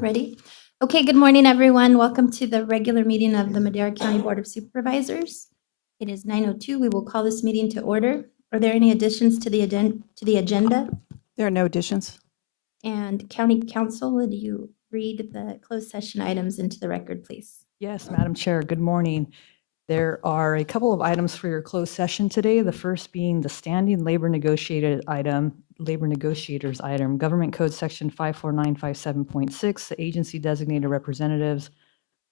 Ready? Okay, good morning, everyone. Welcome to the regular meeting of the Madera County Board of Supervisors. It is 9:02. We will call this meeting to order. Are there any additions to the agenda? There are no additions. And County Council, would you read the closed session items into the record, please? Yes, Madam Chair, good morning. There are a couple of items for your closed session today. The first being the standing labor negotiators item, Government Code Section 54957.6. The agency designated representatives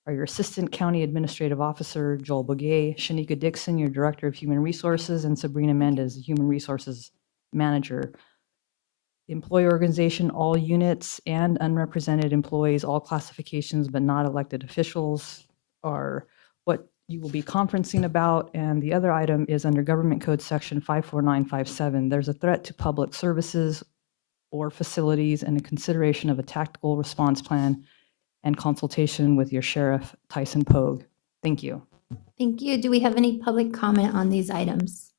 are your Assistant County Administrative Officer, Joel Boguet, Shanika Dixon, your Director of Human Resources, and Sabrina Mendez, the Human Resources Manager. Employee organization, all units and unrepresented employees, all classifications but not elected officials are what you will be conferencing about. And the other item is under Government Code Section 54957. There's a threat to public services or facilities and a consideration of a tactical response plan and consultation with your Sheriff Tyson Pogue. Thank you. Thank you. Do we have any public comment on these items?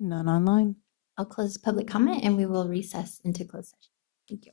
None online. I'll close public comment and we will recess into closed session. Thank you.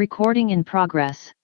Recording in progress.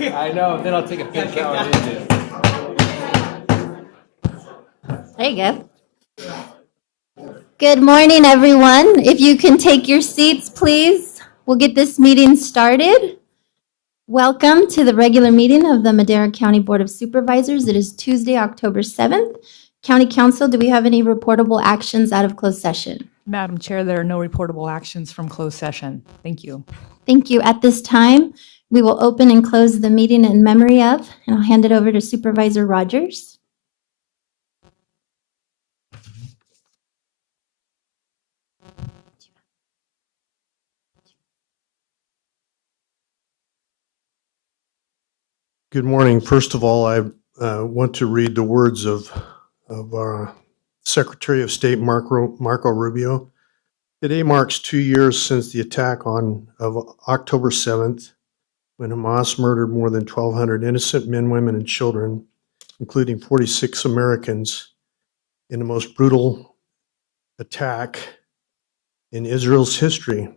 I know, then I'll take a pic how it is. There you go. Good morning, everyone. If you can take your seats, please, we'll get this meeting started. Welcome to the regular meeting of the Madera County Board of Supervisors. It is Tuesday, October 7th. County Council, do we have any reportable actions out of closed session? Madam Chair, there are no reportable actions from closed session. Thank you. Thank you. At this time, we will open and close the meeting in memory of, and I'll hand it over to Supervisor Rogers. Good morning. First of all, I want to read the words of our Secretary of State, Marco Rubio. Today marks 2 years since the attack of October 7th, when Hamas murdered more than 1,200 innocent men, women, and children, including 46 Americans, in the most brutal attack in Israel's history.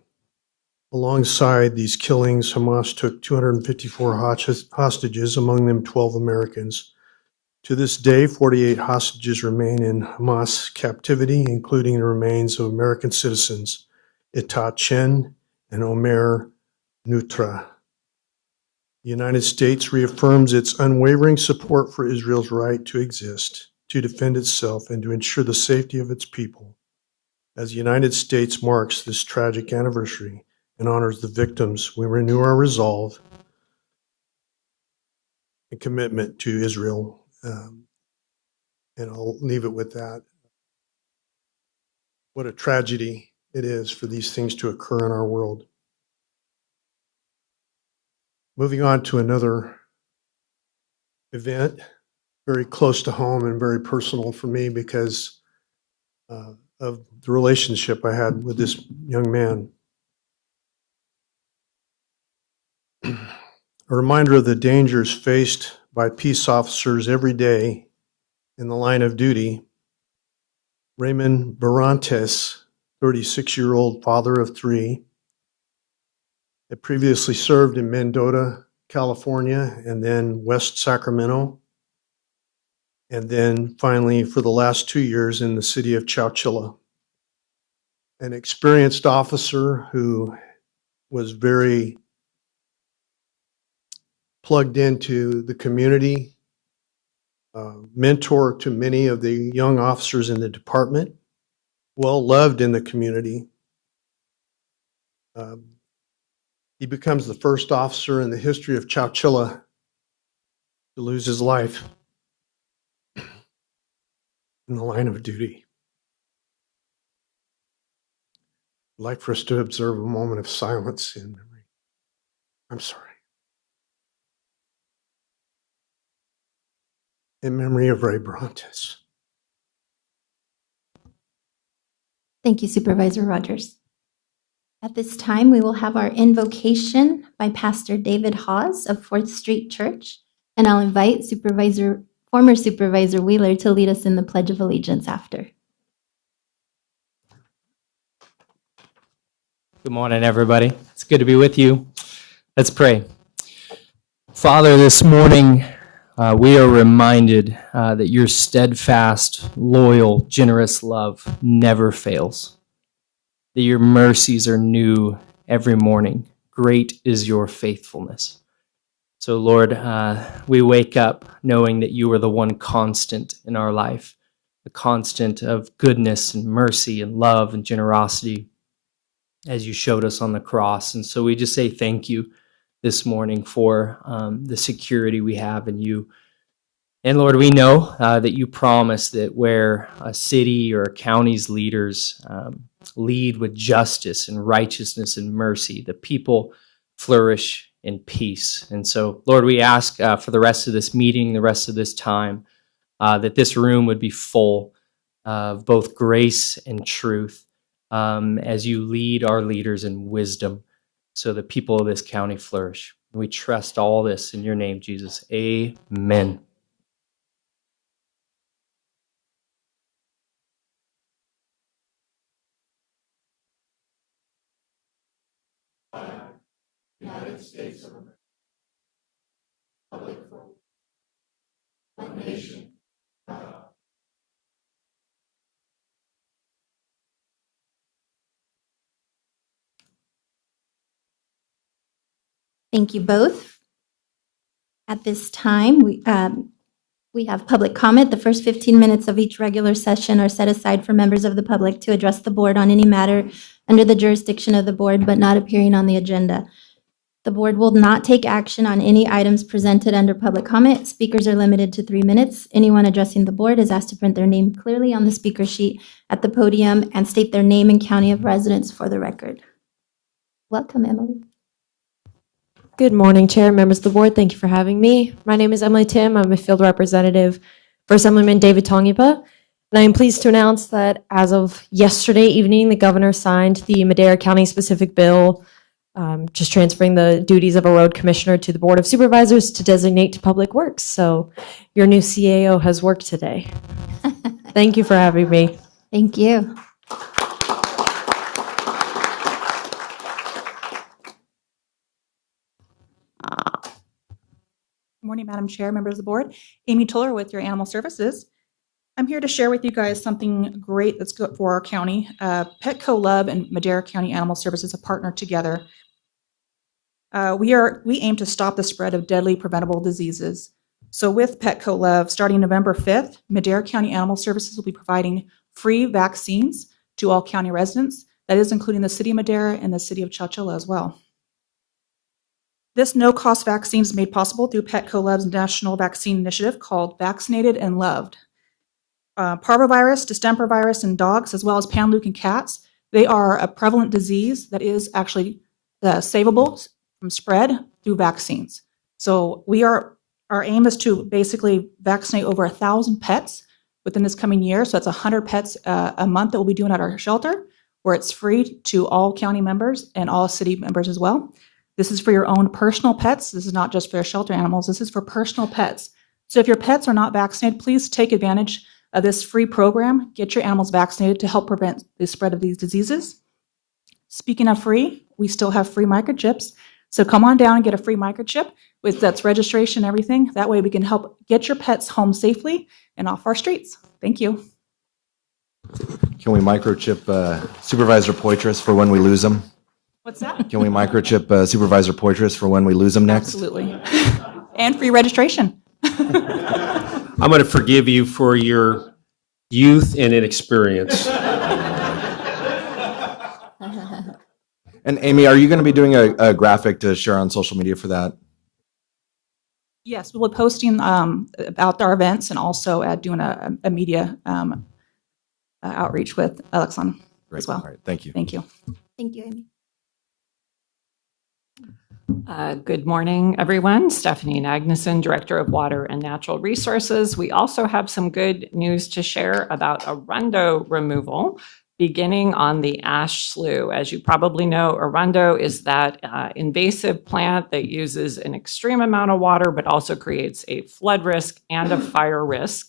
Alongside these killings, Hamas took 254 hostages, among them 12 Americans. To this day, 48 hostages remain in Hamas captivity, including the remains of American citizens Itat Chen and Omer Nutra. The United States reaffirms its unwavering support for Israel's right to exist, to defend itself, and to ensure the safety of its people. As the United States marks this tragic anniversary and honors the victims, we renew our resolve and commitment to Israel. And I'll leave it with that. What a tragedy it is for these things to occur in our world. Moving on to another event, very close to home and very personal for me because of the relationship I had with this young man. A reminder of the dangers faced by peace officers every day in the line of duty. Raymond Barantes, 36-year-old father of three, had previously served in Mendota, California, and then West Sacramento, and then finally for the last 2 years in the city of Chowchilla. An experienced officer who was very plugged into the community, mentor to many of the young officers in the department, well loved in the community. He becomes the first officer in the history of Chowchilla to lose his life in the line of duty. I'd like for us to observe a moment of silence in memory. I'm sorry. In memory of Ray Brontes. Thank you, Supervisor Rogers. At this time, we will have our invocation by Pastor David Hawes of 4th Street Church, and I'll invite former Supervisor Wheeler to lead us in the Pledge of Allegiance after. Good morning, everybody. It's good to be with you. Let's pray. Father, this morning we are reminded that your steadfast, loyal, generous love never fails, that your mercies are new every morning. Great is your faithfulness. So, Lord, we wake up knowing that you are the one constant in our life, the constant of goodness and mercy and love and generosity, as you showed us on the cross. And so we just say thank you this morning for the security we have in you. And Lord, we know that you promise that where a city or a county's leaders lead with justice and righteousness and mercy, the people flourish in peace. And so, Lord, we ask for the rest of this meeting, the rest of this time, that this room would be full of both grace and truth, as you lead our leaders in wisdom so the people of this county flourish. We trust all this in your name, Jesus. Amen. United States of America, public for one nation. Thank you both. At this time, We have public comment. The first 15 minutes of each regular session are set aside for members of the public to address the board on any matter under the jurisdiction of the board but not appearing on the agenda. The board will not take action on any items presented under public comment. Speakers are limited to 3 minutes. Anyone addressing the board is asked to print their name clearly on the speaker sheet at the podium and state their name and county of residence for the record. Welcome, Emily. Good morning, Chair, members of the board. Thank you for having me. My name is Emily Tim. I'm a field representative for Assemblyman David Tongipa. And I am pleased to announce that as of yesterday evening, the governor signed the Madera County specific bill, just transferring the duties of a road commissioner to the Board of Supervisors to designate to Public Works. So your new CAO has worked today. Thank you for having me. Thank you. Good morning, Madam Chair, members of the board. Amy Toller with your Animal Services. I'm here to share with you guys something great that's good for our county. Petco Love and Madera County Animal Services have partnered together. We aim to stop the spread of deadly preventable diseases. So with Petco Love, starting November 5th, Madera County Animal Services will be providing free vaccines to all county residents. That is including the city of Madera and the city of Chowchilla as well. This no-cost vaccine is made possible through Petco Love's national vaccine initiative called Vaccinated and Loved. Parvovirus, distemper virus in dogs, as well as panleuk in cats, they are a prevalent disease that is actually savable from spread through vaccines. So our aim is to basically vaccinate over 1,000 pets within this coming year. So that's 100 pets a month that we'll be doing at our shelter, where it's free to all county members and all city members as well. This is for your own personal pets. This is not just for your shelter animals. This is for personal pets. So if your pets are not vaccinated, please take advantage of this free program. Get your animals vaccinated to help prevent the spread of these diseases. Speaking of free, we still have free microchips. So come on down and get a free microchip with that's registration and everything. That way we can help get your pets home safely and off our streets. Thank you. Can we microchip Supervisor Poitras for when we lose them? What's that? Can we microchip Supervisor Poitras for when we lose them next? Absolutely. And free registration. I'm going to forgive you for your youth and inexperience. And Amy, are you going to be doing a graphic to share on social media for that? Yes, we'll be posting about our events and also doing a media outreach with Alexon as well. All right, thank you. Thank you. Thank you, Amy. Good morning, everyone. Stephanie Nagnuson, Director of Water and Natural Resources. We also have some good news to share about arundo removal beginning on the ash slough. As you probably know, arundo is that invasive plant that uses an extreme amount of water, but also creates a flood risk and a fire risk.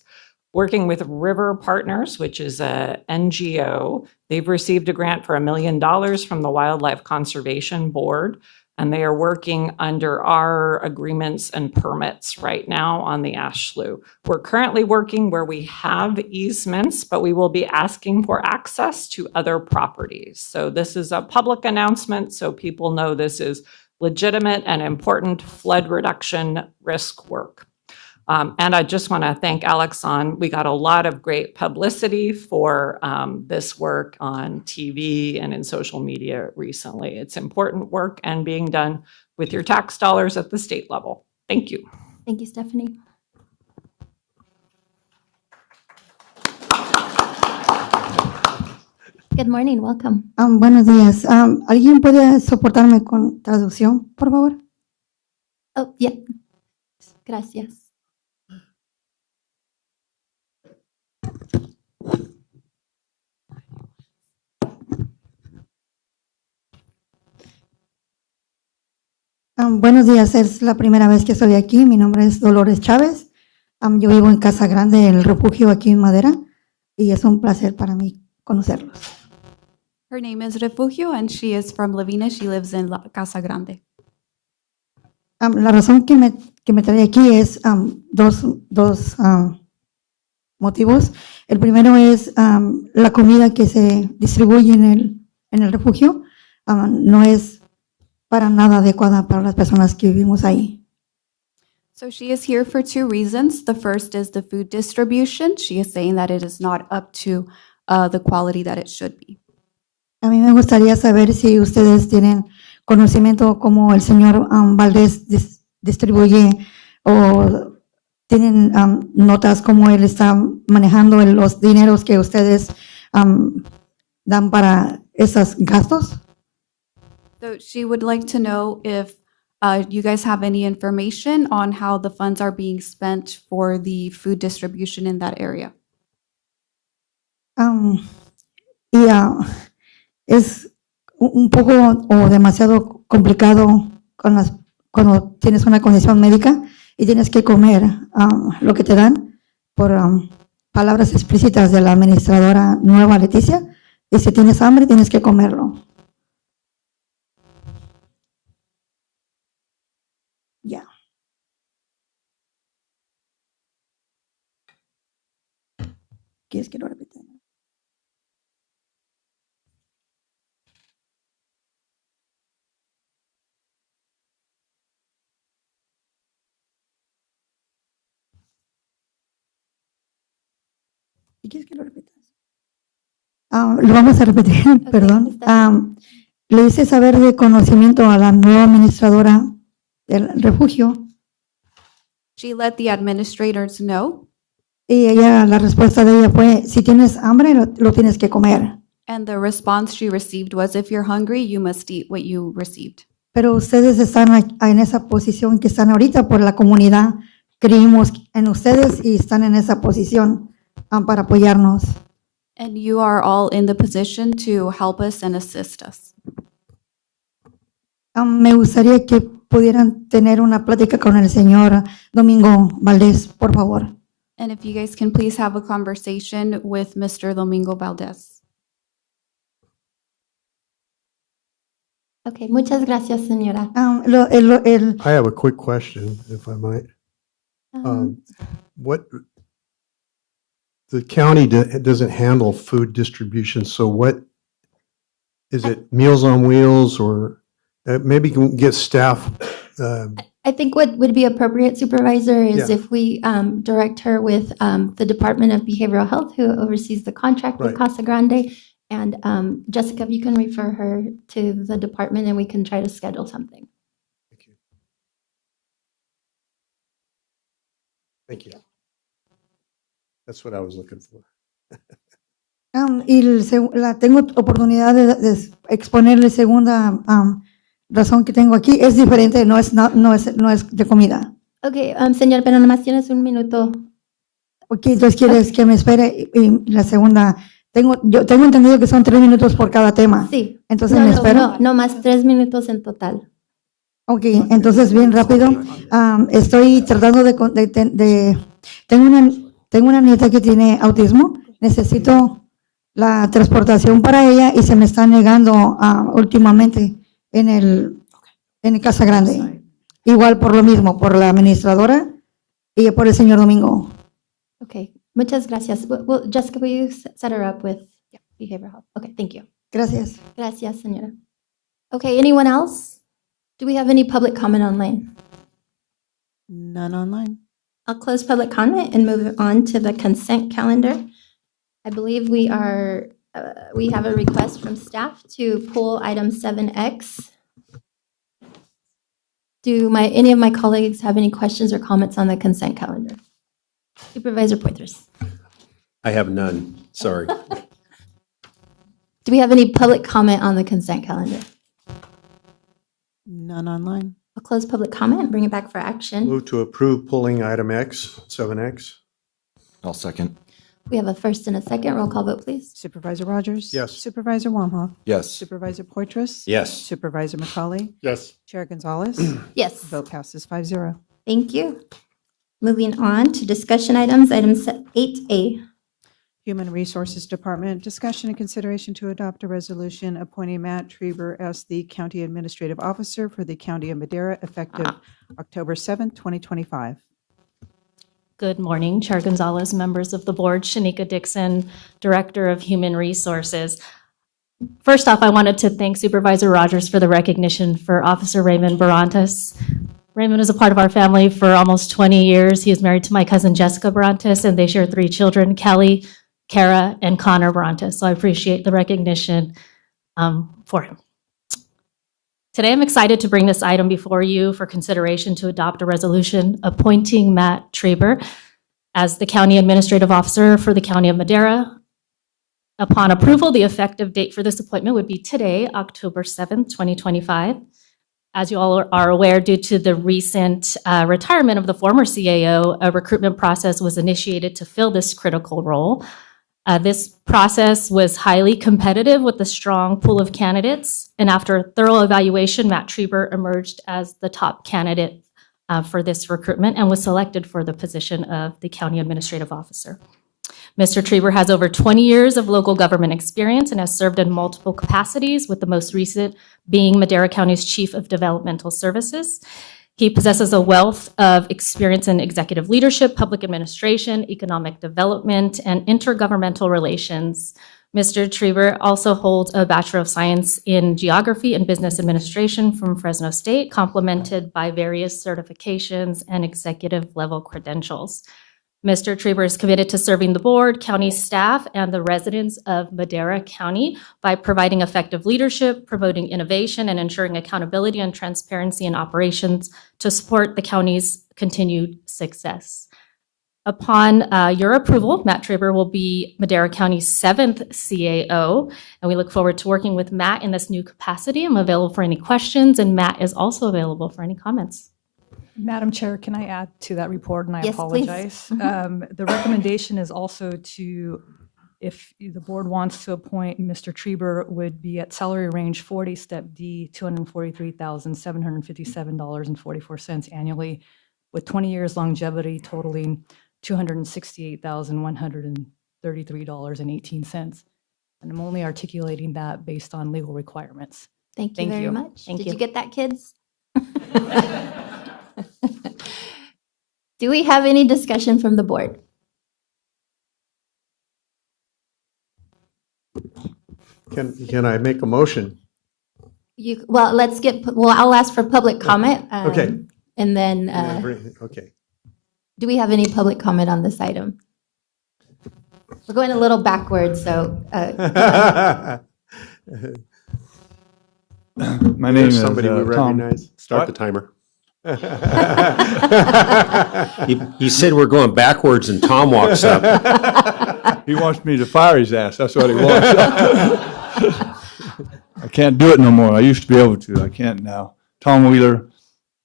Working with River Partners, which is a NGO, they've received a grant for $1 million from the Wildlife Conservation Board. And they are working under our agreements and permits right now on the ash slough. We're currently working where we have easements, but we will be asking for access to other properties. So this is a public announcement, so people know this is legitimate and important flood reduction risk work. And I just want to thank Alexon. We got a lot of great publicity for this work on TV and in social media recently. It's important work and being done with your tax dollars at the state level. Thank you. Thank you, Stephanie. Good morning, welcome. Buenos días. ¿Alguien puede soportarme con traducción, por favor? Oh, yeah. Gracias. Buenos días, es la primera vez que estoy aquí. Mi nombre es Dolores Chávez. Yo vivo en Casa Grande, el refugio aquí en Madera, y es un placer para mí conocerlos. Her name is Refugio and she is from Lavina. She lives in Casa Grande. La razón que me trae aquí es dos motivos. El primero es la comida que se distribuye en el refugio. No es para nada adecuada para las personas que vivimos ahí. So she is here for two reasons. The first is the food distribution. She is saying that it is not up to the quality that it should be. A mí me gustaría saber si ustedes tienen conocimiento cómo el señor Valdés distribuye o tienen notas cómo él está manejando los dineros que ustedes dan para esos gastos. So she would like to know if you guys have any information on how the funds are being spent for the food distribution in that area. Es un poco o demasiado complicado cuando tienes una condición médica y tienes que comer lo que te dan por palabras explícitas de la administradora nueva Leticia. Y si tienes hambre, tienes que comerlo. Ya. ¿Quieres que lo repita? ¿Y quieres que lo repitas? Lo vamos a repetir, perdón. está Le hice saber de conocimiento a la nueva administradora del refugio She let the administrators know, y la respuesta de ella fue, si tienes hambre, lo tienes que comer. and the response she received was, if you're hungry, you must eat what you received. Pero ustedes están en esa posición que están ahorita por la comunidad. Creímos en ustedes y están en esa posición para apoyarnos. And you are all in the position to help us and assist us. Me gustaría que pudieran tener una plática con el señor Domingo Valdés, por favor. And if you guys can please have a conversation with Mr. Domingo Valdez. Ok, muchas gracias, señora. I have a quick question, if I might. What, the county doesn't handle food distribution, so what, is it Meals on Wheels or maybe you can get staff? I think what would be appropriate, Supervisor, is Yeah. if we direct her with the Department of Behavioral Health, who oversees the contract with Right. Casa Grande. And Jessica, if you can refer her to the department and we can try to schedule something. Thank you. That's what I was looking for. Tengo oportunidad de exponerle segunda razón que tengo aquí. Es diferente, no es de comida. Ok, señor, pero nomás tienes un minuto. Ok, entonces quieres que me espere y la segunda. Yo tengo entendido que son 3 minutos por cada tema. Sí. Entonces No, me no, espero. no, no más 3 minutos en total. Ok, entonces bien rápido. Estoy tratando tengo una nieta que tiene autismo. Necesito la transportación para ella y se me está negando últimamente en Casa Grande. Igual por lo mismo, por la administradora y por el señor Domingo. Okay, muchas gracias. Jessica, will you set her up with behavioral health? Okay, thank you. Gracias. Gracias, señora. Okay, anyone else? Do we have any public comment online? None online. I'll close public comment and move on to the consent calendar. I believe we have a request from staff to pull item 7X. Do any of my colleagues have any questions or comments on the consent calendar? Supervisor Poitras. I have none, sorry. Do we have any public comment on the consent calendar? None online. I'll close public comment and bring it back for action. Move to approve pulling item X, 7X. I'll second. We have a first and a second. Roll call vote, please. Supervisor Rogers? Yes. Supervisor Wamhaugh? Yes. Supervisor Poitras? Yes. Supervisor McCauley? Yes. Chair Gonzalez? Yes. Vote passes 5-0. Thank you. Moving on to discussion items, item 8A. Human Resources Department, discussion and consideration to adopt a resolution appointing Matt Trieber as the County Administrative Officer for the County of Madera effective October 7th, 2025. Good morning, Chair Gonzalez, members of the board, Shanika Dixon, Director of Human Resources. First off, I wanted to thank Supervisor Rogers for the recognition for Officer Raymond Barantas. Raymond is a part of our family for almost 20 years. He is married to my cousin Jessica Barantes, and they share 3 children, Kelly, Kara, and Connor Barantes. So I appreciate the recognition for him. Today, I'm excited to bring this item before you for consideration to adopt a resolution appointing Matt Traber as the County Administrative Officer for the County of Madera. Upon approval, the effective date for this appointment would be today, October 7th, 2025. As you all are aware, due to the recent retirement of the former CAO, a recruitment process was initiated to fill this critical role. This process was highly competitive with a strong pool of candidates, and after a thorough evaluation, Matt Traber emerged as the top candidate for this recruitment and was selected for the position of the County Administrative Officer. Mr. Traber has over 20 years of local government experience and has served in multiple capacities, with the most recent being Madera County's Chief of Developmental Services. He possesses a wealth of experience in executive leadership, public administration, economic development, and intergovernmental relations. Mr. Traber also holds a Bachelor of Science in Geography and Business Administration from Fresno State, complemented by various certifications and executive level credentials. Mr. Traber is committed to serving the board, county staff, and the residents of Madera County by providing effective leadership, promoting innovation, and ensuring accountability and transparency in operations to support the county's continued success. Upon your approval, Matt Traber will be Madera County's 7th CAO, and we look forward to working with Matt in this new capacity. I'm available for any questions, and Matt is also available for any comments. Madam Chair, can I add to that report? And I Yes, please. apologize. The recommendation is also to, if the board wants to appoint Mr. Traber, would be at salary range 40, step D, $243,757.44 annually, with 20 years longevity totaling $268,133.18. And I'm only articulating that based on legal requirements. Thank you Thank very you. much. Thank Did you. you get that, kids? Do we have any discussion from the board? Can I make a motion? Well, I'll ask for public comment. Okay. And then, Okay. do we have any public comment on this item? We're going a little backwards, so. My name There's is somebody we Tom. recognize. Start the timer. He said we're going backwards and Tom walks up. He wants me to fire his ass. That's what he wants. I can't do it no more. I used to be able to. I can't now. Tom Wheeler,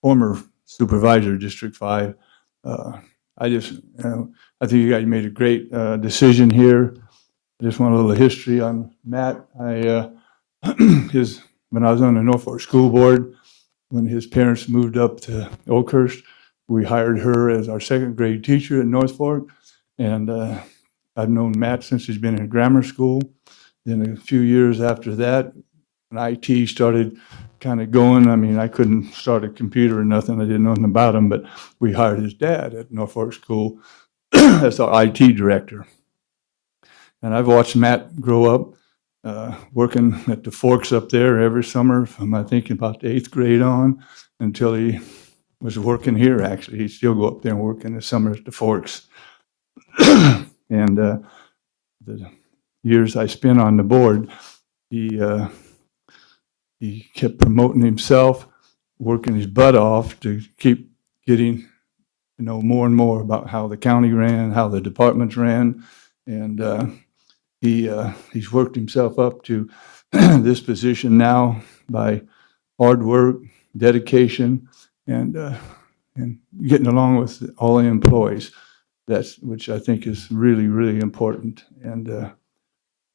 former supervisor, District 5. I think you guys made a great decision here. I just want a little history on Matt. When I was on the Norfolk School Board, when his parents moved up to Oakhurst, we hired her as our 2nd grade teacher at Norfolk. And I've known Matt since he's been in grammar school. Then a few years after that, when IT started kind of going, I mean, I couldn't start a computer or nothing. I didn't know nothing about him, but we hired his dad at Norfolk School as our IT director. And I've watched Matt grow up. Working at the Forks up there every summer from, I think, about the 8th grade on until he was working here, actually. He'd still go up there and work in the summer at the Forks. And the years I spent on the board, he kept promoting himself, working his butt off to keep getting to know more and more about how the county ran, how the departments ran. And he's worked himself up to this position now by hard work, dedication, and getting along with all the employees. Which I think is really, really important. And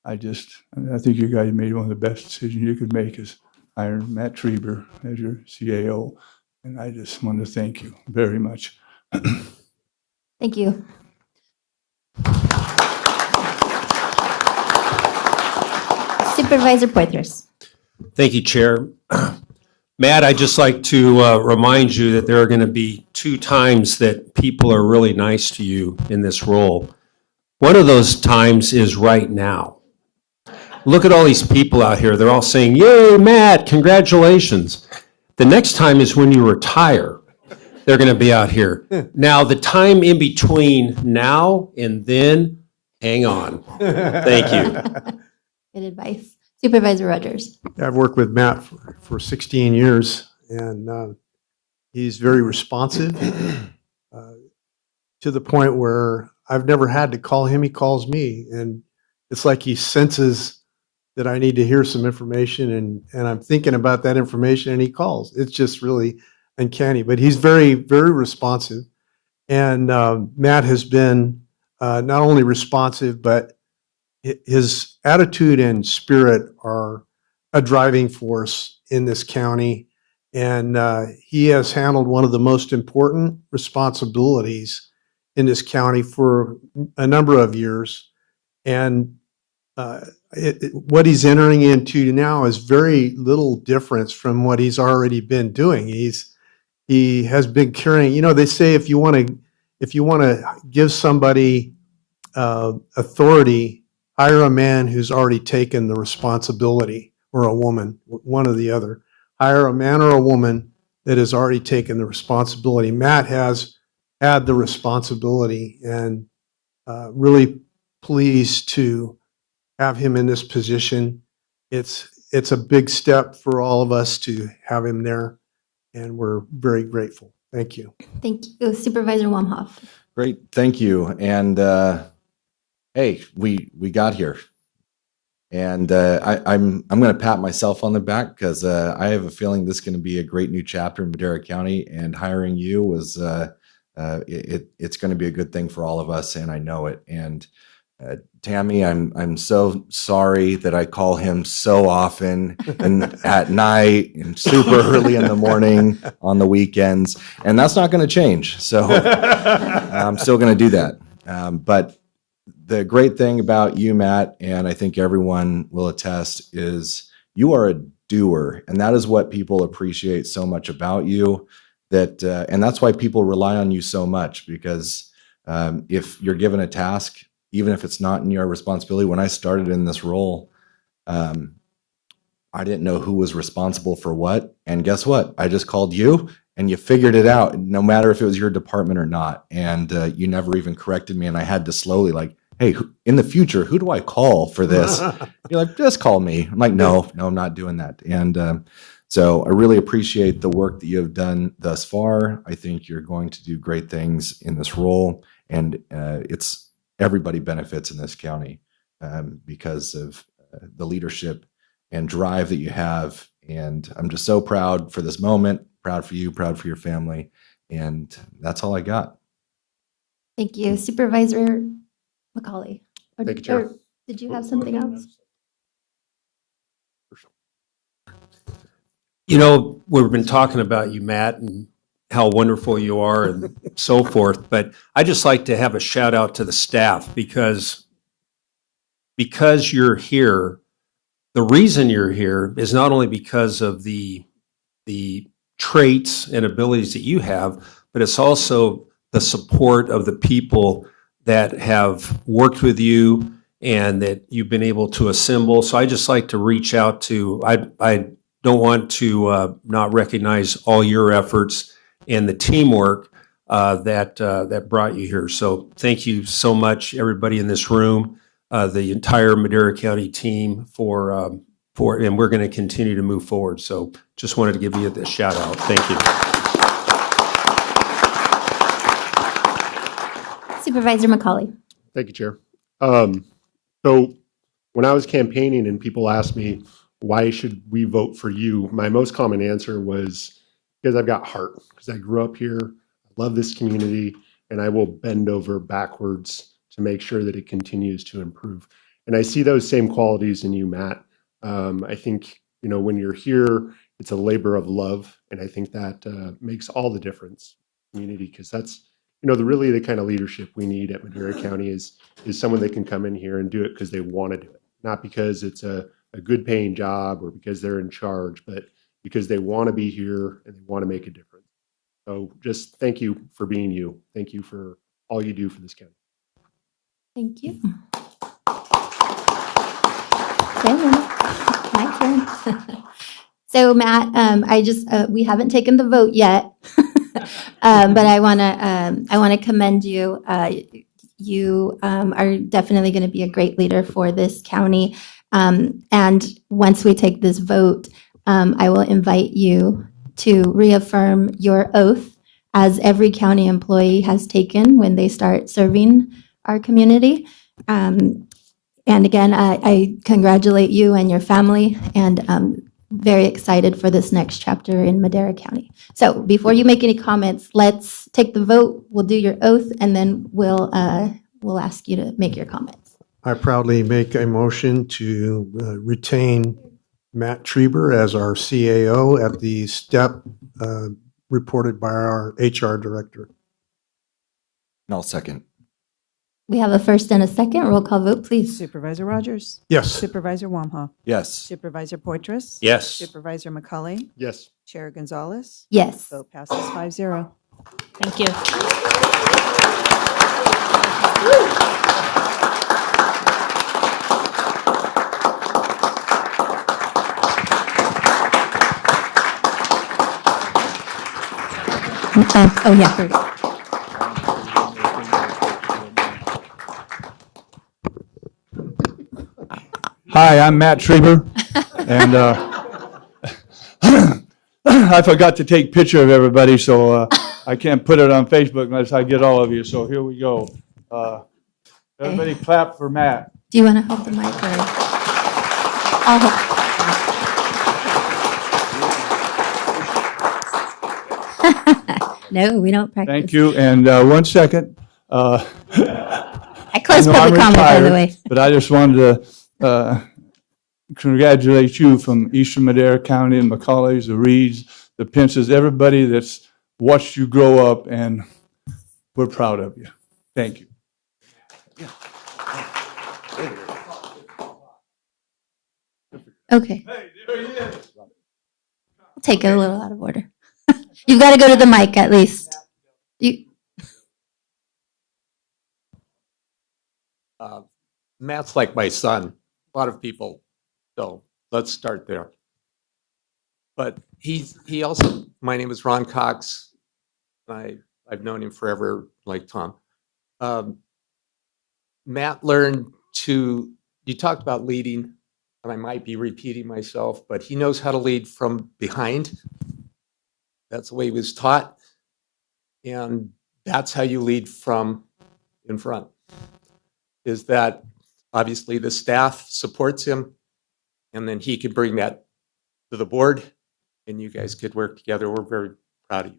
I think you guys made one of the best decisions you could make, is hiring Matt Traber as your CAO. And I just want to thank you very much. Thank you. Supervisor Poitras. Thank you, Chair. Matt, I'd just like to remind you that there are going to be 2 times that people are really nice to you in this role. One of those times is right now. Look at all these people out here. They're all saying, "Yay, Matt, congratulations." The next time is when you retire. they're going to be out here. Now, the time in between now and then, hang on. Thank you. Good advice. Supervisor Rogers. I've worked with Matt for 16 years, and he's very responsive to the point where I've never had to call him. He calls me, and it's like he senses that I need to hear some information, and I'm thinking about that information, and he calls. It's just really uncanny, but he's very, very responsive. And Matt has been not only responsive, but his attitude and spirit are a driving force in this county. And he has handled one of the most important responsibilities in this county for a number of years. And what he's entering into now is very little difference from what he's already been doing. He has been carrying, they say if you want to give somebody authority, hire a man who's already taken the responsibility, or a woman, one or the other. Hire a man or a woman that has already taken the responsibility. Matt has had the responsibility, and really pleased to have him in this position. It's a big step for all of us to have him there, and we're very grateful. Thank you. Thank you. Supervisor Wamhoff. Great, thank you. And hey, we got here, and I'm going to pat myself on the back because I have a feeling this is going to be a great new chapter in Madera County. And hiring you was it's going to be a good thing for all of us, and I know it. And Tammy, I'm so sorry that I call him so often and at night and super early in the morning on the weekends, and that's not going to change. So I'm still going to do that. But the great thing about you, Matt, and I think everyone will attest, is you are a doer, and that is what people appreciate so much about you. And that's why people rely on you so much, because if you're given a task, even if it's not in your responsibility. When I started in this role, I didn't know who was responsible for what. And guess what? I just called you and you figured it out, no matter if it was your department or not. And you never even corrected me. And I had to slowly hey, in the future, who do I call for this? You're like, just call me. I'm like, no, I'm not doing that. And so I really appreciate the work that you have done thus far. I think you're going to do great things in this role. And everybody benefits in this county because of the leadership and drive that you have. And I'm just so proud for this moment, proud for you, proud for your family. And that's all I got. Thank you. Supervisor McCauley. Thank you, Chair. Did you have something else? We've been talking about you, Matt, and how wonderful you are and so forth. But I just like to have a shout out to the staff because you're here. The reason you're here is not only because of the traits and abilities that you have, but it's also the support of the people that have worked with you and that you've been able to assemble. So I just like to reach out to, I don't want to not recognize all your efforts and the teamwork that brought you here. So thank you so much, everybody in this room, the entire Madera County team for, and we're going to continue to move forward. So just wanted to give you this shout out. Thank you. Supervisor McCauley. Thank you, Chair. So when I was campaigning and people asked me, why should we vote for you? My most common answer was because I've got heart, because I grew up here, I love this community, and I will bend over backwards to make sure that it continues to improve. And I see those same qualities in you, Matt. I think, when you're here, it's a labor of love. And I think that makes all the difference in the community, because that's, really the kind of leadership we need at Madera County is someone that can come in here and do it because they want to do it, not because it's a good paying job or because they're in charge, but because they want to be here and they want to make a difference. So just thank you for being you. Thank you for all you do for this county. Thank you. Okay, my turn. So Matt, we haven't taken the vote yet. But I want to commend you. You are definitely going to be a great leader for this county. And once we take this vote, I will invite you to reaffirm your oath as every county employee has taken when they start serving our community. And again, I congratulate you and your family, and very excited for this next chapter in Madera County. So before you make any comments, let's take the vote. We'll do your oath, and then we'll ask you to make your comments. I proudly make a motion to retain Matt Treber as our CAO at the step reported by our HR director. And I'll second. We have a first and a second. Roll call vote, please. Supervisor Rogers? Yes. Supervisor Wamhaugh? Yes. Supervisor Poitras? Yes. Supervisor McCulley? Yes. Chair Gonzalez? Yes. Vote passes 5-0. Thank you. Oh, yeah. Great. Hi, I'm Matt Treber, and I forgot to take picture of everybody, so I can't put it on Facebook unless I get all of you, so here we go. Everybody clap for Matt. Do you want to hold the mic or? I'll hold. No, we don't practice. Thank you, and 1 second. I close I know public I'm comment, by the retired, way. But I just wanted to congratulate you from Eastern Madera County and McCauley's, the Reeds, the Pences, everybody that's watched you grow up, and we're proud of you. Thank you. Okay. We'll take it a little out of order. You've got to go to the mic at least. You, Matt's like my son. A lot of people, so let's start there. But he also, my name is Ron Cox. I've known him forever, like Tom. Matt learned you talked about leading, and I might be repeating myself, but he knows how to lead from behind. That's the way he was taught. And that's how you lead from in front, is that obviously the staff supports him, and then he can bring that to the board, and you guys could work together. We're very proud of you.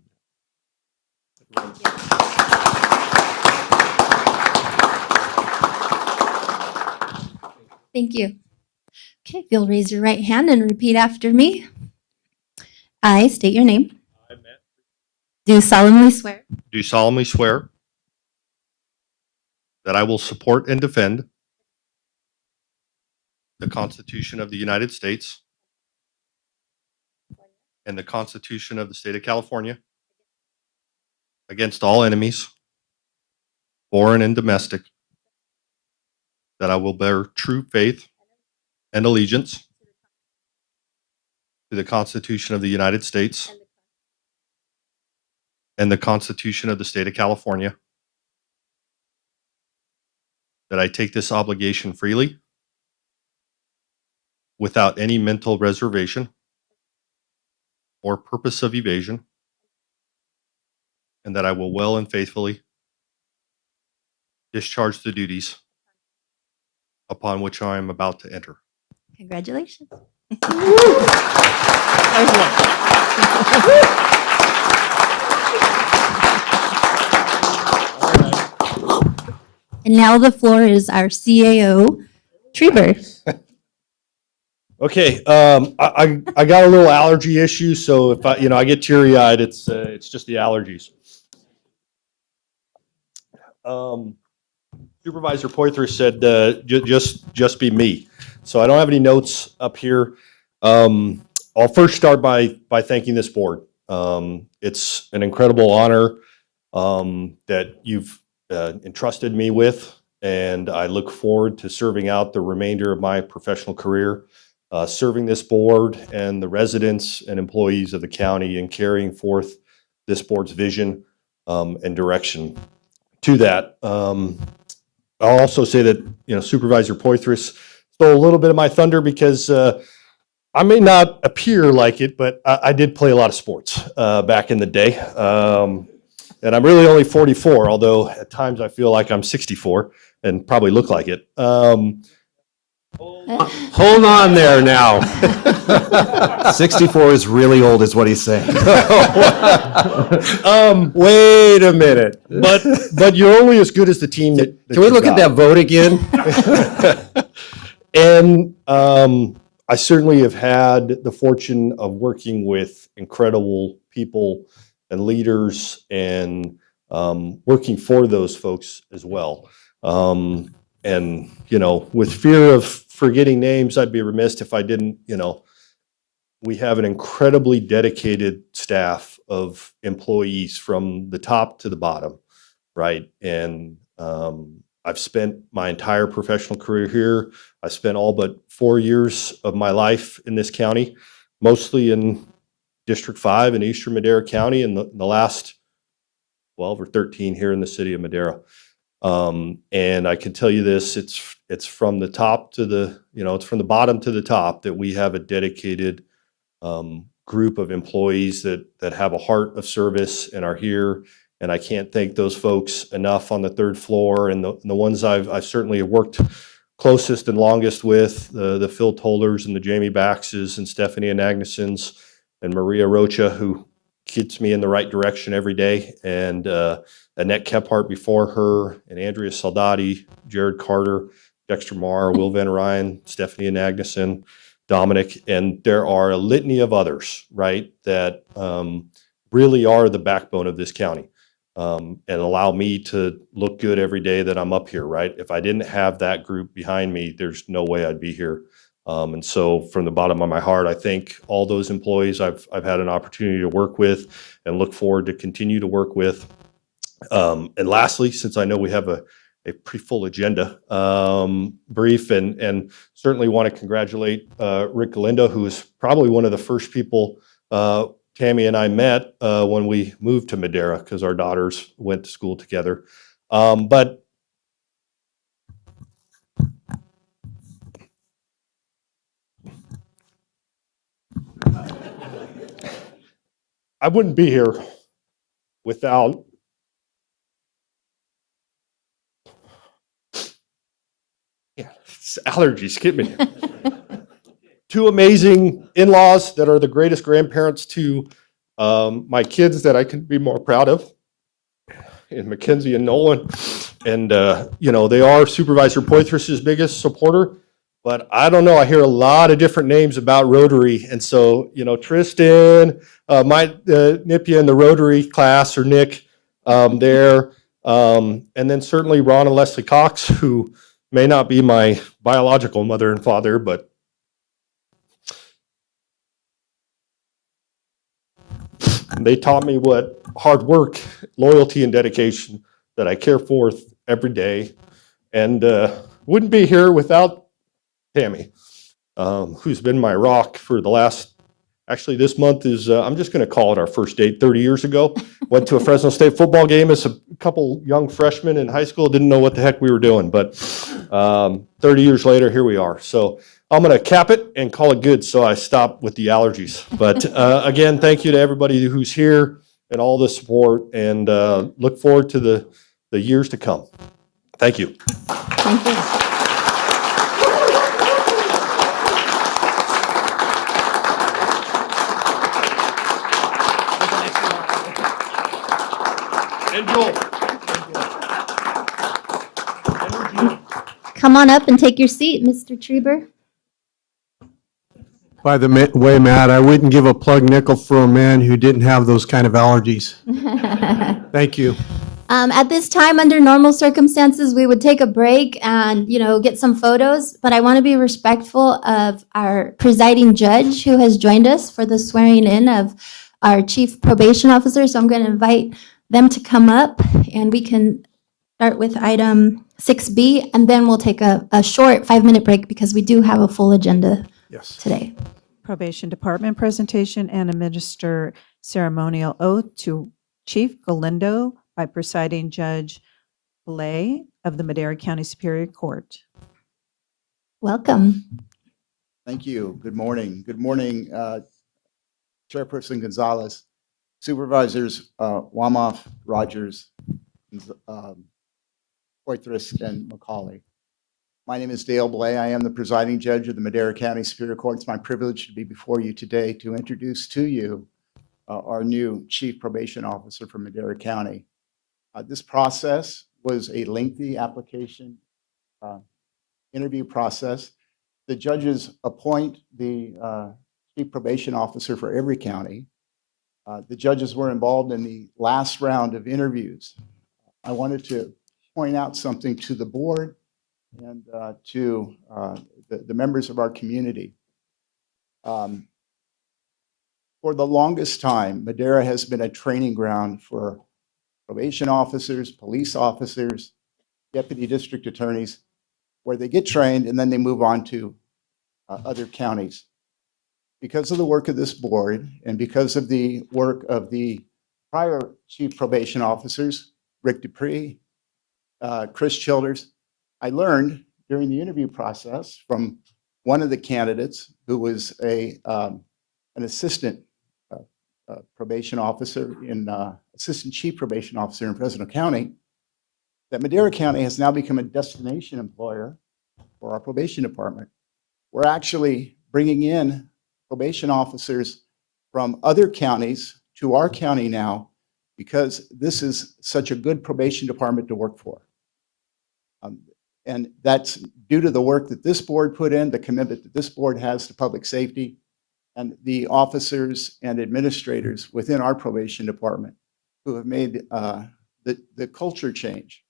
thank you. Okay, if you'll raise your right hand and repeat after me. I state your name. I, Matt, Do solemnly swear do solemnly swear that I will support and defend the Constitution of the United States and the Constitution of the State of California against all enemies, foreign and domestic, that I will bear true faith and allegiance to the Constitution of the United States and the Constitution of the State of California, that I take this obligation freely without any mental reservation or purpose of evasion, and that I will well and faithfully discharge the duties upon which I am about to enter. Congratulations. And now the floor is our CAO, Treber. Okay, I got a little allergy issue, so if I get teary eyed, it's just the allergies. Supervisor Poitras said just be me, so I don't have any notes up here. I'll first start by thanking this board. It's an incredible honor that you've entrusted me with, and I look forward to serving out the remainder of my professional career. Serving this board and the residents and employees of the county and carrying forth this board's vision and direction to that. I'll also say that, Supervisor Poitras stole a little bit of my thunder because I may not appear like it, but I did play a lot of sports back in the day. And I'm really only 44, although at times I feel like I'm 64 and probably look like it. Hold on there now. 64 is really old, is what he's saying. Wait a minute. But you're only as good as the team that Can we you look at got. that vote again? And I certainly have had the fortune of working with incredible people and leaders and working for those folks as well. And, with fear of forgetting names, I'd be remiss if I didn't, we have an incredibly dedicated staff of employees from the top to the bottom, right? And I've spent my entire professional career here. I spent all but 4 years of my life in this county, mostly in District 5 in Eastern Madera County, and the last 12 or 13 here in the city of Madera. And I can tell you this, it's from the top to the, it's from the bottom to the top that we have a dedicated group of employees that have a heart of service and are here. And I can't thank those folks enough on the third floor, and the ones I've certainly worked closest and longest with, the Phil Tollers and the Jamie Baxes and Stephanie Agnesons and Maria Rocha, who keeps me in the right direction every day, and Annette Kephart before her, and Andrea Saldati, Jared Carter, Dexter Marr, Will Van Ryan, Stephanie Agneson, Dominic, and there are a litany of others, right, that really are the backbone of this county. And allow me to look good every day that I'm up here, right? If I didn't have that group behind me, there's no way I'd be here. And so from the bottom of my heart, I thank all those employees I've had an opportunity to work with and look forward to continue to work with. And lastly, since I know we have a pretty full agenda, brief, and certainly want to congratulate Rick Galindo, who is probably one of the first people Tammy and I met when we moved to Madera because our daughters went to school together. But I wouldn't be here without allergies get me. Two amazing in-laws that are the greatest grandparents to my kids that I couldn't be more proud of, and Mackenzie and Nolan. And, they are Supervisor Poitras' biggest supporter, but I don't know, I hear a lot of different names about Rotary. And so, Tristan might nip you in the Rotary class, or Nick there. And then certainly Ron and Leslie Cox, who may not be my biological mother and father, but they taught me what hard work, loyalty, and dedication that I care for every day. And wouldn't be here without Tammy, who's been my rock for the last, actually this month is, I'm just going to call it our first date 30 years ago. Went to a Fresno State football game as a couple young freshmen in high school, didn't know what the heck we were doing, but 30 years later, here we are. So I'm going to cap it and call it good so I stop with the allergies. But again, thank you to everybody who's here and all the support, and look forward to the years to come. Thank you. Thank you. And Joel. Come on up and take your seat, Mr. Trieber. By the way, Matt, I wouldn't give a plug nickel for a man who didn't have those kind of allergies. Thank you. At this time, under normal circumstances, we would take a break and, get some photos, but I want to be respectful of our presiding judge who has joined us for the swearing in of our chief probation officer. So I'm going to invite them to come up, and we can start with item 6B, and then we'll take a short 5-minute break because we do have a full agenda today. Probation Department presentation and administer ceremonial oath to Chief Galindo by presiding Judge Blay of the Madera County Superior Court. Welcome. Thank you. Good morning. Good morning, Chairperson Gonzalez, Supervisors Wamoff, Rogers, Poitras, and McCauley. My name is Dale Blay. I am the presiding judge of the Madera County Superior Court. It's my privilege to be before you today to introduce to you our new Chief Probation Officer for Madera County. This process was a lengthy application interview process. The judges appoint the Chief Probation Officer for every county. The judges were involved in the last round of interviews. I wanted to point out something to the board and to the members of our community. For the longest time, Madera has been a training ground for probation officers, police officers, deputy district attorneys, where they get trained and then they move on to other counties. Because of the work of this board and because of the work of the prior chief probation officers, Rick Dupree, Chris Childers, I learned during the interview process from one of the candidates who was an assistant probation officer assistant chief probation officer in Fresno County, that Madera County has now become a destination employer for our probation department. We're actually bringing in probation officers from other counties to our county now because this is such a good probation department to work for. And that's due to the work that this board put in, the commitment that this board has to public safety, and the officers and administrators within our probation department who have made the culture change.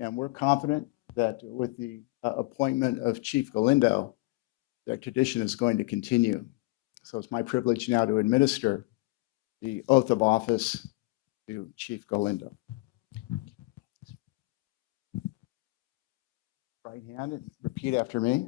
And we're confident that with the appointment of Chief Galindo, that tradition is going to continue. So it's my privilege now to administer the oath of office to Chief Galindo. Right hand and repeat after me.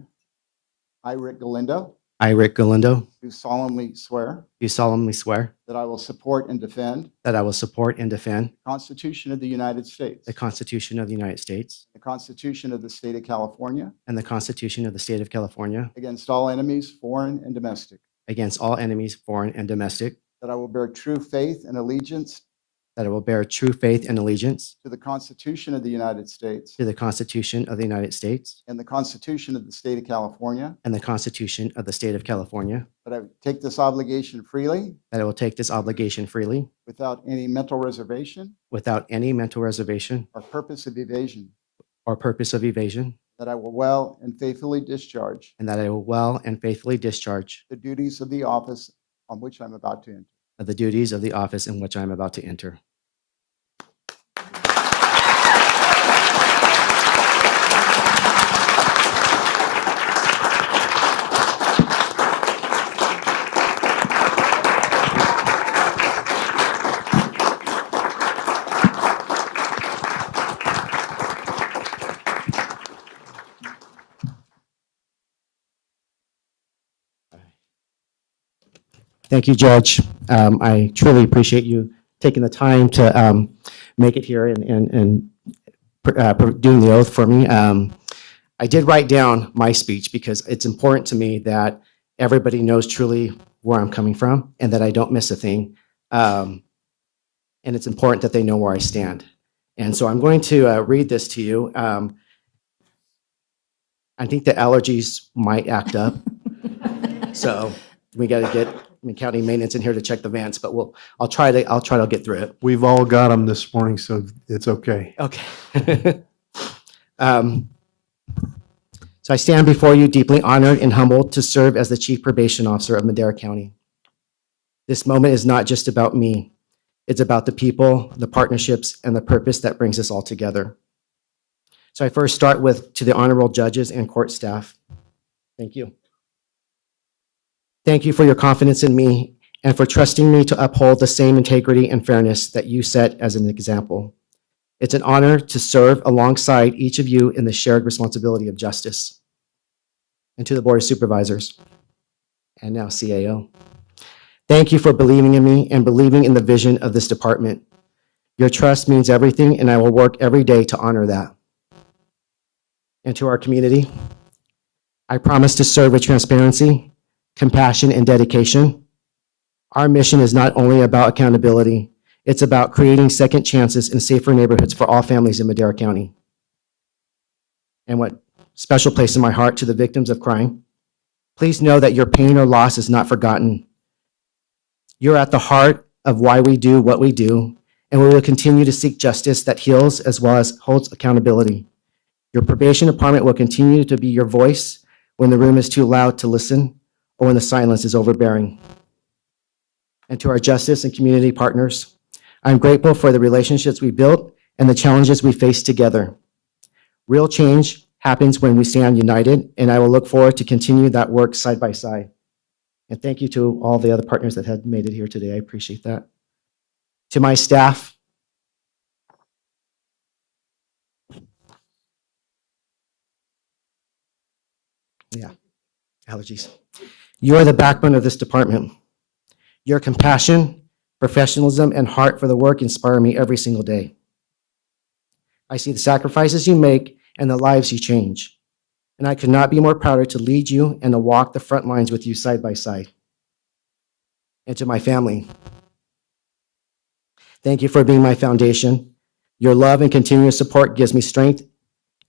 I, Rick Galindo, I, Rick Galindo, do solemnly swear do solemnly swear that I will support and defend that I will support and defend the Constitution of the United States, the Constitution of the United States the Constitution of the State of California, and the Constitution of the State of California against all enemies, foreign and domestic, against all enemies, foreign and domestic, that I will bear true faith and allegiance that I will bear true faith and allegiance to the Constitution of the United States to the Constitution of the United States and the Constitution of the State of California, and the Constitution of the State of California, that I take this obligation freely that I will take this obligation freely without any mental reservation without any mental reservation or purpose of evasion, or purpose of evasion, that I will well and faithfully discharge and that I will well and faithfully discharge the duties of the office on which I'm about to enter. of the duties of the office in which I am about to enter. Thank you, Judge. I truly appreciate you taking the time to make it here and doing the oath for me. I did write down my speech because it's important to me that everybody knows truly where I'm coming from and that I don't miss a thing. And it's important that they know where I stand. And so I'm going to read this to you. I think the allergies might act up. So we got to get county maintenance in here to check the vents, but I'll try to get through it. We've all got them this morning, so it's okay. Okay. So I stand before you deeply honored and humbled to serve as the Chief Probation Officer of Madera County. This moment is not just about me. It's about the people, the partnerships, and the purpose that brings us all together. So I first start to the honorable judges and court staff. Thank you. Thank you for your confidence in me and for trusting me to uphold the same integrity and fairness that you set as an example. It's an honor to serve alongside each of you in the shared responsibility of justice. And to the Board of Supervisors, and now CAO, thank you for believing in me and believing in the vision of this department. Your trust means everything, and I will work every day to honor that. And to our community, I promise to serve with transparency, compassion, and dedication. Our mission is not only about accountability, it's about creating second chances and safer neighborhoods for all families in Madera County. And what special place in my heart to the victims of crime. Please know that your pain or loss is not forgotten. You're at the heart of why we do what we do, and we will continue to seek justice that heals as well as holds accountability. Your probation department will continue to be your voice when the room is too loud to listen or when the silence is overbearing. And to our justice and community partners, I'm grateful for the relationships we built and the challenges we face together. Real change happens when we stand united, and I will look forward to continue that work side by side. And thank you to all the other partners that had made it here today. I appreciate that. To my staff, allergies. You are the backbone of this department. Your compassion, professionalism, and heart for the work inspire me every single day. I see the sacrifices you make and the lives you change. And I could not be more prouder to lead you and to walk the front lines with you side by side. And to my family, thank you for being my foundation. Your love and continuous support gives me strength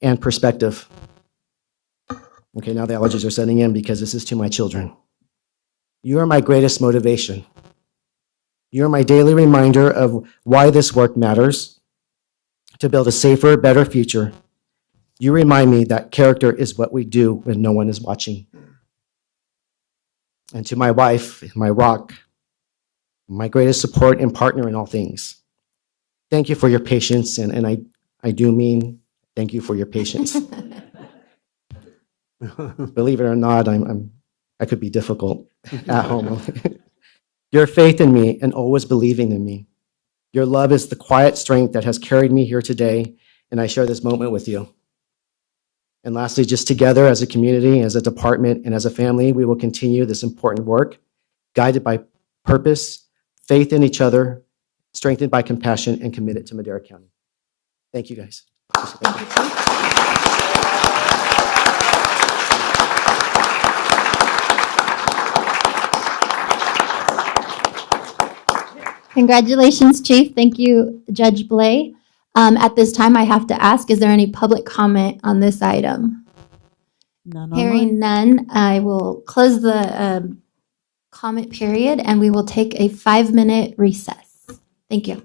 and perspective. Okay, now the allergies are setting in because this is to my children. You are my greatest motivation. You are my daily reminder of why this work matters, to build a safer, better future. You remind me that character is what we do when no one is watching. And to my wife, my rock, my greatest support and partner in all things. Thank you for your patience, and I do mean thank you for your patience. Believe it or not, I could be difficult at home. Your faith in me and always believing in me. Your love is the quiet strength that has carried me here today, and I share this moment with you. And lastly, just together as a community, as a department, and as a family, we will continue this important work, guided by purpose, faith in each other, strengthened by compassion, and committed to Madera County. Thank you, guys. Congratulations, Chief. Thank you, Judge Blay. At this time, I have to ask, is there any public comment on this item? None Hearing none, I will close the comment period and we will take a 5-minute recess. Thank you.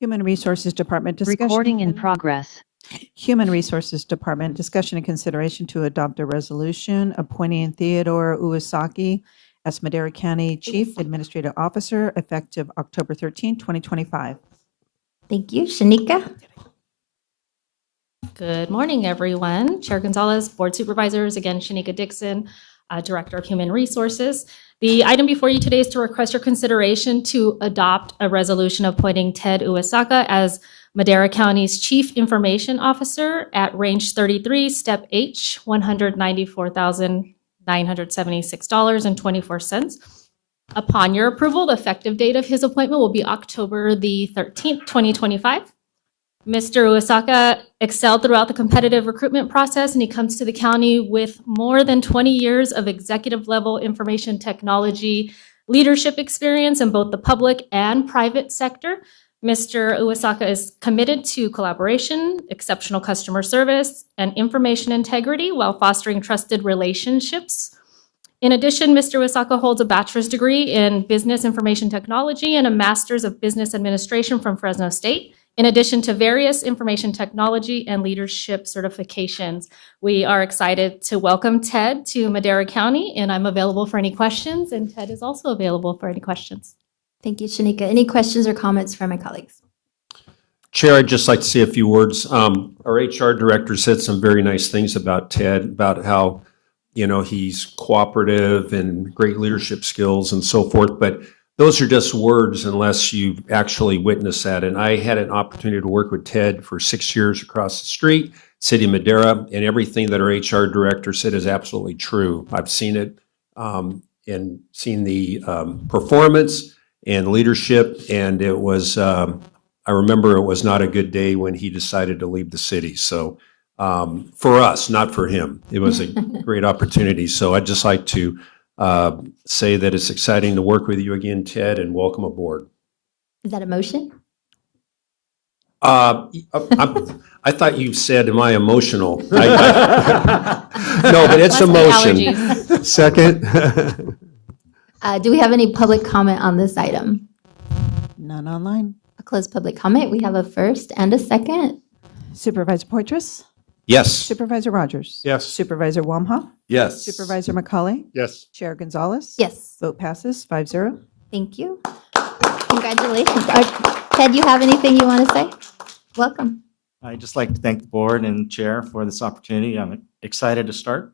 Human Resources Department discussion. Recording in progress. Human Resources Department discussion and consideration to adopt a resolution appointing Theodore Uwasaki as Madera County Chief Administrative Officer effective October 13, 2025. Thank you. Shanika? Good morning, everyone. Chair Gonzalez, Board Supervisors, again, Shanika Dixon, Director of Human Resources. The item before you today is to request your consideration to adopt a resolution appointing Ted Uwasaka as Madera County's Chief Information Officer at Range 33, Step H, $194,976.24. Upon your approval, the effective date of his appointment will be October the 13th, 2025. Mr. Uwasaka excelled throughout the competitive recruitment process, and he comes to the county with more than 20 years of executive-level information technology leadership experience in both the public and private sector. Mr. Uwasaka is committed to collaboration, exceptional customer service, and information integrity while fostering trusted relationships. In addition, Mr. Uwasaka holds a bachelor's degree in business information technology and a master's of business administration from Fresno State, in addition to various information technology and leadership certifications. We are excited to welcome Ted to Madera County, and I'm available for any questions, and Ted is also available for any questions. Thank you, Shanika. Any questions or comments from my colleagues? Chair, I'd just like to say a few words. Our HR director said some very nice things about Ted, about how, he's cooperative and great leadership skills and so forth, but those are just words unless you've actually witnessed that. And I had an opportunity to work with Ted for 6 years across the street, City of Madera, and everything that our HR director said is absolutely true. I've seen it and seen the performance and leadership, and it was, I remember it was not a good day when he decided to leave the city. So for us, not for him, it was a great opportunity. So I'd just like to say that it's exciting to work with you again, Ted, and welcome aboard. Is that a motion? I thought you said, am I emotional? No, but it's a motion. Second. Do we have any public comment on this item? None online. I'll close public comment. We have a first and a second. Supervisor Poitras? Yes. Supervisor Rogers? Yes. Supervisor Wamha? Yes. Supervisor McCauley? Yes. Chair Gonzalez? Yes. Vote passes 5-0. Thank you. Congratulations. Ted, you have anything you want to say? Welcome. I'd just like to thank the board and chair for this opportunity. I'm excited to start,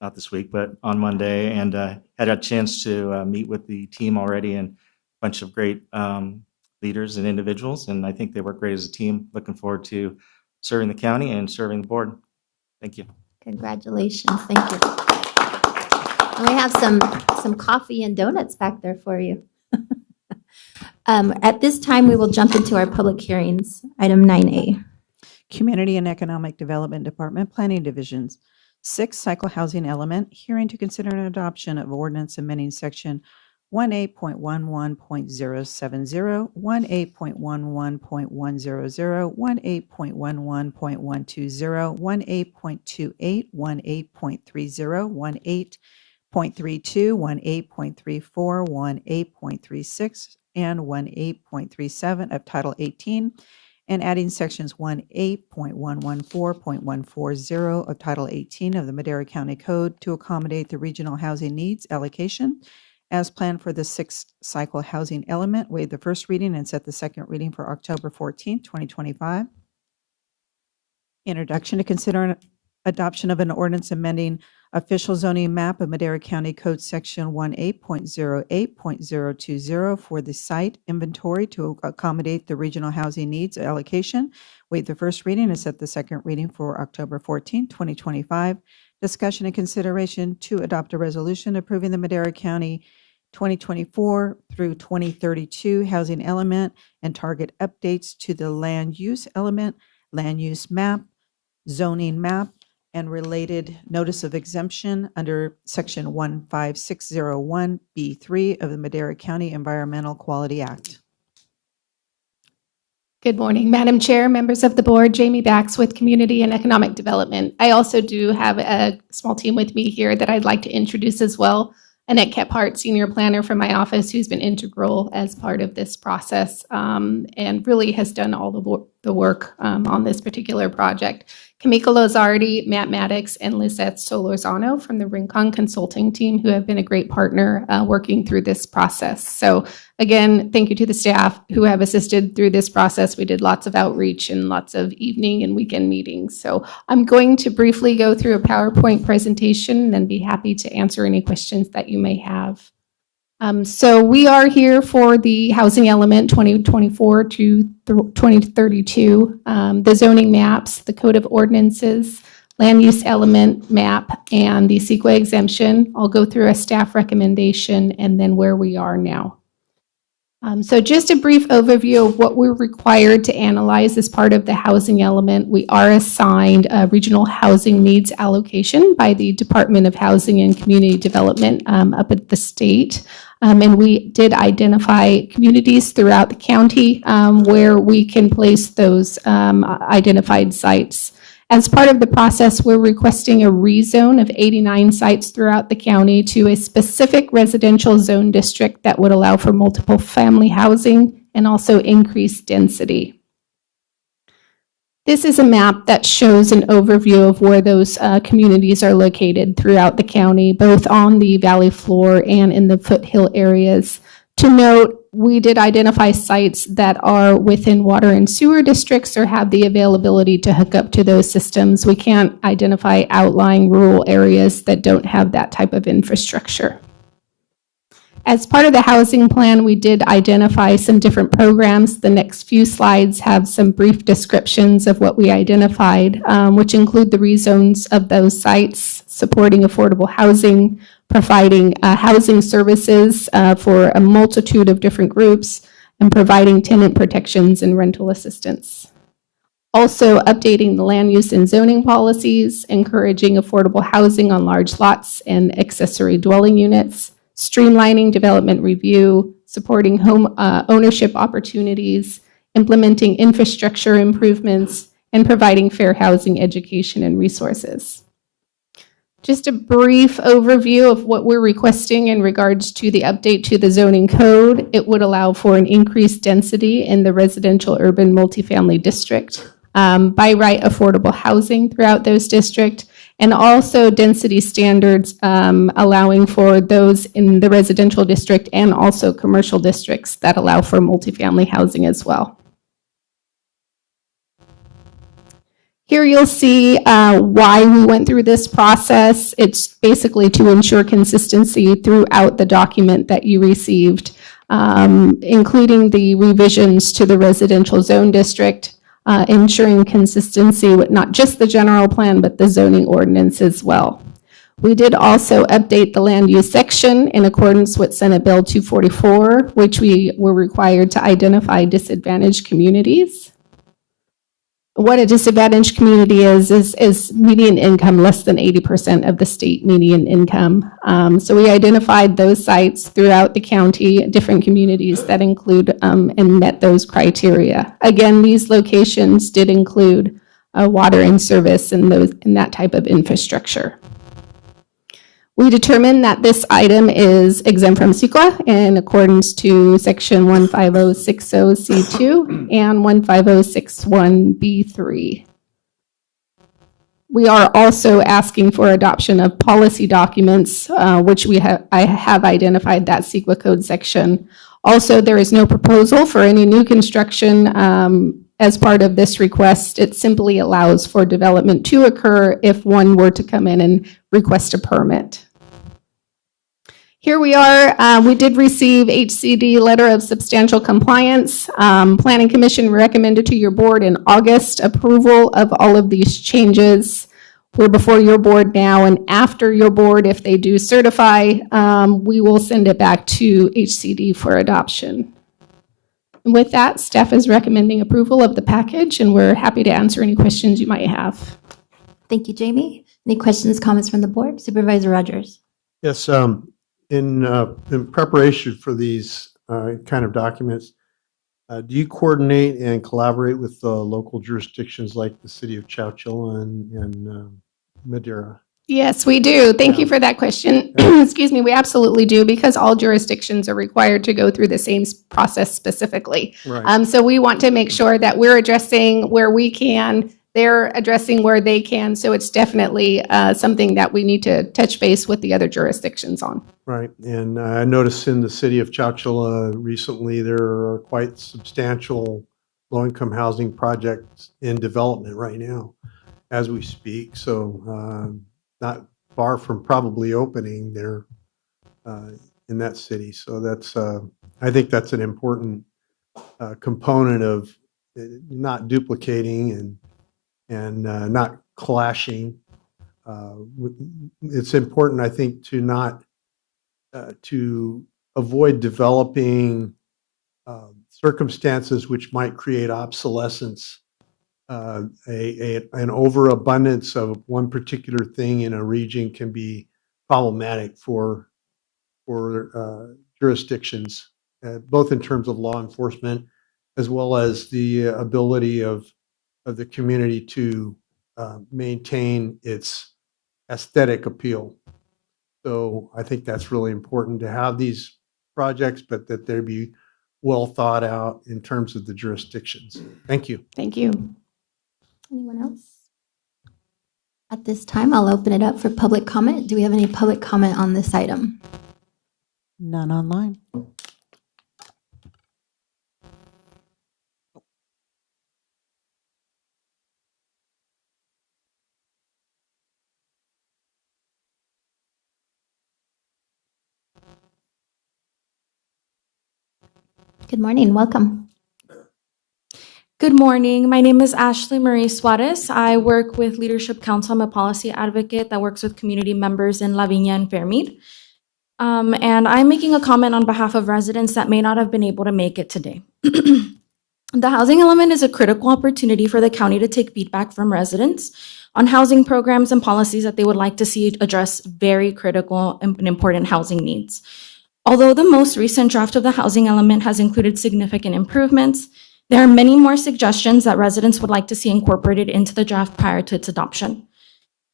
not this week, but on Monday, and had a chance to meet with the team already and a bunch of great leaders and individuals, and I think they work great as a team. Looking forward to serving the county and serving the board. Thank you. Congratulations. Thank you. And we have some coffee and donuts back there for you. At this time, we will jump into our public hearings. Item 9A. Community and Economic Development Department Planning Divisions. 6, Cycle Housing Element, hearing to consider an adoption of ordinance amending section 18.11.070, 18.11.100, 18.11.120, 18.28, 18.30, 18.32, 18.34, 18.36, and 18.37 of Title 18, and adding sections 18.114.140 of Title 18 of the Madera County Code to accommodate the regional housing needs allocation as planned for the 6th cycle housing element. Waive the first reading and set the second reading for October 14, 2025. Introduction to consider an adoption of an ordinance amending official zoning map of Madera County Code Section 18.08.020 for the site inventory to accommodate the regional housing needs allocation. Waive the first reading and set the second reading for October 14, 2025. Discussion and consideration to adopt a resolution approving the Madera County 2024 through 2032 housing element and target updates to the land use element, land use map, zoning map, and related notice of exemption under section 15601B3 of the Madera County Environmental Quality Act. Good morning, Madam Chair, members of the board, Jamie Bax with Community and Economic Development. I also do have a small team with me here that I'd like to introduce as well. Annette Kephart, Senior Planner from my office, who's been integral as part of this process and really has done all the work on this particular project. Kamika Lozardi, Matt Maddox, and Lizette Solorzano from the Rincon Consulting Team, who have been a great partner working through this process. So again, thank you to the staff who have assisted through this process. We did lots of outreach and lots of evening and weekend meetings. So I'm going to briefly go through a PowerPoint presentation and be happy to answer any questions that you may have. So we are here for the housing element 2024 to 2032, the zoning maps, the code of ordinances, land use element map, and the CEQA exemption. I'll go through a staff recommendation and then where we are now. So just a brief overview of what we're required to analyze as part of the housing element. We are assigned a regional housing needs allocation by the Department of Housing and Community Development up at the state. And we did identify communities throughout the county where we can place those identified sites. As part of the process, we're requesting a rezone of 89 sites throughout the county to a specific residential zone district that would allow for multiple family housing and also increased density. This is a map that shows an overview of where those communities are located throughout the county, both on the valley floor and in the foothill areas. To note, we did identify sites that are within water and sewer districts or have the availability to hook up to those systems. We can't identify outlying rural areas that don't have that type of infrastructure. As part of the housing plan, we did identify some different programs. The next few slides have some brief descriptions of what we identified, which include the rezones of those sites, supporting affordable housing, providing housing services for a multitude of different groups, and providing tenant protections and rental assistance. Also updating the land use and zoning policies, encouraging affordable housing on large lots and accessory dwelling units, streamlining development review, supporting home ownership opportunities, implementing infrastructure improvements, and providing fair housing education and resources. Just a brief overview of what we're requesting in regards to the update to the zoning code. It would allow for an increased density in the residential urban multifamily district, by right affordable housing throughout those districts, and also density standards allowing for those in the residential district and also commercial districts that allow for multifamily housing as well. Here you'll see why we went through this process. It's basically to ensure consistency throughout the document that you received, including the revisions to the residential zone district, ensuring consistency with not just the general plan, but the zoning ordinance as well. We did also update the land use section in accordance with Senate Bill 244, which we were required to identify disadvantaged communities. What a disadvantaged community is median income less than 80% of the state median income. So we identified those sites throughout the county, different communities that include and met those criteria. Again, these locations did include water and service and that type of infrastructure. We determined that this item is exempt from CEQA in accordance to section 15060C2 and 15061B3. We are also asking for adoption of policy documents, which I have identified that CEQA code section. Also, there is no proposal for any new construction as part of this request. It simply allows for development to occur if one were to come in and request a permit. Here we are. We did receive HCD letter of substantial compliance. Planning Commission recommended to your board in August approval of all of these changes. We're before your board now, and after your board, if they do certify, we will send it back to HCD for adoption. And with that, staff is recommending approval of the package, and we're happy to answer any questions you might have. Thank you, Jamie. Any questions, comments from the board? Supervisor Rogers. Yes, in preparation for these kind of documents, do you coordinate and collaborate with local jurisdictions like the city of Chowchilla and Madera? Yes, we do. Thank you for that question. Excuse me, we absolutely do, because all jurisdictions are required to go through the same process specifically. Right. So we want to make sure that we're addressing where we can, they're addressing where they can. So it's definitely something that we need to touch base with the other jurisdictions on. Right, and I noticed in the city of Chowchilla recently, there are quite substantial low-income housing projects in development right now as we speak. So not far from probably opening there in that city. So that's, I think that's an important component of not duplicating and not clashing. It's important, I think, to not to avoid developing circumstances which might create obsolescence, an overabundance of one particular thing in a region can be problematic for jurisdictions, both in terms of law enforcement as well as the ability of the community to maintain its aesthetic appeal. So I think that's really important to have these projects, but that they be well thought out in terms of the jurisdictions. Thank you. Thank you. Anyone else? At this time, I'll open it up for public comment. Do we have any public comment on this item? None online. Good morning, welcome. Good morning. My name is Ashley Marie Suarez. I work with Leadership Council. I'm a policy advocate that works with community members in La Viña and Fairmead. And I'm making a comment on behalf of residents that may not have been able to make it today. The housing element is a critical opportunity for the county to take feedback from residents on housing programs and policies that they would like to see address very critical and important housing needs. Although the most recent draft of the housing element has included significant improvements, there are many more suggestions that residents would like to see incorporated into the draft prior to its adoption.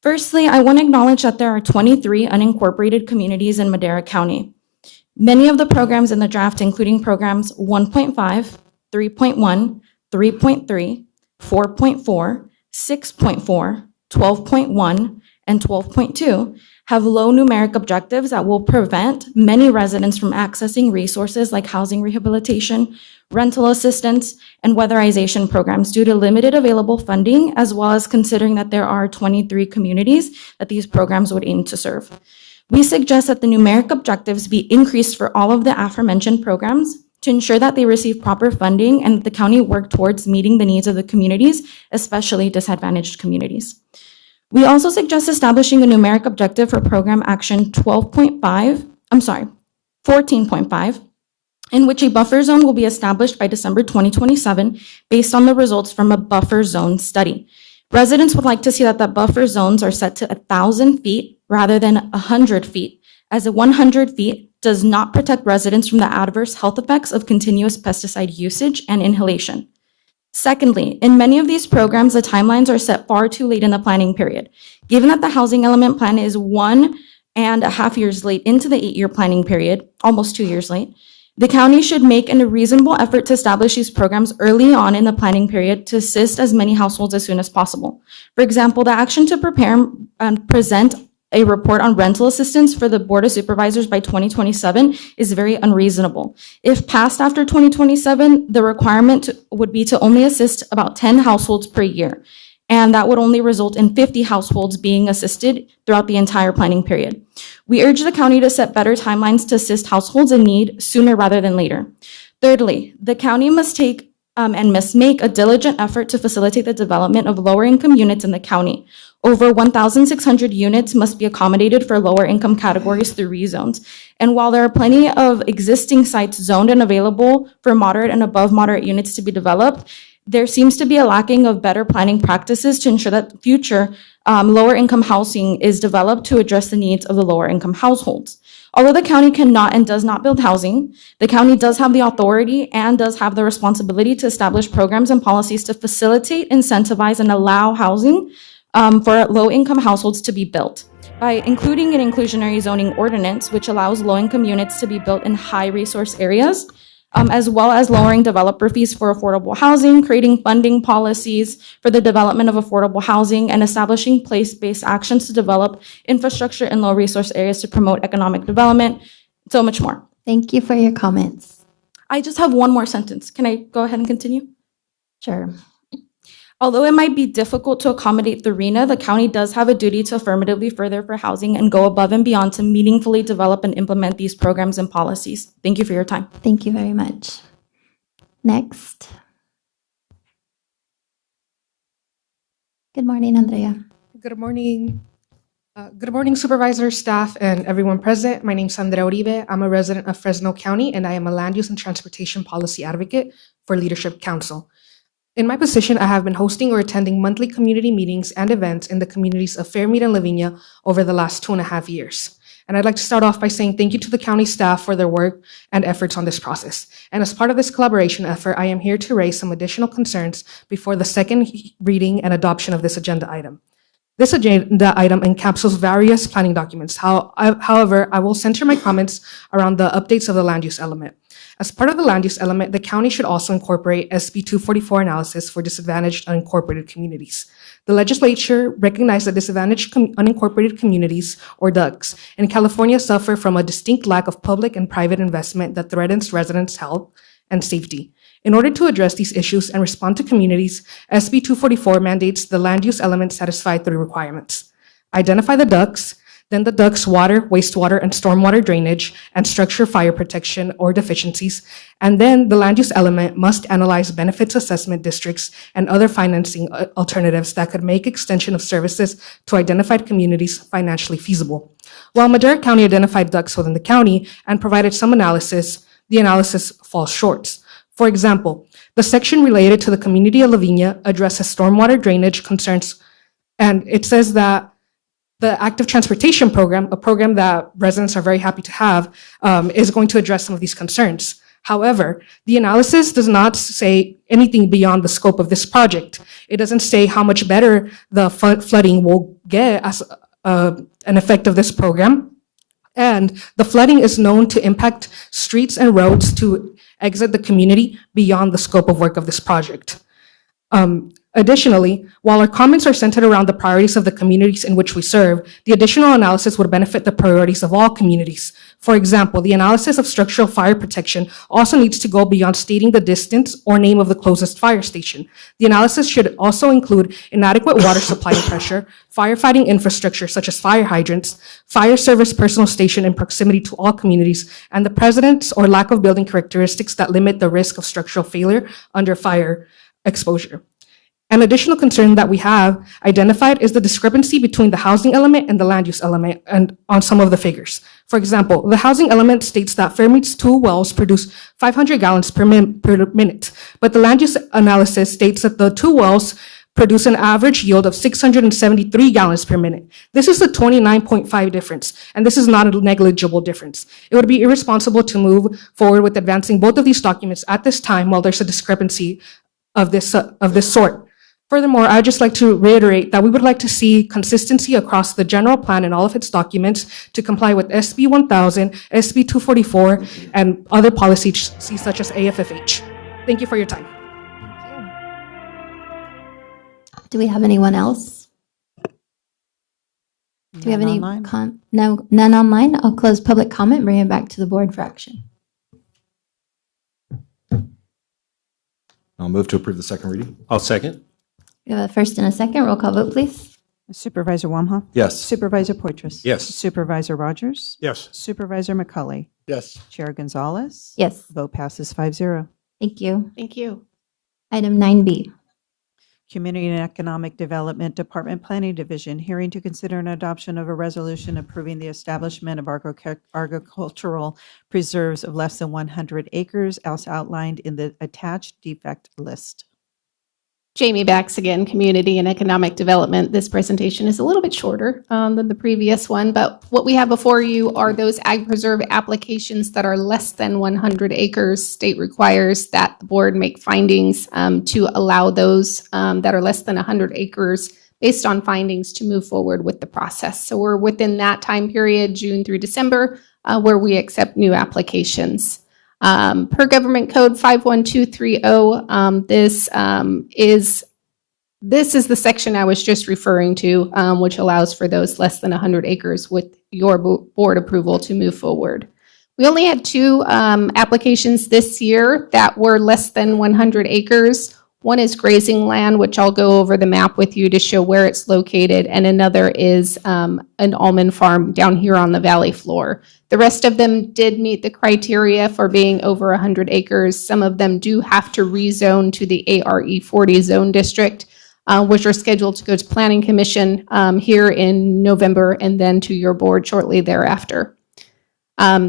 Firstly, I want to acknowledge that there are 23 unincorporated communities in Madera County. Many of the programs in the draft, including programs 1.5, 3.1, 3.3, 4.4, 6.4, 12.1, and 12.2, have low numeric objectives that will prevent many residents from accessing resources like housing rehabilitation, rental assistance, and weatherization programs due to limited available funding, as well as considering that there are 23 communities that these programs would aim to serve. We suggest that the numeric objectives be increased for all of the aforementioned programs to ensure that they receive proper funding and that the county work towards meeting the needs of the communities, especially disadvantaged communities. We also suggest establishing a numeric objective for program action 14.5, in which a buffer zone will be established by December 2027 based on the results from a buffer zone study. Residents would like to see that the buffer zones are set to 1,000 feet rather than 100 feet, as 100 feet does not protect residents from the adverse health effects of continuous pesticide usage and inhalation. Secondly, in many of these programs, the timelines are set far too late in the planning period. Given that the housing element plan is 1.5 years late into the 8-year planning period, almost 2 years late, the county should make a reasonable effort to establish these programs early on in the planning period to assist as many households as soon as possible. For example, the action to prepare and present a report on rental assistance for the Board of Supervisors by 2027 is very unreasonable. If passed after 2027, the requirement would be to only assist about 10 households per year, and that would only result in 50 households being assisted throughout the entire planning period. We urge the county to set better timelines to assist households in need sooner rather than later. Thirdly, the county must take and must make a diligent effort to facilitate the development of lower income units in the county. Over 1,600 units must be accommodated for lower income categories through rezones. And while there are plenty of existing sites zoned and available for moderate and above moderate units to be developed, there seems to be a lacking of better planning practices to ensure that future lower income housing is developed to address the needs of the lower income households. Although the county cannot and does not build housing, the county does have the authority and does have the responsibility to establish programs and policies to facilitate, incentivize, and allow housing for low-income households to be built. by including an inclusionary zoning ordinance, which allows low-income units to be built in high-resource areas, as well as lowering developer fees for affordable housing, creating funding policies for the development of affordable housing, and establishing place-based actions to develop infrastructure in low-resource areas to promote economic development, so much more. Thank you for your comments. I just have one more sentence. Can I go ahead and continue? Sure. Although it might be difficult to accommodate the RENA, the county does have a duty to affirmatively further for housing and go above and beyond to meaningfully develop and implement these programs and policies. Thank you for your time. Thank you very much. Next. Good morning, Andrea. Good morning. Good morning, supervisor, staff, and everyone present. My name is Andrea Uribe. I'm a resident of Fresno County, and I am a land use and transportation policy advocate for Leadership Council. In my position, I have been hosting or attending monthly community meetings and events in the communities of Fairmead and Lavinia over the last 2.5 years. And I'd like to start off by saying thank you to the county staff for their work and efforts on this process. And as part of this collaboration effort, I am here to raise some additional concerns before the second reading and adoption of this agenda item. This agenda item encapsulates various planning documents. However, I will center my comments around the updates of the land use element. As part of the land use element, the county should also incorporate SB 244 analysis for disadvantaged unincorporated communities. The legislature recognized that disadvantaged unincorporated communities, or DUCs, in California suffer from a distinct lack of public and private investment that threatens residents' health and safety. In order to address these issues and respond to communities, SB 244 mandates the land use element satisfy 3 requirements: identify the DUCs, then the DUC's water, wastewater, and stormwater drainage and structure fire protection or deficiencies, and then the land use element must analyze benefits assessment districts and other financing alternatives that could make extension of services to identified communities financially feasible. While Madera County identified DUCs within the county and provided some analysis, the analysis falls short. For example, the section related to the community of Lavinia addresses stormwater drainage concerns, and it says that the active transportation program, a program that residents are very happy to have, is going to address some of these concerns. However, the analysis does not say anything beyond the scope of this project. It doesn't say how much better the flooding will get as an effect of this program. And the flooding is known to impact streets and roads to exit the community beyond the scope of work of this project. Additionally, while our comments are centered around the priorities of the communities in which we serve, the additional analysis would benefit the priorities of all communities. For example, the analysis of structural fire protection also needs to go beyond stating the distance or name of the closest fire station. The analysis should also include inadequate water supply and pressure, firefighting infrastructure such as fire hydrants, fire service personal station in proximity to all communities, and the presence or lack of building characteristics that limit the risk of structural failure under fire exposure. An additional concern that we have identified is the discrepancy between the housing element and the land use element and on some of the figures. For example, the housing element states that Fairmead's 2 wells produce 500 gallons per minute, but the land use analysis states that the 2 wells produce an average yield of 673 gallons per minute. This is a 29.5 difference, and this is not a negligible difference. It would be irresponsible to move forward with advancing both of these documents at this time while there's a discrepancy of this sort. Furthermore, I'd just like to reiterate that we would like to see consistency across the general plan and all of its documents to comply with SB 1000, SB 244, and other policies such as AFFH. Thank you for your time. Do we have anyone else? Do we have any none online? I'll close public comment, bring it back to the board for action. I'll move to approve the second reading. I'll second. We have a first and a second. Roll call vote, please. Supervisor Wamha? Yes. Supervisor Poitras? Yes. Supervisor Rogers? Yes. Supervisor McCulley? Yes. Chair Gonzalez? Yes. Vote passes 5-0. Thank you. Thank you. Item 9B. Community and Economic Development Department Planning Division, hearing to consider an adoption of a resolution approving the establishment of agricultural preserves of less than 100 acres as outlined in the attached defect list. Jamie Bax again, Community and Economic Development. This presentation is a little bit shorter than the previous one, but what we have before you are those ag preserve applications that are less than 100 acres. State requires that the board make findings to allow those that are less than 100 acres based on findings to move forward with the process. So we're within that time period, June through December, where we accept new applications. Per Government Code 51230, this is the section I was just referring to, which allows for those less than 100 acres with your board approval to move forward. We only had 2 applications this year that were less than 100 acres. One is grazing land, which I'll go over the map with you to show where it's located, and another is an almond farm down here on the valley floor. The rest of them did meet the criteria for being over 100 acres. Some of them do have to rezone to the ARE 40 zone district, which are scheduled to go to Planning Commission here in November and then to your board shortly thereafter.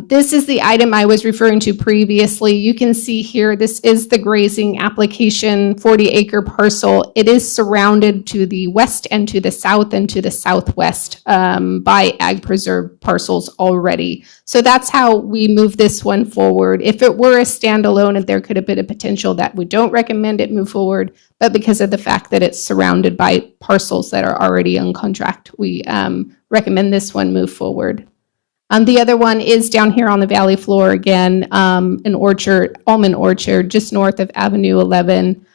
This is the item I was referring to previously. You can see here, this is the grazing application, 40-acre parcel. It is surrounded to the west and to the south and to the southwest by ag preserve parcels already. So that's how we move this one forward. If it were a standalone, there could have been a potential that we don't recommend it move forward, but because of the fact that it's surrounded by parcels that are already on contract, we recommend this one move forward. The other one is down here on the valley floor again, an orchard, almond orchard, just north of Avenue 11,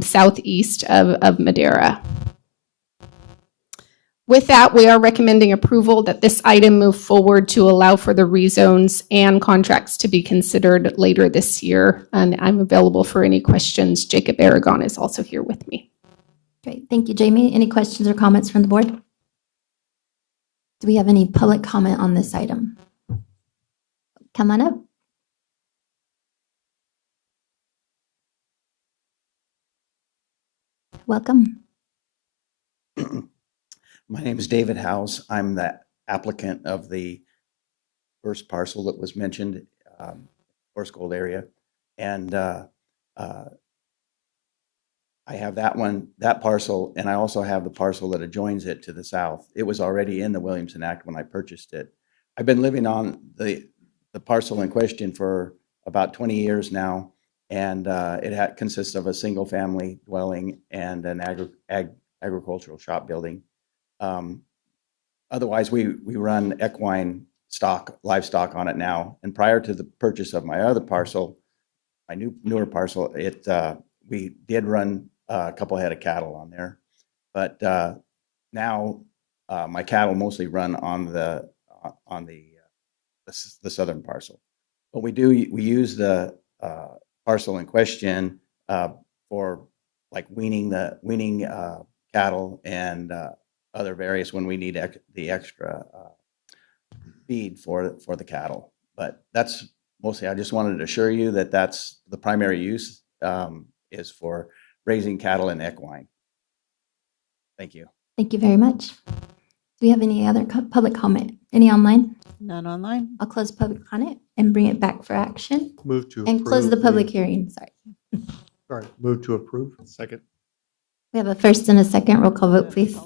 southeast of Madera. With that, we are recommending approval that this item move forward to allow for the rezones and contracts to be considered later this year. And I'm available for any questions. Jacob Aragon is also here with me. Great. Thank you, Jamie. Any questions or comments from the board? Do we have any public comment on this item? Come on up. Welcome. My name is David House. I'm the applicant of the first parcel that was mentioned, Forest Gold area. And I have that parcel, and I also have the parcel that adjoins it to the south. It was already in the Williamson Act when I purchased it. I've been living on the parcel in question for about 20 years now, and it consists of a single-family dwelling and an agricultural shop building. Otherwise, we run equine livestock on it now. And prior to the purchase of my other parcel, my newer parcel, we did run a couple head of cattle on there, but now my cattle mostly run on the southern parcel. But we use the parcel in question for like weaning cattle and other various when we need the extra feed for the cattle. But that's mostly, I just wanted to assure you that that's the primary use is for raising cattle and equine. Thank you. Thank you very much. Do we have any other public comment? Any online? None online. I'll close public comment and bring it back for action. Move to And close the approve public hearing. Sorry. All right, move to approve. Second. We have a first and a second. Roll call vote, please.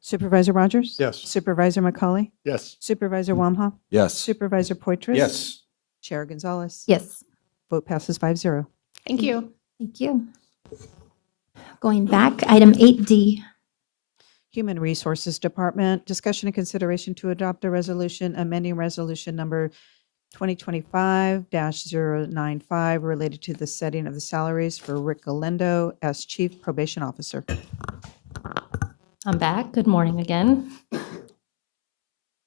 Supervisor Rogers? Yes. Supervisor McCauley? Yes. Supervisor Wamha? Yes. Supervisor Poitras? Yes. Chair Gonzalez? Yes. Vote passes 5-0. Thank you. Thank you. Going back, item 8D. Human Resources Department, discussion and consideration to adopt a resolution amending resolution number 2025-095 related to the setting of the salaries for Rick Galindo as Chief Probation Officer. I'm back. Good morning again.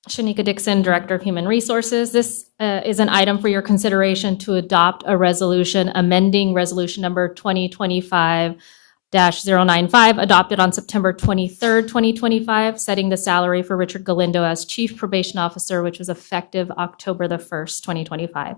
Shanika Dixon, Director of Human Resources. This is an item for your consideration to adopt a resolution amending resolution number 2025-095 adopted on September 23rd, 2025, setting the salary for Richard Galindo as Chief Probation Officer, which was effective October the 1st, 2025.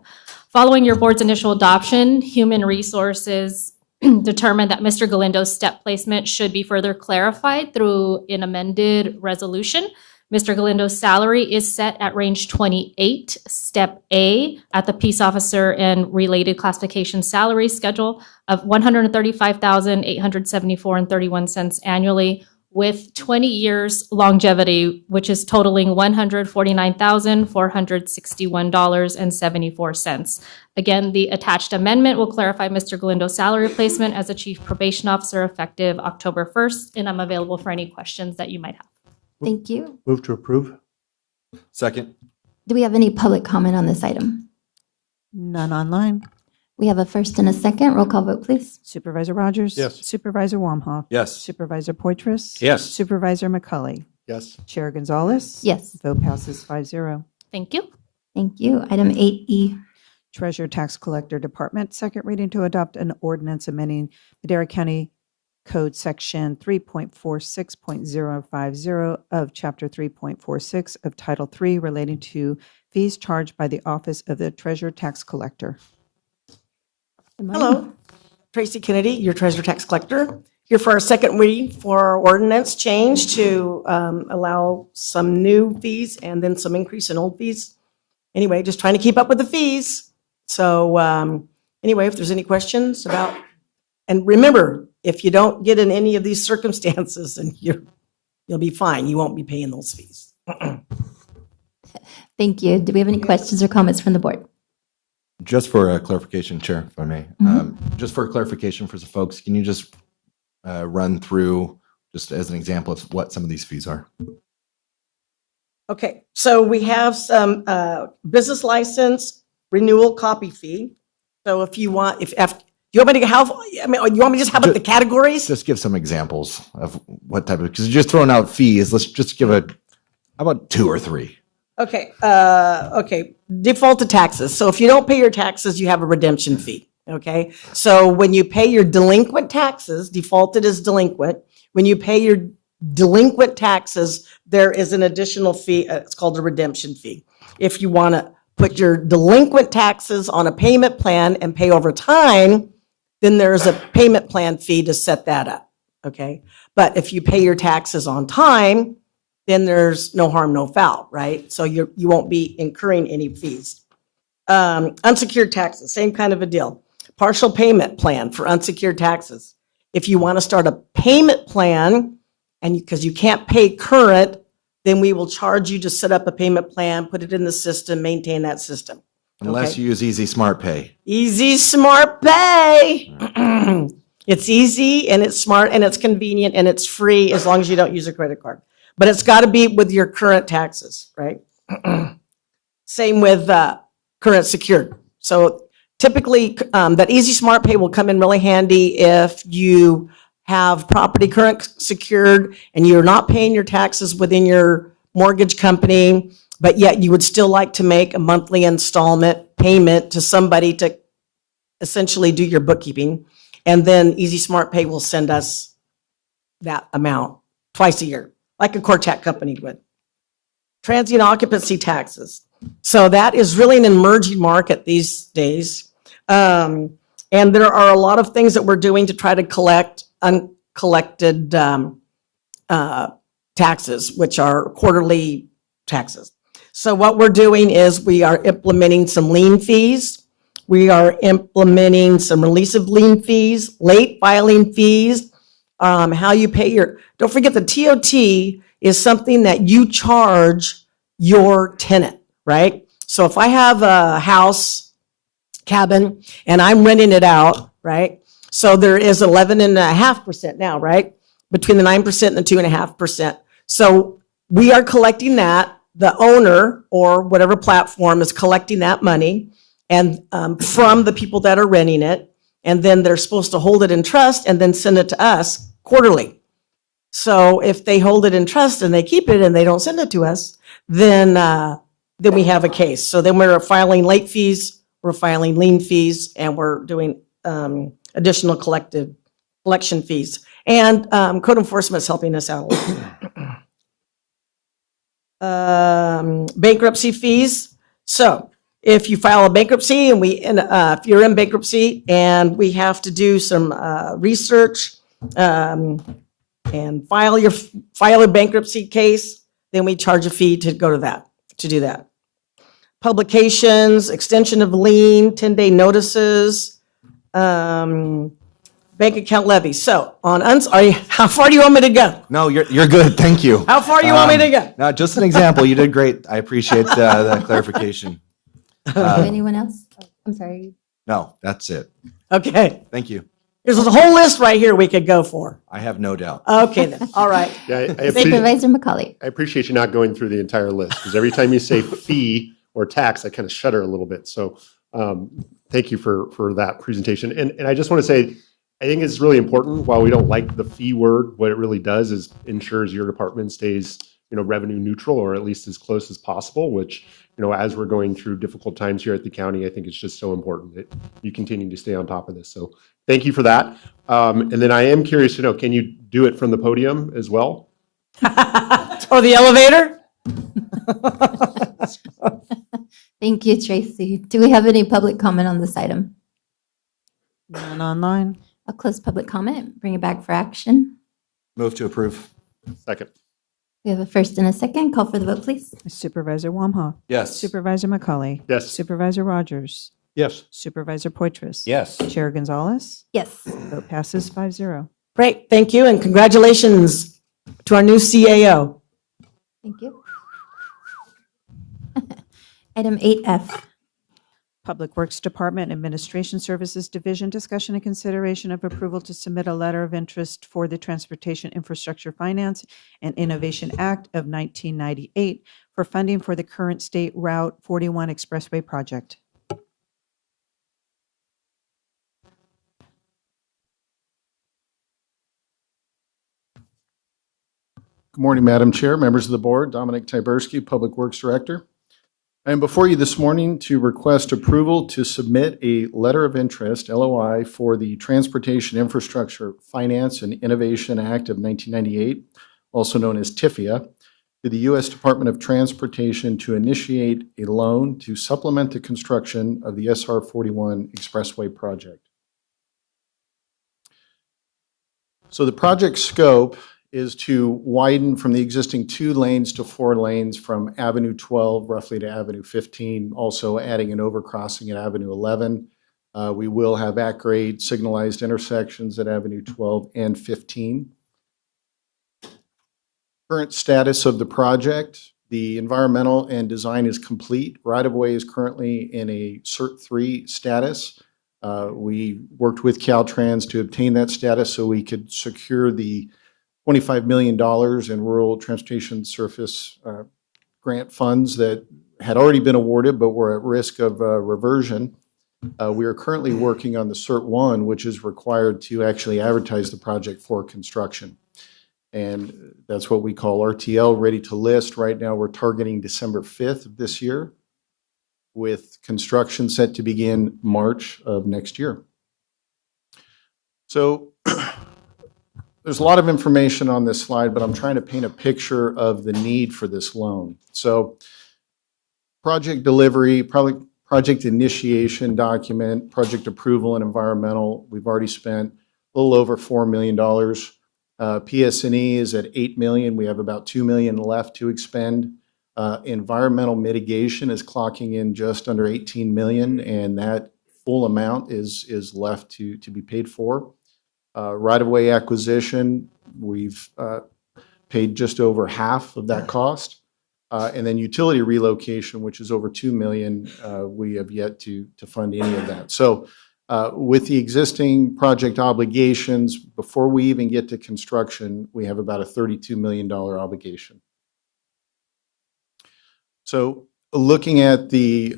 Following your board's initial adoption, Human Resources determined that Mr. Galindo's step placement should be further clarified through an amended resolution. Mr. Galindo's salary is set at range 28, step A, at the Peace Officer and related classification salary schedule of $135,874.31 annually, with 20 years longevity, which is totaling $149,461.74. Again, the attached amendment will clarify Mr. Galindo's salary replacement as a chief probation officer effective October 1st, and I'm available for any questions that you might have. Thank you. Move to approve. Second. Do we have any public comment on this item? None online. We have a first and a second. Roll call vote, please. Supervisor Rogers? Yes. Supervisor Wamhaugh? Yes. Supervisor Poitras? Yes. Supervisor McCully? Yes. Chair Gonzalez? Yes. Vote passes 5-0. Thank you. Thank you. Item 8E. Treasurer Tax Collector Department, second reading to adopt an ordinance amending Madera County Code Section 3.46.050 of Chapter 3.46 of Title III relating to fees charged by the Office of the Treasurer Tax Collector. Hello, Tracy Kennedy, your Treasurer Tax Collector, here for our second reading for our ordinance change to allow some new fees and then some increase in old fees. Anyway, just trying to keep up with the fees. So anyway, if there's any questions about, and remember, if you don't get in any of these circumstances, then you'll be fine. You won't be paying those fees. Thank you. Do we have any questions or comments from the board? Just for clarification, Chair, if I may, just for clarification for the folks, can you just run through, just as an example of what some of these fees are? Okay, so we have some business license renewal copy fee. So if you want, if you want me to have, I mean, you want me to just have like the categories? Just give some examples of what type of, because you're just throwing out fees. Let's just give how about 2 or 3? Okay, okay, defaulted taxes. So if you don't pay your taxes, you have a redemption fee, okay? So when you pay your delinquent taxes, defaulted is delinquent. When you pay your delinquent taxes, there is an additional fee, it's called a redemption fee. If you want to put your delinquent taxes on a payment plan and pay over time, then there's a payment plan fee to set that up, okay? But if you pay your taxes on time, then there's no harm, no foul, right? So you won't be incurring any fees. Unsecured taxes, same kind of a deal. Partial payment plan for unsecured taxes. If you want to start a payment plan, and because you can't pay current, then we will charge you to set up a payment plan, put it in the system, maintain that system. Unless you use Easy Smart Pay. Easy Smart Pay. It's easy and it's smart and it's convenient and it's free as long as you don't use a credit card. But it's got to be with your current taxes, right? Same with current secured. So typically that Easy Smart Pay will come in really handy if you have property current secured and you're not paying your taxes within your mortgage company, but yet you would still like to make a monthly installment payment to somebody to essentially do your bookkeeping. And then Easy Smart Pay will send us that amount twice a year, like a Cortac company would. Transient occupancy taxes. So that is really an emerging market these days. And there are a lot of things that we're doing to try to collect uncollected taxes, which are quarterly taxes. So what we're doing is we are implementing some lien fees. We are implementing some release of lien fees, late filing fees, how you pay your, don't forget the TOT is something that you charge your tenant, right? So if I have a house, cabin, and I'm renting it out, right? So there is 11.5% now, right? Between the 9% and the 2.5%. So we are collecting that. The owner or whatever platform is collecting that money and from the people that are renting it. And then they're supposed to hold it in trust and then send it to us quarterly. So if they hold it in trust and they keep it and they don't send it to us, then we have a case. So then we're filing late fees, we're filing lien fees, and we're doing additional collection fees. And code enforcement is helping us out a lot. Bankruptcy fees. So if you file a bankruptcy and if you're in bankruptcy and we have to do some research and file a bankruptcy case, then we charge a fee to go to that, to do that. Publications, extension of lien, 10-day notices, bank account levy. So how far do you want me to go? No, you're good. Thank you. How far do you want me to go? No, just an example. You did great. I appreciate the clarification. Anyone else? I'm sorry. No, that's it. Okay. Thank you. There's a whole list right here we could go for. I have no doubt. Okay then. All right. Yeah, Supervisor McCauley. I appreciate you not going through the entire list because every time you say fee or tax, I kind of shudder a little bit. So thank you for that presentation. And I just want to say, I think it's really important. While we don't like the fee word, what it really does is ensures your department stays, revenue neutral or at least as close as possible, which, as we're going through difficult times here at the county, I think it's just so important that you continue to stay on top of this. So thank you for that. And then I am curious to know, can you do it from the podium as well? Or the elevator? Thank you, Tracy. Do we have any public comment on this item? None online. I'll close public comment, bring it back for action. Move to approve. Second. We have a first and a second. Call for the vote, please. Supervisor Wamhaugh. Yes. Supervisor McCauley. Yes. Supervisor Rogers. Yes. Supervisor Poitras. Yes. Chair Gonzalez. Yes. Vote passes 5-0. Great. Thank you. And congratulations to our new CAO. Thank you. Item 8F. Public Works Department Administration Services Division, discussion and consideration of approval to submit a letter of interest for the Transportation Infrastructure Finance and Innovation Act of 1998 for funding for the current State Route 41 Expressway project. Good morning, Madam Chair, members of the board, Dominic Tyberski, Public Works Director. I am before you this morning to request approval to submit a letter of interest, LOI, for the Transportation Infrastructure Finance and Innovation Act of 1998, also known as TIFIA, to the U.S. Department of Transportation to initiate a loan to supplement the construction of the SR 41 Expressway project. So the project scope is to widen from the existing 2 lanes to 4 lanes from Avenue 12 roughly to Avenue 15, also adding an overcrossing at Avenue 11. We will have at-grade signalized intersections at Avenue 12 and 15. Current status of the project, the environmental and design is complete. Right-of-way is currently in a Cert 3 status. We worked with Caltrans to obtain that status so we could secure the $25 million in rural transportation surface grant funds that had already been awarded but were at risk of reversion. We are currently working on the Cert 1, which is required to actually advertise the project for construction. And that's what we call RTL, ready to list. Right now, we're targeting December 5th of this year, with construction set to begin March of next year. So there's a lot of information on this slide, but I'm trying to paint a picture of the need for this loan. So project delivery, project initiation document, project approval and environmental, we've already spent a little over $4 million. PS&E is at $8 million. We have about $2 million left to expend. Environmental mitigation is clocking in just under $18 million, and that full amount is left to be paid for. Right-of-way acquisition, we've paid just over half of that cost. And then utility relocation, which is over $2 million, we have yet to fund any of that. So with the existing project obligations, before we even get to construction, we have about a $32 million obligation. So looking at the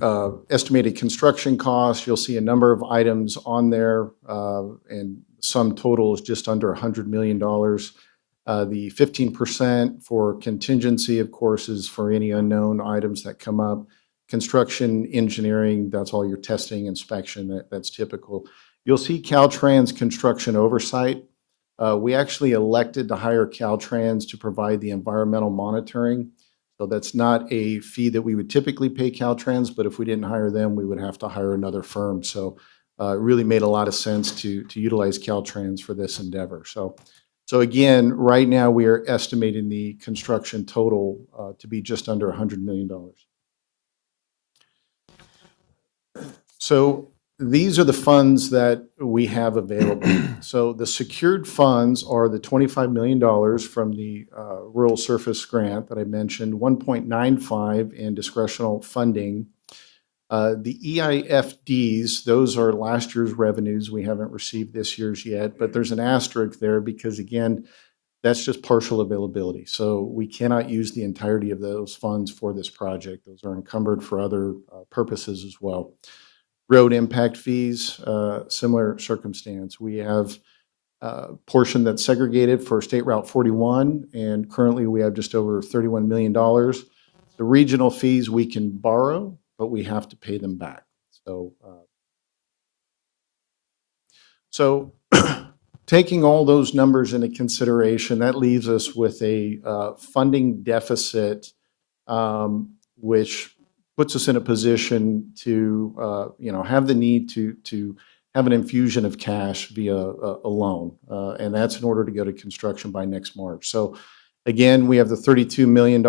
estimated construction cost, you'll see a number of items on there, and sum total is just under $100 million. The 15% for contingency, of course, is for any unknown items that come up. Construction, engineering, that's all your testing, inspection, that's typical. You'll see Caltrans construction oversight. We actually elected to hire Caltrans to provide the environmental monitoring. So that's not a fee that we would typically pay Caltrans, but if we didn't hire them, we would have to hire another firm. So it really made a lot of sense to utilize Caltrans for this endeavor. So again, right now we are estimating the construction total to be just under $100 million. So these are the funds that we have available. So the secured funds are the $25 million from the rural surface grant that I mentioned, 1.95 in discretional funding. The EIFDs, those are last year's revenues. We haven't received this year's yet, but there's an asterisk there because, again, that's just partial availability. So we cannot use the entirety of those funds for this project. Those are encumbered for other purposes as well. Road impact fees, similar circumstance. We have a portion that's segregated for State Route 41, and currently we have just over $31 million. The regional fees we can borrow, but we have to pay them back. So taking all those numbers into consideration, that leaves us with a funding deficit, which puts us in a position to have the need to have an infusion of cash via a loan, and that's in order to go to construction by next March. So again, we have the $32 million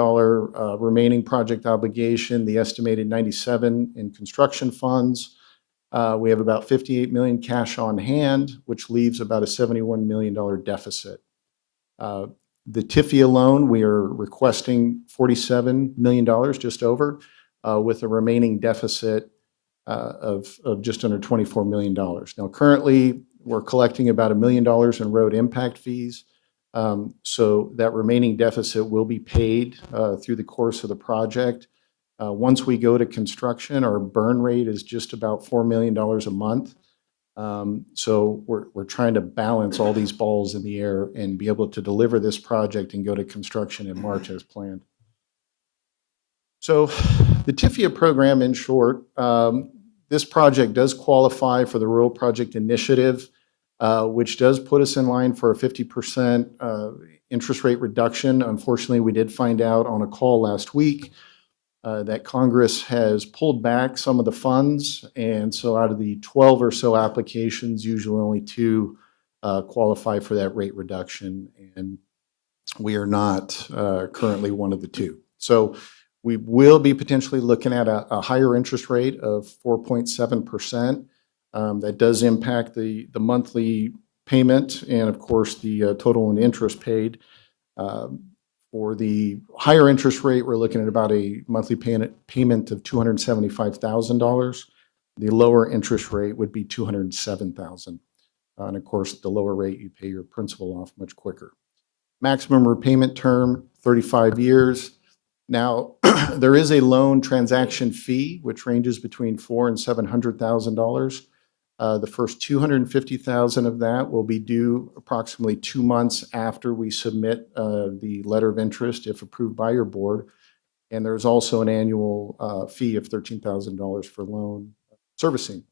remaining project obligation, the estimated 97 in construction funds. We have about 58 million cash on hand, which leaves about a $71 million deficit. The TIFIA loan, we are requesting $47 million, just over, with a remaining deficit of just under $24 million. Now, currently, we're collecting about $1 million in road impact fees. So that remaining deficit will be paid through the course of the project. Once we go to construction, our burn rate is just about $4 million a month. So we're trying to balance all these balls in the air and be able to deliver this project and go to construction in March as planned. So the TIFIA program, in short, this project does qualify for the Rural Project Initiative, which does put us in line for a 50% interest rate reduction. Unfortunately, we did find out on a call last week that Congress has pulled back some of the funds, and so out of the 12 or so applications, usually only 2 qualify for that rate reduction, and we are not currently one of the 2. So we will be potentially looking at a higher interest rate of 4.7%. That does impact the monthly payment and, of course, the total in interest paid. For the higher interest rate, we're looking at about a monthly payment of $275,000. The lower interest rate would be $207,000. And of course, the lower rate, you pay your principal off much quicker. Maximum repayment term, 35 years. Now, there is a loan transaction fee, which ranges between $400,000 and $700,000. The first $250,000 of that will be due approximately 2 months after we submit the letter of interest, if approved by your board. And there's also an annual fee of $13,000 for loan servicing.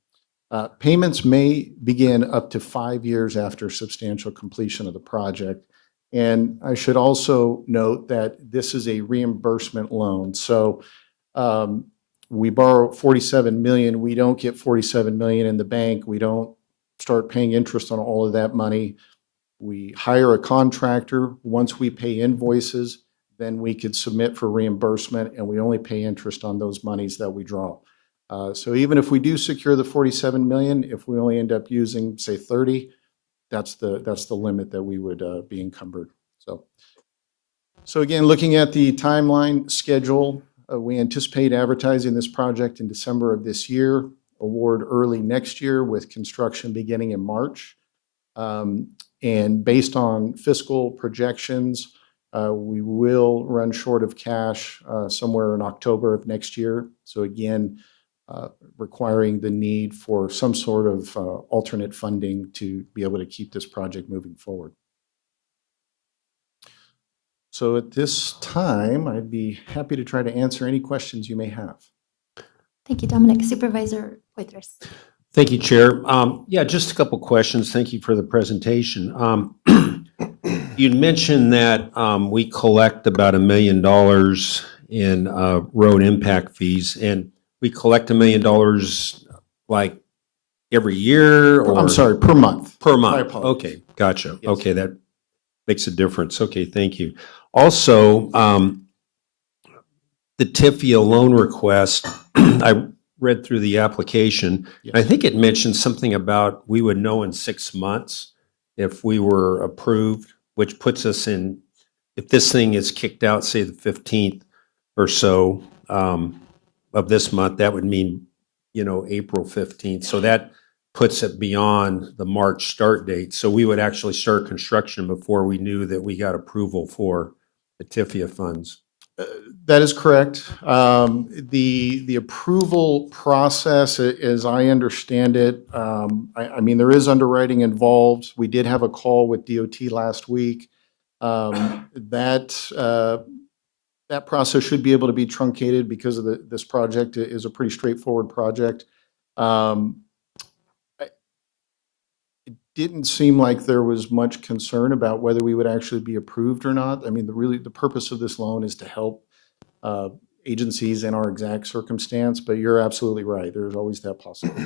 Payments may begin up to 5 years after substantial completion of the project. And I should also note that this is a reimbursement loan. So we borrow $47 million. We don't get $47 million in the bank. We don't start paying interest on all of that money. We hire a contractor. Once we pay invoices, then we could submit for reimbursement, and we only pay interest on those monies that we draw. So even if we do secure the $47 million, if we only end up using, say, 30, that's the limit that we would be encumbered. So again, looking at the timeline schedule, we anticipate advertising this project in December of this year, award early next year with construction beginning in March. And based on fiscal projections, we will run short of cash somewhere in October of next year. So again, requiring the need for some sort of alternate funding to be able to keep this project moving forward. So at this time, I'd be happy to try to answer any questions you may have. Thank you, Dominic. Supervisor Poitras. Thank you, Chair. Yeah, just a couple questions. Thank you for the presentation. You mentioned that we collect about $1 million in road impact fees, and we collect $1 million like every year, or I'm sorry, per month. Per I month. apologize. Okay, gotcha. Yes. Okay, that makes a difference. Okay, thank you. Also, the TIFIA loan request, I read through the application. Yes. I think it mentioned something about we would know in 6 months if we were approved, which puts us in, if this thing is kicked out, say the 15th or so of this month, that would mean, April 15th. So that puts it beyond the March start date. So we would actually start construction before we knew that we got approval for the TIFIA funds. That is correct. The approval process, as I understand it, I mean, there is underwriting involved. We did have a call with DOT last week. That process should be able to be truncated because of this project is a pretty straightforward project. It didn't seem like there was much concern about whether we would actually be approved or not. I mean, the purpose of this loan is to help agencies in our exact circumstance, but you're absolutely right. There's always that possibility.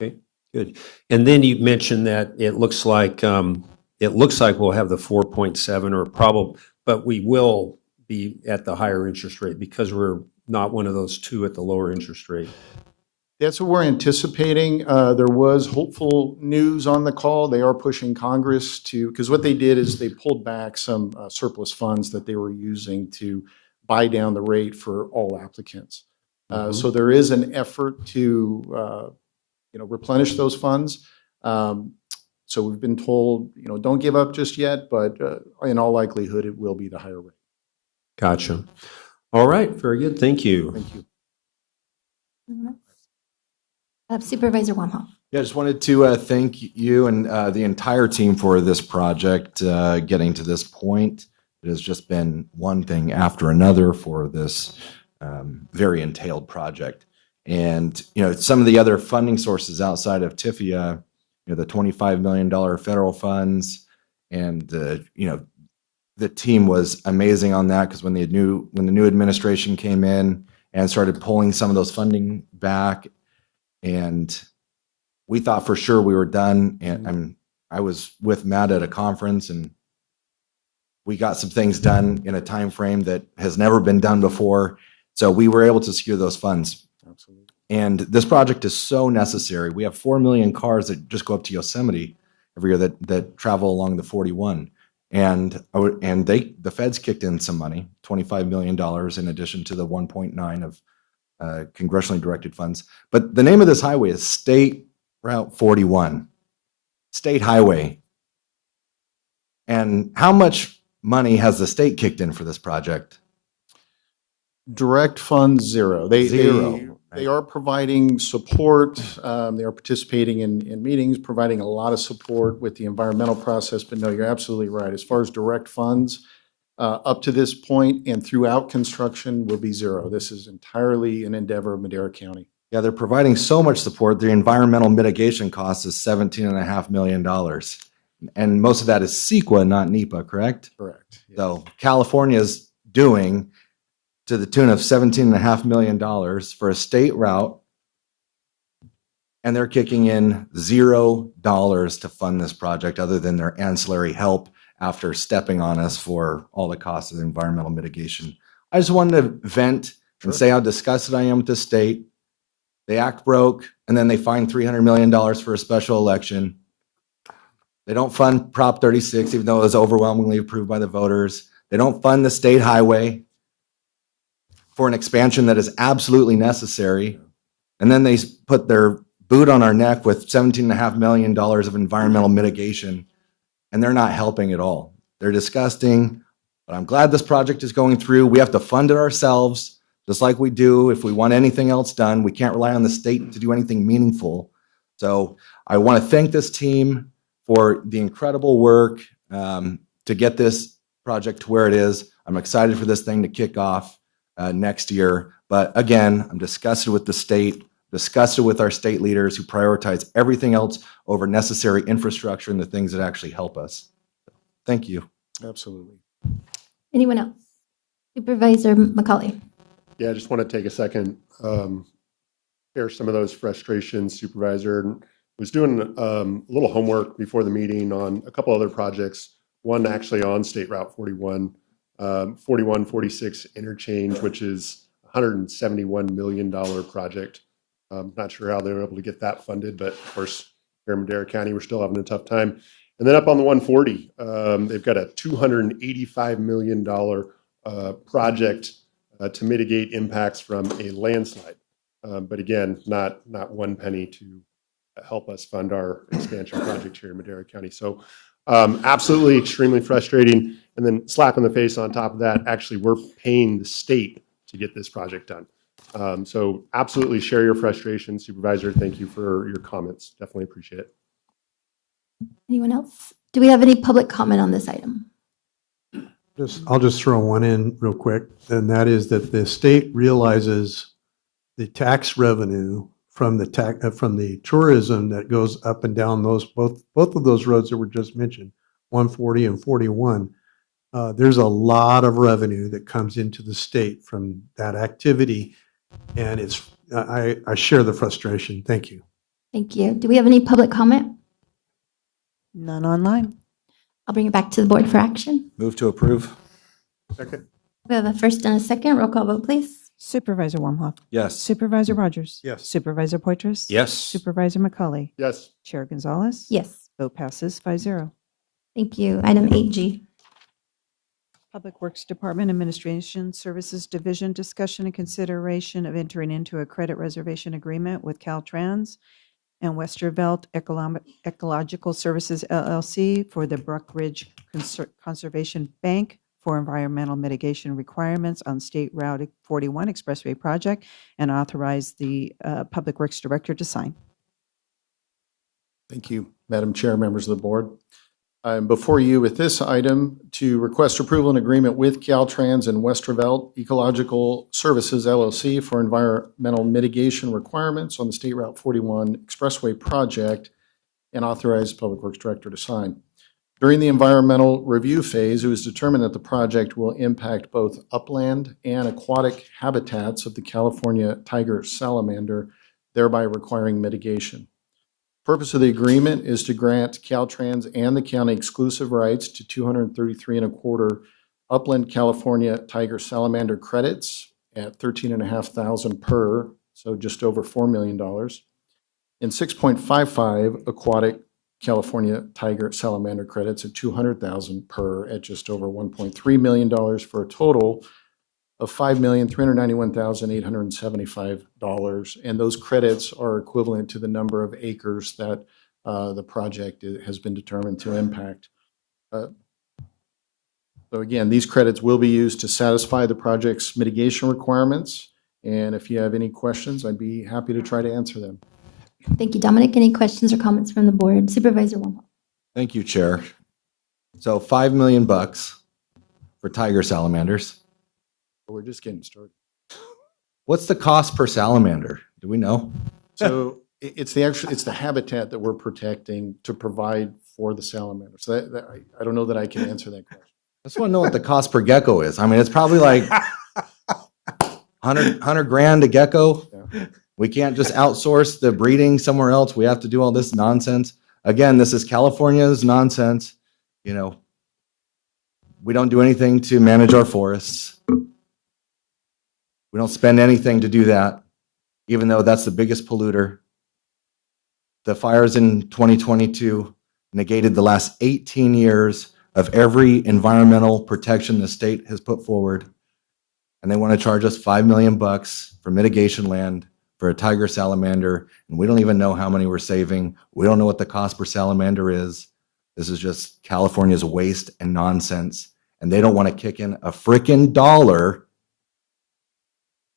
Okay, good. And then you mentioned that it looks like we'll have the 4.7 or probably, but we will be at the higher interest rate because we're not one of those two at the lower interest rate. That's what we're anticipating. There was hopeful news on the call. They are pushing Congress to, because what they did is they pulled back some surplus funds that they were using to buy down the rate for all applicants. So there is an effort to, replenish those funds. So we've been told, don't give up just yet, but in all likelihood, it will be the higher rate. Gotcha. All right, very good. Thank you. Thank you. Supervisor Wamhaugh. Yeah, I just wanted to thank you and the entire team for this project getting to this point. It has just been one thing after another for this very entailed project. And, some of the other funding sources outside of TIFIA, the $25 million federal funds, and the team was amazing on that because when the new administration came in and started pulling some of those funding back, and we thought for sure we were done. And I was with Matt at a conference, and we got some things done in a time frame that has never been done before. So we were able to secure those funds. Absolutely. And this project is so necessary. We have 4 million cars that just go up to Yosemite every year that travel along the 41. And the feds kicked in some money, $25 million in addition to the 1.9 of congressionally directed funds. But the name of this highway is State Route 41, State Highway. And how much money has the state kicked in for this project? Direct funds, zero. Zero. They are providing support. They are participating in meetings, providing a lot of support with the environmental process. But no, you're absolutely right. As far as direct funds, up to this point and throughout construction will be zero. This is entirely an endeavor of Madera County. Yeah, they're providing so much support. The environmental mitigation cost is $17.5 million. And most of that is CEQA, not NEPA, correct? Correct. Yeah. So California's doing to the tune of $17.5 million for a state route, and they're kicking in $0 to fund this project other than their ancillary help after stepping on us for all the costs of the environmental mitigation. I just wanted to vent and say how disgusted I am with the state. They act broke, and then they find $300 million for a special election. They don't fund Prop 36, even though it was overwhelmingly approved by the voters. They don't fund the state highway for an expansion that is absolutely necessary. And then they put their boot on our neck with $17.5 million of environmental mitigation, and they're not helping at all. They're disgusting, but I'm glad this project is going through. We have to fund it ourselves, just like we do if we want anything else done. We can't rely on the state to do anything meaningful. So I want to thank this team for the incredible work to get this project to where it is. I'm excited for this thing to kick off next year. But again, I'm disgusted with the state, disgusted with our state leaders who prioritize everything else over necessary infrastructure and the things that actually help us. Thank you. Absolutely. Anyone else? Supervisor McCauley. Yeah, I just want to take a second, share some of those frustrations, Supervisor. Was doing a little homework before the meeting on a couple other projects. One actually on State Route 41, 4146 interchange, which is $171 million project. Not sure how they were able to get that funded, but of course, here in Madera County, we're still having a tough time. And then up on the 140, they've got a $285 million project to mitigate impacts from a landslide. But again, not one penny to help us fund our expansion project here in Madera County. So absolutely extremely frustrating. And then slap in the face on top of that, actually, we're paying the state to get this project done. So absolutely share your frustration, Supervisor. Thank you for your comments. Definitely appreciate it. Anyone else? Do we have any public comment on this item? I'll just throw one in real quick, and that is that the state realizes the tax revenue from the tourism that goes up and down those, both of those roads that were just mentioned, 140 and 41. There's a lot of revenue that comes into the state from that activity, and I share the frustration. Thank you. Thank you. Do we have any public comment? None online. I'll bring it back to the board for action. Move to approve. Second. We have a first and a second. Roll call vote, please. Supervisor Wamhoff. Yes. Supervisor Rogers. Yes. Supervisor Poitras. Yes. Supervisor McCauley. Yes. Chair Gonzalez. Yes. Vote passes 5-0. Thank you. Item 8G. Public Works Department Administration Services Division, discussion and consideration of entering into a credit reservation agreement with Caltrans and Westervelt Ecological Services LLC for the Brook Ridge Conservation Bank for environmental mitigation requirements on State Route 41 Expressway project, and authorize the Public Works Director to sign. Thank you, Madam Chair, members of the board. I'm before you with this item to request approval and agreement with Caltrans and Westervelt Ecological Services LLC for environmental mitigation requirements on the State Route 41 Expressway project, and authorize the Public Works Director to sign. During the environmental review phase, it was determined that the project will impact both upland and aquatic habitats of the California tiger salamander, thereby requiring mitigation. Purpose of the agreement is to grant Caltrans and the county exclusive rights to 233.25 upland California tiger salamander credits at $13,500 per, so just over $4 million, and 6.55 aquatic California tiger salamander credits at $200,000 per at just over $1.3 million, for a total of $5,391,875. And those credits are equivalent to the number of acres that the project has been determined to impact. So again, these credits will be used to satisfy the project's mitigation requirements. And if you have any questions, I'd be happy to try to answer them. Thank you, Dominic. Any questions or comments from the board? Supervisor Wamhoff. Thank you, Chair. So $5 million for tiger salamanders. We're just getting started. What's the cost per salamander? Do we know? So it's the habitat that we're protecting to provide for the salamander. So I don't know that I can answer that question. I just want to know what the cost per gecko is. I mean, it's probably like 100 grand a gecko. Yeah. We can't just outsource the breeding somewhere else. We have to do all this nonsense. Again, this is California's nonsense. You know, we don't do anything to manage our forests. We don't spend anything to do that, even though that's the biggest polluter. The fires in 2022 negated the last 18 years of every environmental protection the state has put forward. And they want to charge us $5 million for mitigation land for a tiger salamander, and we don't even know how many we're saving. We don't know what the cost per salamander is. This is just California's waste and nonsense, and they don't want to kick in a frickin' dollar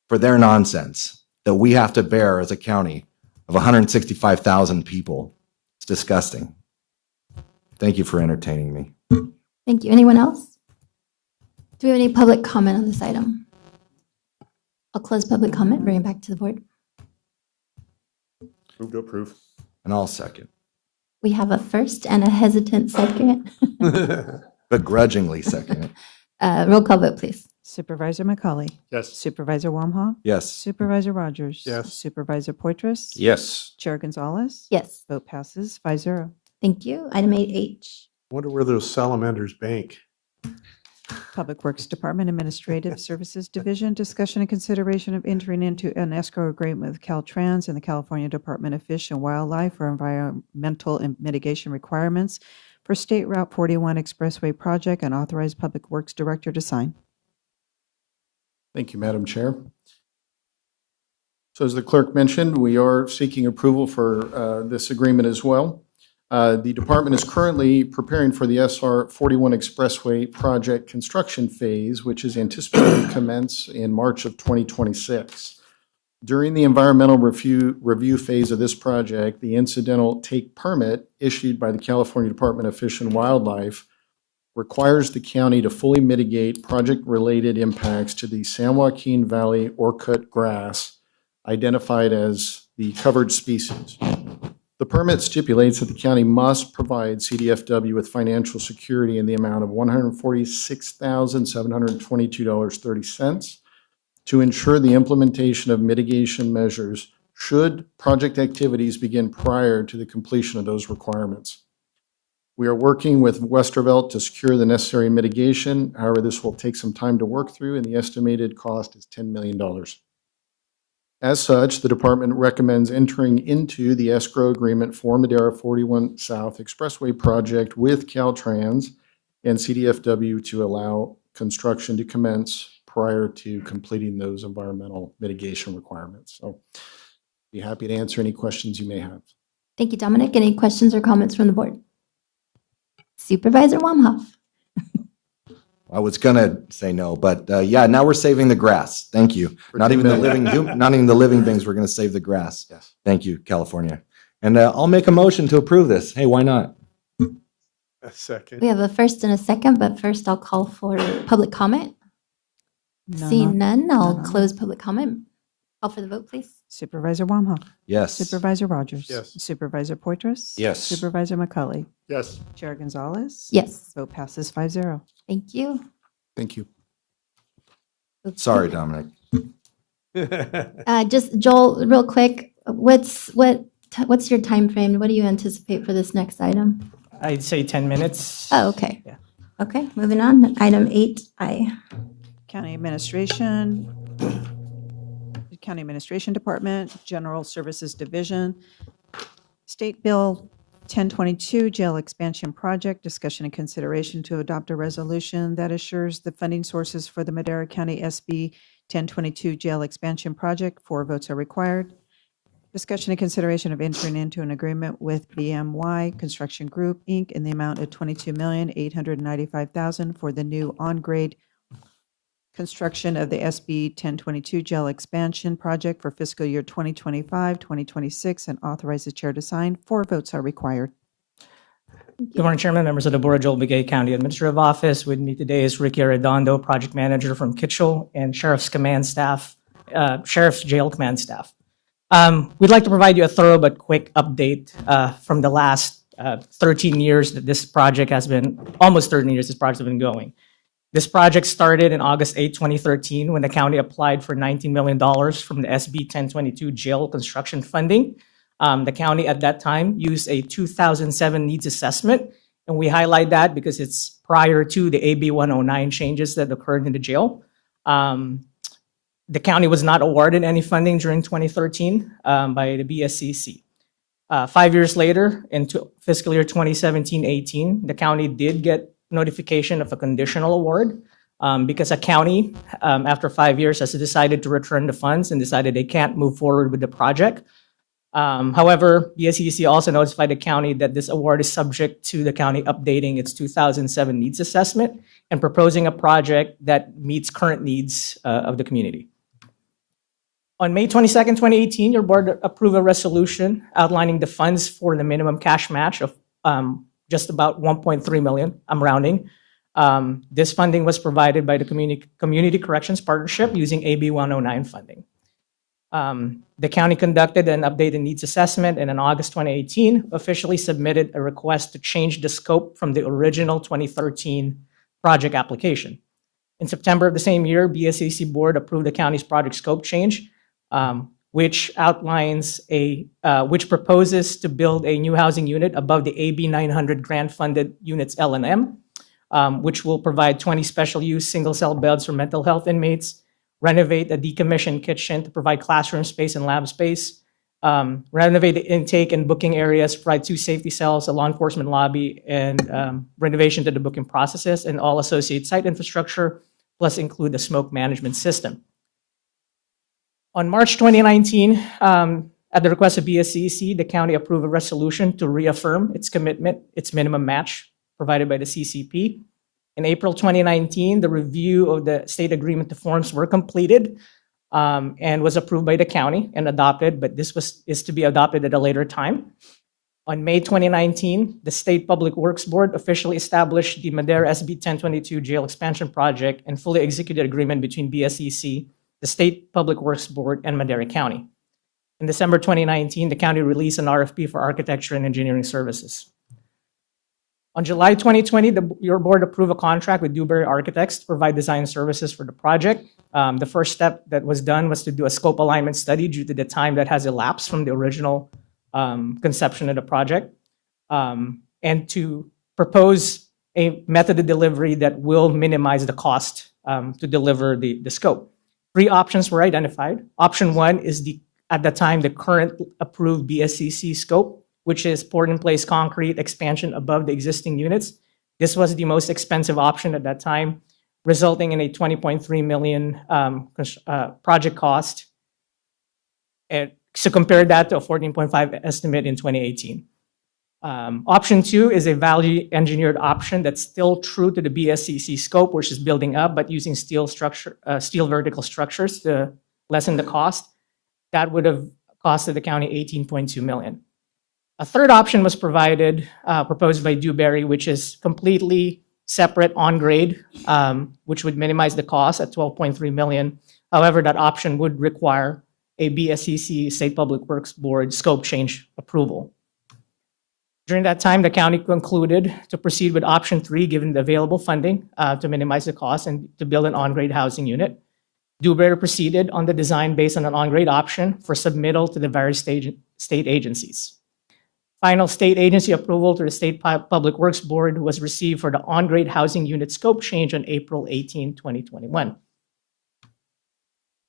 for their nonsense that we have to bear as a county of 165,000 people. It's disgusting. Thank you for entertaining me. Thank you. Anyone else? Do we have any public comment on this item? I'll close public comment, bring it back to the board. Move to approve. And I'll second. We have a first and a hesitant second. Begrudgingly second. Roll call vote, please. Supervisor McCauley. Yes. Supervisor Wamhoff. Yes. Supervisor Rogers. Yes. Supervisor Poitras. Yes. Chair Gonzalez. Yes. Vote passes 5-0. Thank you. Item 8H. Wonder where those salamanders bank. Public Works Department Administrative Services Division, discussion and consideration of entering into an escrow agreement with Caltrans and the California Department of Fish and Wildlife for environmental and mitigation requirements for State Route 41 Expressway project, and authorize Public Works Director to sign. Thank you, Madam Chair. So as the clerk mentioned, we are seeking approval for this agreement as well. The department is currently preparing for the SR 41 Expressway project construction phase, which is anticipated to commence in March of 2026. During the environmental review phase of this project, the incidental take permit issued by the California Department of Fish and Wildlife requires the county to fully mitigate project-related impacts to the San Joaquin Valley Orcut grass, identified as the covered species. The permit stipulates that the county must provide CDFW with financial security in the amount of $146,722.30 to ensure the implementation of mitigation measures should project activities begin prior to the completion of those requirements. We are working with Westervelt to secure the necessary mitigation. However, this will take some time to work through, and the estimated cost is $10 million. As such, the department recommends entering into the escrow agreement for Madera 41 South Expressway project with Caltrans and CDFW to allow construction to commence prior to completing those environmental mitigation requirements. So be happy to answer any questions you may have. Thank you, Dominic. Any questions or comments from the board? Supervisor Wamhoff. I was gonna say no, but yeah, now we're saving the grass. Thank you. Not even the living things. We're gonna save the grass. Yes. Thank you, California. And I'll make a motion to approve this. Hey, why not? A second. We have a first and a second, but first I'll call for public comment. Seeing none, I'll close public comment. Call for the vote, please. Supervisor Wamhoff. Yes. Supervisor Rogers. Yes. Supervisor Poitras. Yes. Supervisor McCully. Yes. Chair Gonzalez. Yes. Vote passes 5-0. Thank you. Thank you. Sorry, Dominic. Just Joel, real quick, what's your time frame? What do you anticipate for this next item? I'd say 10 minutes. Oh, okay. Yeah. Okay, moving on. Item 8I. County Administration, County Administration Department, General Services Division, State Bill 1022 Jail Expansion Project, discussion and consideration to adopt a resolution that assures the funding sources for the Madera County SB 1022 Jail Expansion Project. 4 votes are required. Discussion and consideration of entering into an agreement with BMY Construction Group, Inc. in the amount of $22,895,000 for the new on-grade construction of the SB 1022 Jail Expansion Project for fiscal year 2025, 2026, and authorize the chair to sign. 4 votes are required. Good morning, Chairman, members of the board, Joel Begay, County Administrative Office. With me today is Ricky Arredondo, Project Manager from Kitchell, and Sheriff's Command staff, Sheriff's Jail Command staff. We'd like to provide you a thorough but quick update from the last 13 years that this project has been, almost 13 years this project has been going. This project started in August 8, 2013, when the county applied for $19 million from the SB 1022 jail construction funding. The county at that time used a 2007 needs assessment, and we highlight that because it's prior to the AB 109 changes that occurred in the jail. The county was not awarded any funding during 2013 by the BSCC. 5 years later, into fiscal year 2017-18, the county did get notification of a conditional award because a county, after 5 years, has decided to return the funds and decided they can't move forward with the project. However, BSCC also notified the county that this award is subject to the county updating its 2007 needs assessment and proposing a project that meets current needs of the community. On May 22nd, 2018, your board approved a resolution outlining the funds for the minimum cash match of just about 1.3 million, I'm rounding. This funding was provided by the Community Corrections Partnership using AB 109 funding. The county conducted an updated needs assessment and in August 2018 officially submitted a request to change the scope from the original 2013 project application. In September of the same year, BSCC board approved the county's project scope change, which outlines which proposes to build a new housing unit above the AB 900 grant funded units L&M. which will provide 20 special-use single-cell beds for mental health inmates, renovate a decommissioned kitchen to provide classroom space and lab space, renovate the intake and booking areas, provide 2 safety cells, a law enforcement lobby, and renovation to the booking processes and all associated site infrastructure, plus include a smoke management system. On March 2019, at the request of BSCC, the county approved a resolution to reaffirm its commitment, its minimum match provided by the CCP. In April 2019, the review of the state agreement to forms were completed and was approved by the county and adopted, but this is to be adopted at a later time. On May 2019, the State Public Works Board officially established the Madera SB 1022 jail expansion project and fully executed agreement between BSCC, the State Public Works Board, and Madera County. In December 2019, the county released an RFP for architecture and engineering services. On July 2020, your board approved a contract with Dewberry Architects to provide design services for the project. The first step that was done was to do a scope alignment study due to the time that has elapsed from the original conception of the project, and to propose a method of delivery that will minimize the cost to deliver the scope. 3 options were identified. Option 1 is at the time the current approved BSCC scope, which is poured in place concrete expansion above the existing units. This was the most expensive option at that time, resulting in a $20.3 million project cost. And so compare that to a 14.5 estimate in 2018. Option 2 is a value engineered option that's still true to the BSCC scope, which is building up, but using steel vertical structures to lessen the cost. That would have costed the county $18.2 million. A third option was proposed by Dewberry, which is completely separate on grade, which would minimize the cost at $12.3 million. However, that option would require a BSCC State Public Works Board scope change approval. During that time, the county concluded to proceed with option 3, given the available funding to minimize the cost and to build an on-grade housing unit. Dewberry proceeded on the design based on an on-grade option for submittal to the various state agencies. Final state agency approval to the State Public Works Board was received for the on-grade housing unit scope change on April 18, 2021.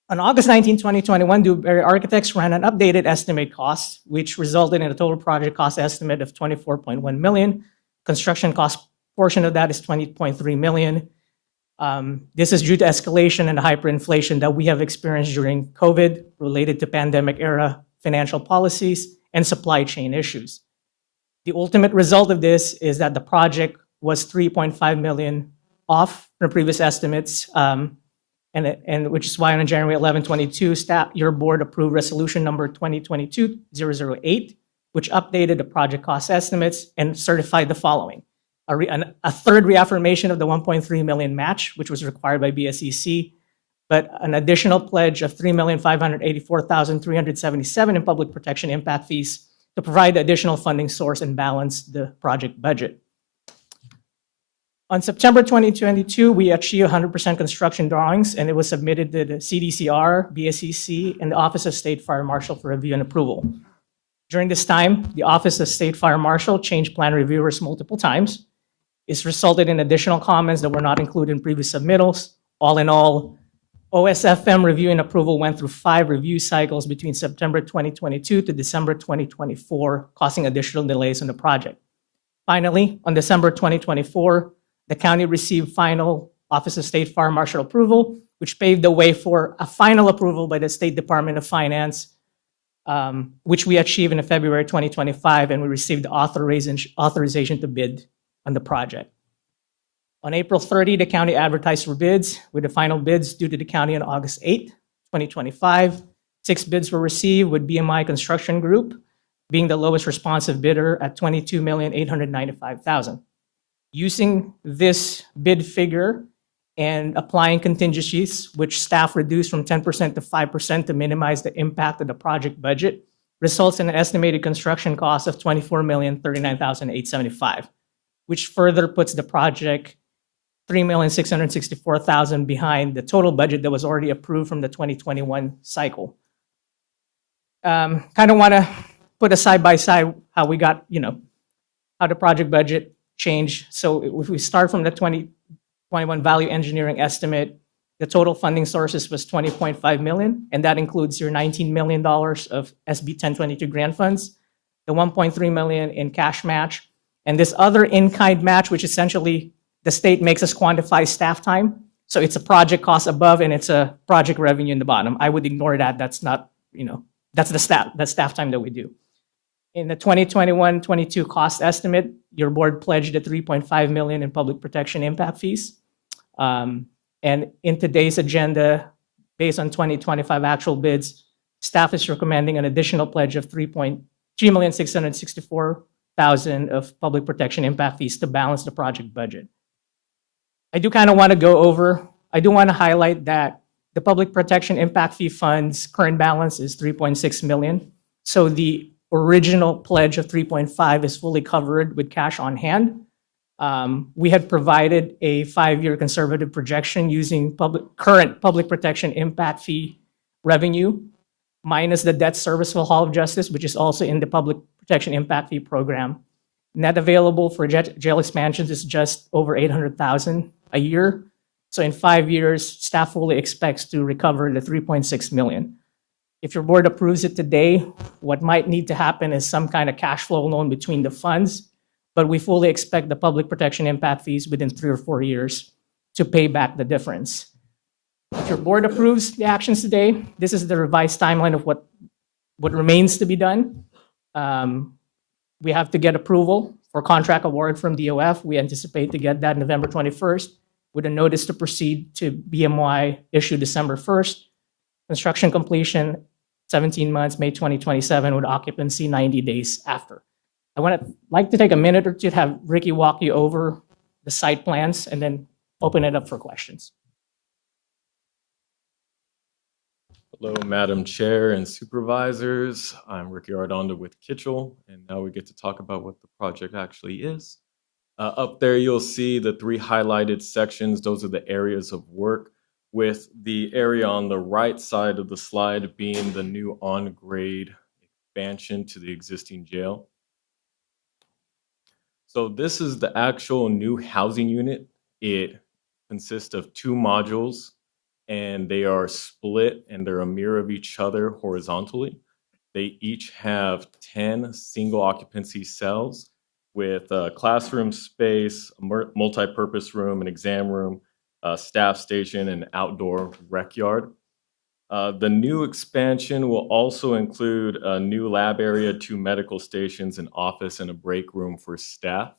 On August 19, 2021, Dewberry Architects ran an updated estimate cost, which resulted in a total project cost estimate of $24.1 million. Construction cost portion of that is $20.3 million. This is due to escalation and hyperinflation that we have experienced during COVID related to pandemic era financial policies and supply chain issues. The ultimate result of this is that the project was $3.5 million off from previous estimates, and which is why on January 11, 2022, your board approved resolution number 2022-008, which updated the project cost estimates and certified the following. A third reaffirmation of the $1.3 million match, which was required by BSCC, but an additional pledge of $3,584,377 in public protection impact fees to provide the additional funding source and balance the project budget. On September 2022, we achieved 100% construction drawings, and it was submitted to the CDCR, BSCC, and the Office of State Fire Marshal for review and approval. During this time, the Office of State Fire Marshal changed plan reviewers multiple times. It's resulted in additional comments that were not included in previous submittals. All in all, OSFM review and approval went through 5 review cycles between September 2022 to December 2024, causing additional delays on the project. Finally, on December 2024, the county received final Office of State Fire Marshal approval, which paved the way for a final approval by the State Department of Finance, which we achieved in February 2025, and we received the authorization to bid on the project. On April 30, the county advertised for bids, with the final bids due to the county on August 8, 2025. 6 bids were received, with BMI Construction Group being the lowest responsive bidder at $22,895,000. Using this bid figure and applying contingencies, which staff reduced from 10% to 5% to minimize the impact of the project budget, results in an estimated construction cost of $24,039,875, which further puts the project $3,664,000 behind the total budget that was already approved from the 2021 cycle. Kind of want to put a side by side how we got, how the project budget change. So if we start from the 2021 value engineering estimate, the total funding sources was 20.5 million, and that includes your $19 million of SB 1022 grant funds, the 1.3 million in cash match, and this other in-kind match, which essentially the state makes us quantify staff time. So it's a project cost above and it's a project revenue in the bottom. I would ignore that. That's not, that's the staff time that we do. In the 2021-22 cost estimate, your board pledged the 3.5 million in public protection impact fees. And in today's agenda, based on 2025 actual bids, staff is recommending an additional pledge of 3,664,000 of public protection impact fees to balance the project budget. I do kind of want to go over, I do want to highlight that the public protection impact fee fund's current balance is 3.6 million. So the original pledge of 3.5 is fully covered with cash on hand. We had provided a 5-year conservative projection using current public protection impact fee revenue minus the debt service for Hall of Justice, which is also in the public protection impact fee program. Net available for jail expansions is just over 800,000 a year. So in 5 years, staff fully expects to recover the 3.6 million. If your board approves it today, what might need to happen is some kind of cash flow loan between the funds, but we fully expect the public protection impact fees within 3 or 4 years to pay back the difference. If your board approves the actions today, this is the revised timeline of what remains to be done. We have to get approval for contract award from DOF. We anticipate to get that November 21st with a notice to proceed to BMY issued December 1st. Construction completion, 17 months, May 2027, with occupancy 90 days after. I like to take a minute or two to have Ricky walk you over the site plans and then open it up for questions. Hello, Madam Chair and Supervisors. I'm Ricky Ardondo with Kitchell, and now we get to talk about what the project actually is. Up there, you'll see the 3 highlighted sections. Those are the areas of work, with the area on the right side of the slide being the new on-grade expansion to the existing jail. So this is the actual new housing unit. It consists of 2 modules, and they are split and they're a mirror of each other horizontally. They each have 10 single occupancy cells with a classroom space, a multi-purpose room, an exam room, a staff station, and outdoor rec yard. The new expansion will also include a new lab area, 2 medical stations, an office, and a break room for staff.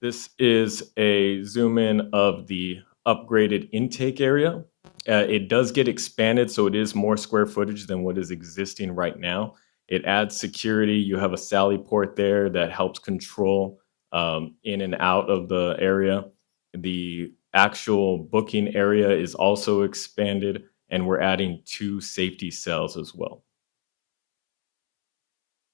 This is a zoom in of the upgraded intake area. It does get expanded, so it is more square footage than what is existing right now. It adds security. You have a sally port there that helps control in and out of the area. The actual booking area is also expanded, and we're adding 2 safety cells as well.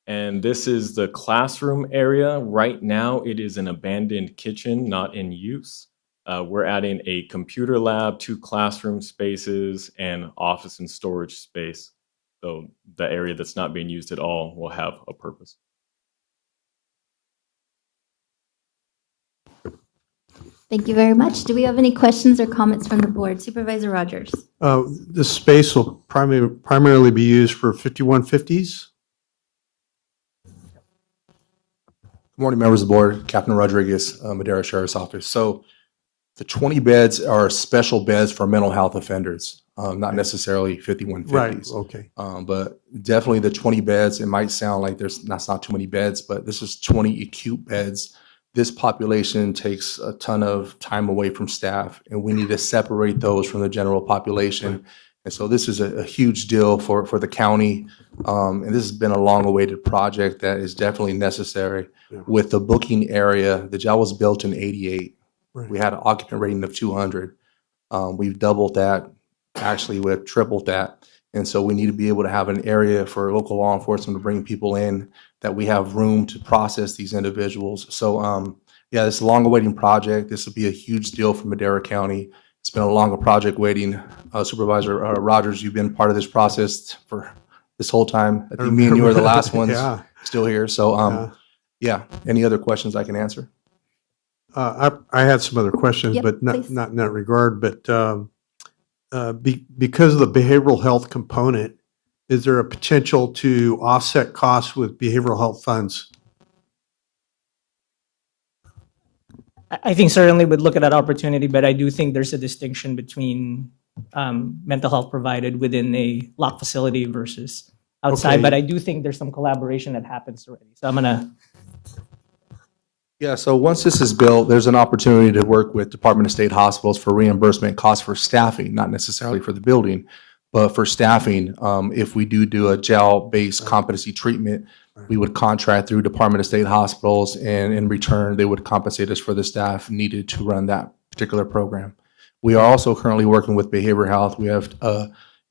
And this is the classroom area. Right now, it is an abandoned kitchen, not in use. We're adding a computer lab, 2 classroom spaces, and office and storage space. So the area that's not being used at all will have a purpose. Thank you very much. Do we have any questions or comments from the board? Supervisor Rogers. This space will primarily be used for 5150s. Good morning, members of the board. Captain Rodriguez, Madera Sheriff's Office. So the 20 beds are special beds for mental health offenders, not necessarily 5150s. Right, okay. But definitely the 20 beds, it might sound like that's not too many beds, but this is 20 acute beds. This population takes a ton of time away from staff, and we need to separate those from the general population. And so this is a huge deal for the county. And this has been a long-awaited project that is definitely necessary. Yeah. With the booking area, the jail was built in '88. Right. We had an occupant rating of 200. We've doubled that. Actually, we've tripled that. And so we need to be able to have an area for local law enforcement to bring people in, that we have room to process these individuals. So yeah, this is a long-awaited project. This will be a huge deal for Madera County. It's been a longer project waiting. Supervisor Rogers, you've been part of this process for this whole time. I think me and you are the last ones Yeah. still here. So Yeah, any other questions I can answer? I had some other questions, Yep, but please. not in that regard, but because of the behavioral health component, is there a potential to offset costs with behavioral health funds? I think certainly would look at that opportunity, but I do think there's a distinction between mental health provided within a locked facility versus outside. Okay. But I do think there's some collaboration that happens already. So I'm gonna. Yeah, so once this is built, there's an opportunity to work with Department of State hospitals for reimbursement costs for staffing, not necessarily for the building, but for staffing. If we do a jail-based competency treatment, we would contract through Department of State hospitals, and in return, they would compensate us for the staff needed to run that particular program. We are also currently working with behavioral health. We have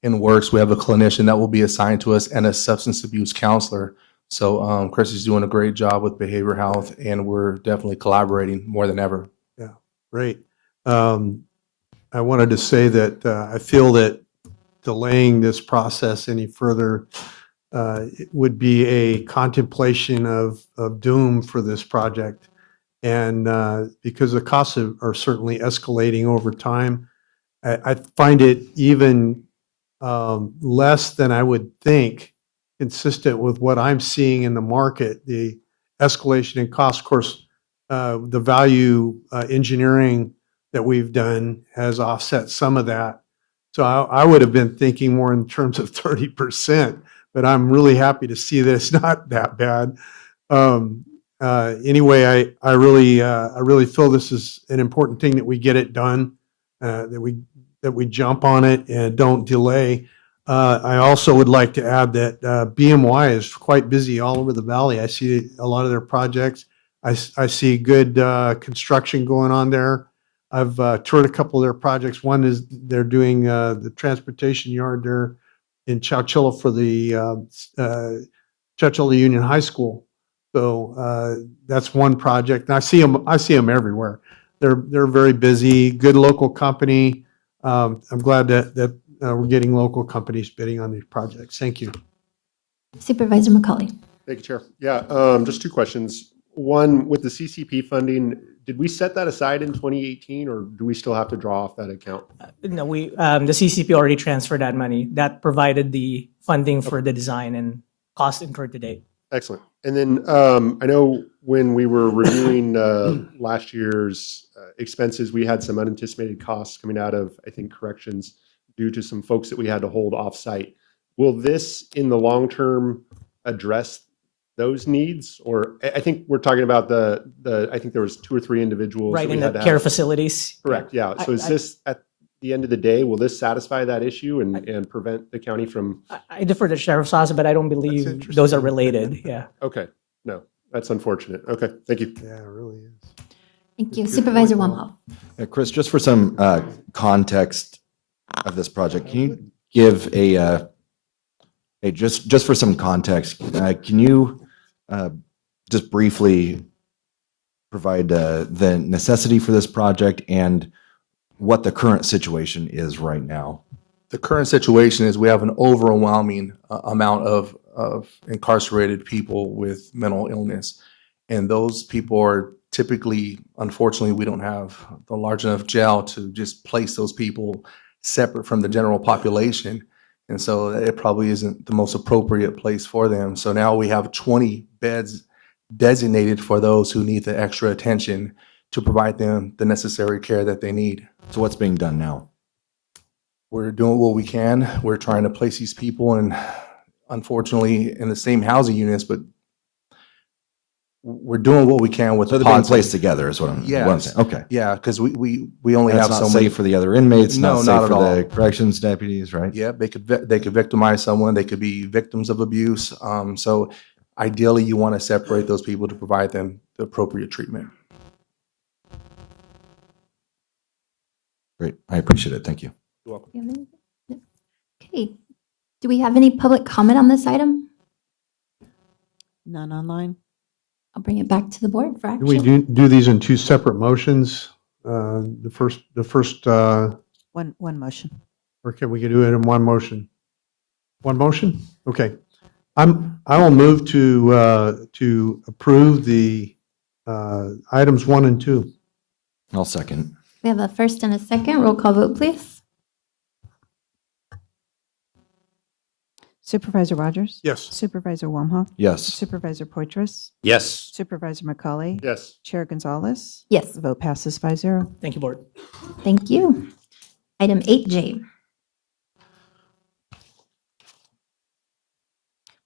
in works, we have a clinician that will be assigned to us and a substance abuse counselor. So Chris is doing a great job with behavioral health, and we're definitely collaborating more than ever. Yeah, great. I wanted to say that I feel that delaying this process any further it would be a contemplation of doom for this project. And because the costs are certainly escalating over time, I find it even less than I would think consistent with what I'm seeing in the market. The escalation in cost, of course, the value engineering that we've done has offset some of that. So I would have been thinking more in terms of 30%, but I'm really happy to see that it's not that bad. Anyway, I really feel this is an important thing that we get it done, that we jump on it and don't delay. I also would like to add that BMY is quite busy all over the valley. I see a lot of their projects. I see good construction going on there. I've toured a couple of their projects. One is they're doing the transportation yard there in Chowchilla for the Chowchilla Union High School. So that's one project. And I see them everywhere. They're very busy, good local company. I'm glad that we're getting local companies bidding on these projects. Thank you. Supervisor McCauley. Thank you, Chair. Yeah, just two questions. One, with the CCP funding, did we set that aside in 2018, or do we still have to draw off that account? No, the CCP already transferred that money. That provided the funding for the design and cost incurred to date. Excellent. And then I know when we were reviewing last year's expenses, we had some unanticipated costs coming out of, I think, corrections due to some folks that we had to hold off-site. Will this, in the long term, address those needs? Or I think we're talking about I think there was 2 or 3 individuals. Right, that we in had the to care have. facilities. Correct, yeah. So is this, at the end of the day, will this satisfy that issue and prevent the county from? I defer to Sheriff's Office, but I don't believe those are related. Yeah. Okay, no, that's unfortunate. Okay, thank you. Yeah, it really is. Thank you. Good Supervisor point, Wamhall. Yeah, Chris, just for some context of this project, can you give just for some context, can you just briefly provide the necessity for this project and what the current situation is right now? The current situation is we have an overwhelming amount of incarcerated people with mental illness. And those people are typically, unfortunately, we don't have a large enough jail to just place those people separate from the general population. And so it probably isn't the most appropriate place for them. So now we have 20 beds designated for those who need the extra attention to provide them the necessary care that they need. So what's being done now? We're doing what we can. We're trying to place these people in, unfortunately, in the same housing units, but we're doing what we can with So the they're being pods. placed together is what I'm saying. Okay. Yeah, because we only That's have not so safe many. for the other inmates, No, not not safe at for all. the corrections deputies, right? Yeah, they could victimize someone. They could be victims of abuse. So ideally, you want to separate those people to provide them the appropriate treatment. Great. I appreciate it. Thank you. You're welcome. You have anything? No. Okay. Do we have any public comment on this item? None online? I'll bring it back to the board for Can we action. do these in 2 separate motions? The first, One motion. or can we do it in one motion? One motion? Okay. I will move to approve the items 1 and 2. I'll second. We have a first and a second. Roll call vote, please. Supervisor Rogers? Yes. Supervisor Wamhaugh? Yes. Supervisor Poitras? Yes. Supervisor McCauley? Yes. Chair Gonzalez? Yes. The vote passes 5-0. Thank you, Board. Thank you. Item 8J.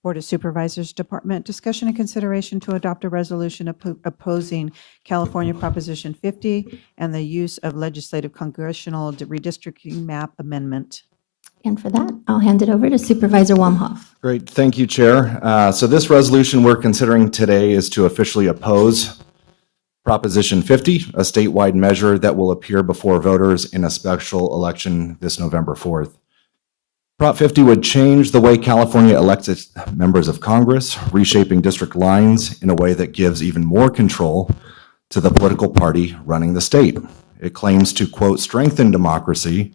Board of Supervisors Department, discussion and consideration to adopt a resolution opposing California Proposition 50 and the use of legislative congressional redistricting map amendment. And for that, I'll hand it over to Supervisor Wamhoff. Great. Thank you, Chair. So this resolution we're considering today is to officially oppose Proposition 50, a statewide measure that will appear before voters in a special election this November 4th. Prop 50 would change the way California elects its members of Congress, reshaping district lines in a way that gives even more control to the political party running the state. It claims to, quote, strengthen democracy,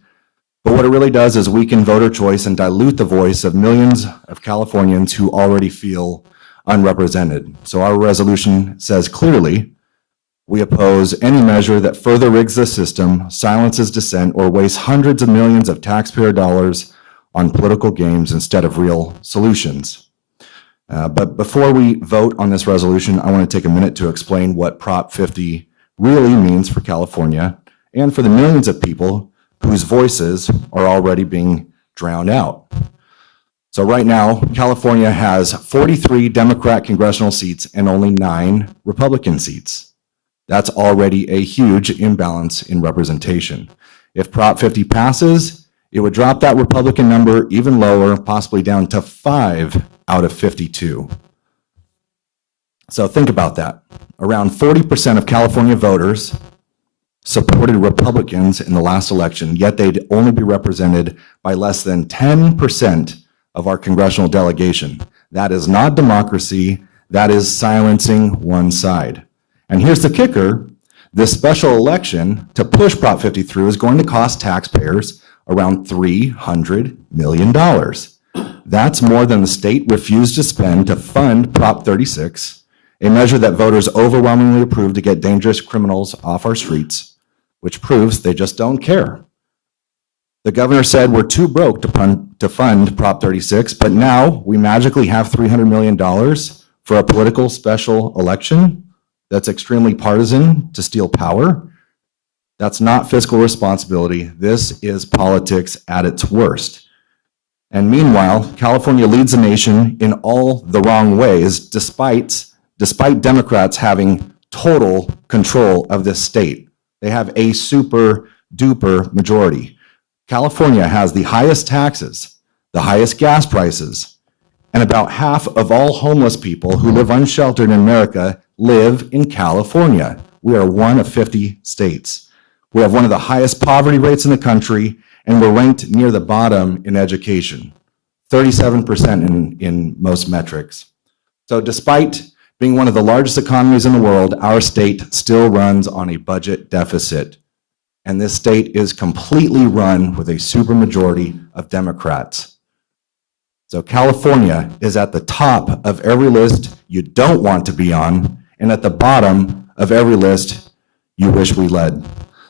but what it really does is weaken voter choice and dilute the voice of millions of Californians who already feel unrepresented. So our resolution says clearly, we oppose any measure that further rigs the system, silences dissent, or wastes hundreds of millions of taxpayer dollars on political games instead of real solutions. But before we vote on this resolution, I want to take a minute to explain what Prop 50 really means for California and for the millions of people whose voices are already being drowned out. So right now, California has 43 Democrat congressional seats and only 9 Republican seats. That's already a huge imbalance in representation. If Prop 50 passes, it would drop that Republican number even lower, possibly down to 5 out of 52. So think about that. Around 40% of California voters supported Republicans in the last election, yet they'd only be represented by less than 10% of our congressional delegation. That is not democracy. That is silencing one side. And here's the kicker. This special election to push Prop 50 through is going to cost taxpayers around $300 million. That's more than the state refused to spend to fund Prop 36, a measure that voters overwhelmingly approved to get dangerous criminals off our streets, which proves they just don't care. The governor said we're too broke to fund Prop 36, but now we magically have $300 million for a political special election that's extremely partisan to steal power. That's not fiscal responsibility. This is politics at its worst. And meanwhile, California leads the nation in all the wrong ways, despite Democrats having total control of this state. They have a super duper majority. California has the highest taxes, the highest gas prices, and about half of all homeless people who live unsheltered in America live in California. We are one of 50 states. We have one of the highest poverty rates in the country, and we're ranked near the bottom in education, 37% in most metrics. So despite being one of the largest economies in the world, our state still runs on a budget deficit. And this state is completely run with a supermajority of Democrats. So California is at the top of every list you don't want to be on, and at the bottom of every list you wish we led.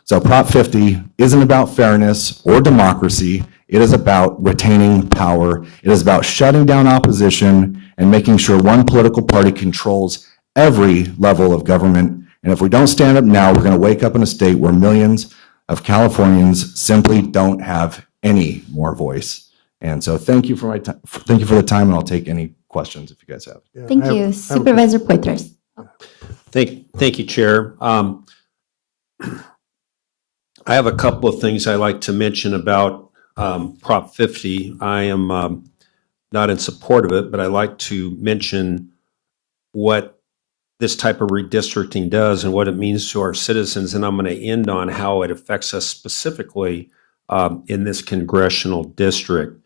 So Prop 50 isn't about fairness or democracy. It is about retaining power. It is about shutting down opposition and making sure one political party controls every level of government. And if we don't stand up now, we're going to wake up in a state where millions of Californians simply don't have any more voice. And so thank you for my time. Thank you for the time, and I'll take any questions if you guys have. Thank you. Supervisor Poitras. Thank you, Chair. I have a couple of things I like to mention about Prop 50. I am not in support of it, but I like to mention what this type of redistricting does and what it means to our citizens. And I'm going to end on how it affects us specifically in this congressional district.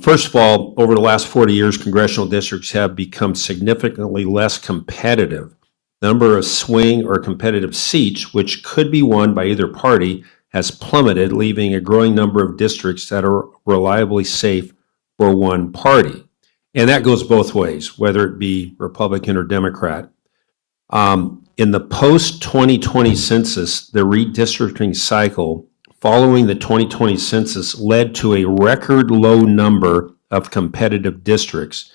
First of all, over the last 40 years, congressional districts have become significantly less competitive. The number of swing or competitive seats, which could be won by either party, has plummeted, leaving a growing number of districts that are reliably safe for one party. And that goes both ways, whether it be Republican or Democrat. In the post-2020 census, the redistricting cycle following the 2020 census led to a record low number of competitive districts,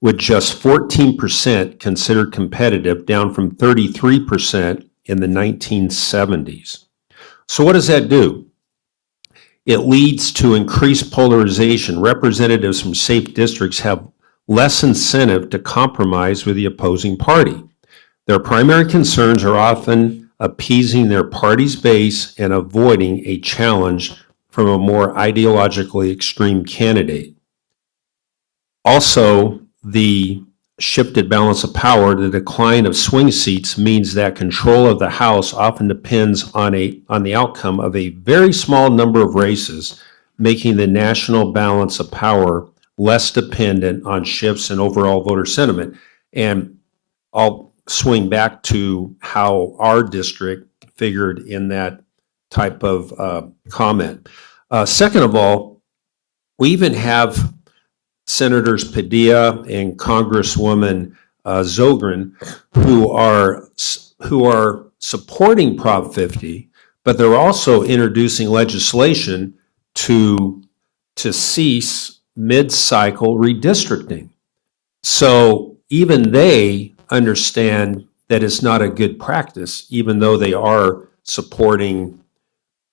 with just 14% considered competitive, down from 33% in the 1970s. So what does that do? It leads to increased polarization. Representatives from safe districts have less incentive to compromise with the opposing party. Their primary concerns are often appeasing their party's base and avoiding a challenge from a more ideologically extreme candidate. Also, the shifted balance of power, the decline of swing seats, means that control of the House often depends on the outcome of a very small number of races, making the national balance of power less dependent on shifts in overall voter sentiment. And I'll swing back to how our district figured in that type of comment. Second of all, we even have Senators Padilla and Congresswoman Zogren who are supporting Prop 50, but they're also introducing legislation to cease mid-cycle redistricting. So even they understand that it's not a good practice, even though they are supporting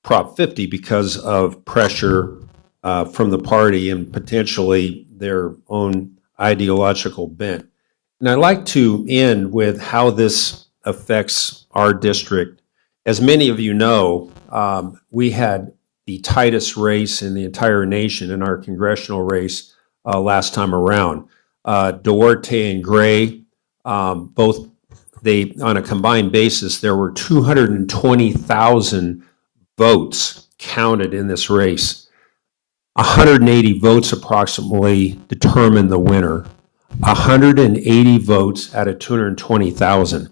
Prop 50 because of pressure from the party and potentially their own ideological bent. And I'd like to end with how this affects our district. As many of you know, we had the tightest race in the entire nation in our congressional race last time around. Duarte and Gray, both on a combined basis, there were 220,000 votes counted in this race. 180 votes approximately determined the winner. 180 votes out of 220,000.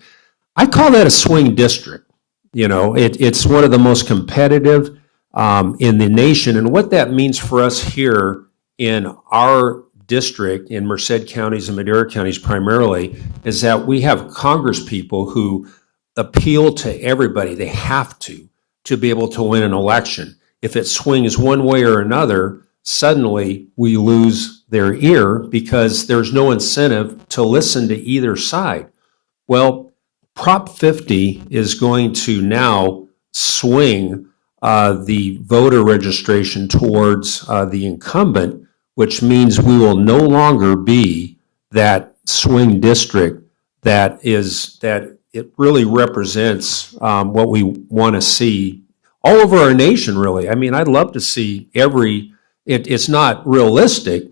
I call that a swing district. You know, it's one of the most competitive in the nation. And what that means for us here in our district, in Merced counties and Madera counties primarily, is that we have Congress people who appeal to everybody. They have to be able to win an election. If it swings one way or another, suddenly we lose their ear because there's no incentive to listen to either side. Well, Prop 50 is going to now swing the voter registration towards the incumbent, which means we will no longer be that swing district that it really represents what we want to see all over our nation, really. I mean, I'd love to see it's not realistic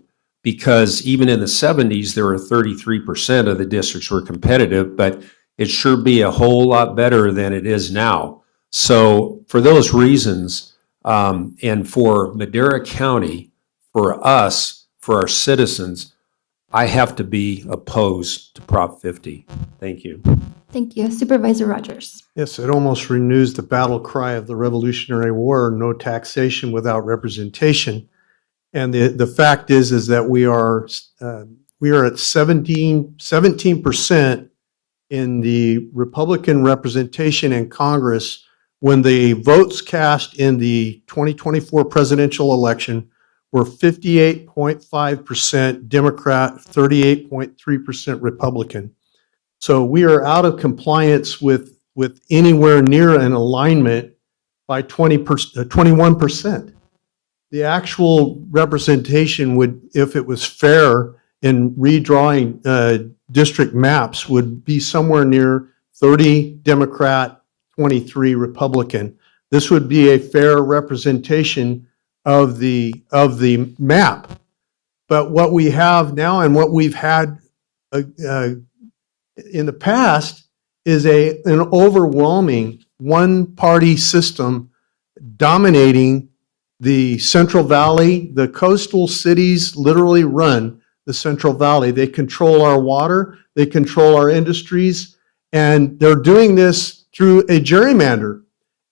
because even in the 70s, there were 33% of the districts were competitive, but it sure be a whole lot better than it is now. So for those reasons, and for Madera County, for us, for our citizens, I have to be opposed to Prop 50. Thank you. Thank you. Supervisor Rogers. Yes, it almost renews the battle cry of the Revolutionary War, no taxation without representation. And the fact is that we are at 17% in the Republican representation in Congress when the votes cast in the 2024 presidential election were 58.5% Democrat, 38.3% Republican. So we are out of compliance with anywhere near an alignment by 21%. The actual representation would, if it was fair in redrawing district maps, would be somewhere near 30 Democrat, 23 Republican. This would be a fair representation of the map. But what we have now and what we've had in the past is an overwhelming one-party system dominating the Central Valley. The coastal cities literally run the Central Valley. They control our water, they control our industries, and they're doing this through a gerrymander.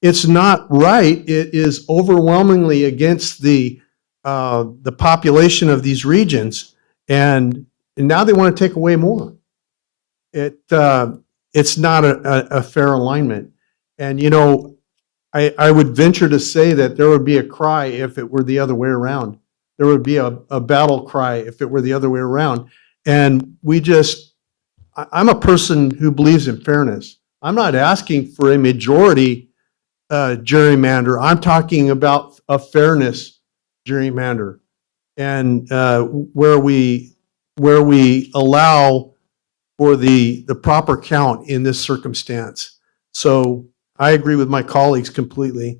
It's not right. It is overwhelmingly against the population of these regions. And now they want to take away more. It's not a fair alignment. And, you know, I would venture to say that there would be a cry if it were the other way around. There would be a battle cry if it were the other way around. And I'm a person who believes in fairness. I'm not asking for a majority gerrymander. I'm talking about a fairness gerrymander, and where we allow for the proper count in this circumstance. So I agree with my colleagues completely.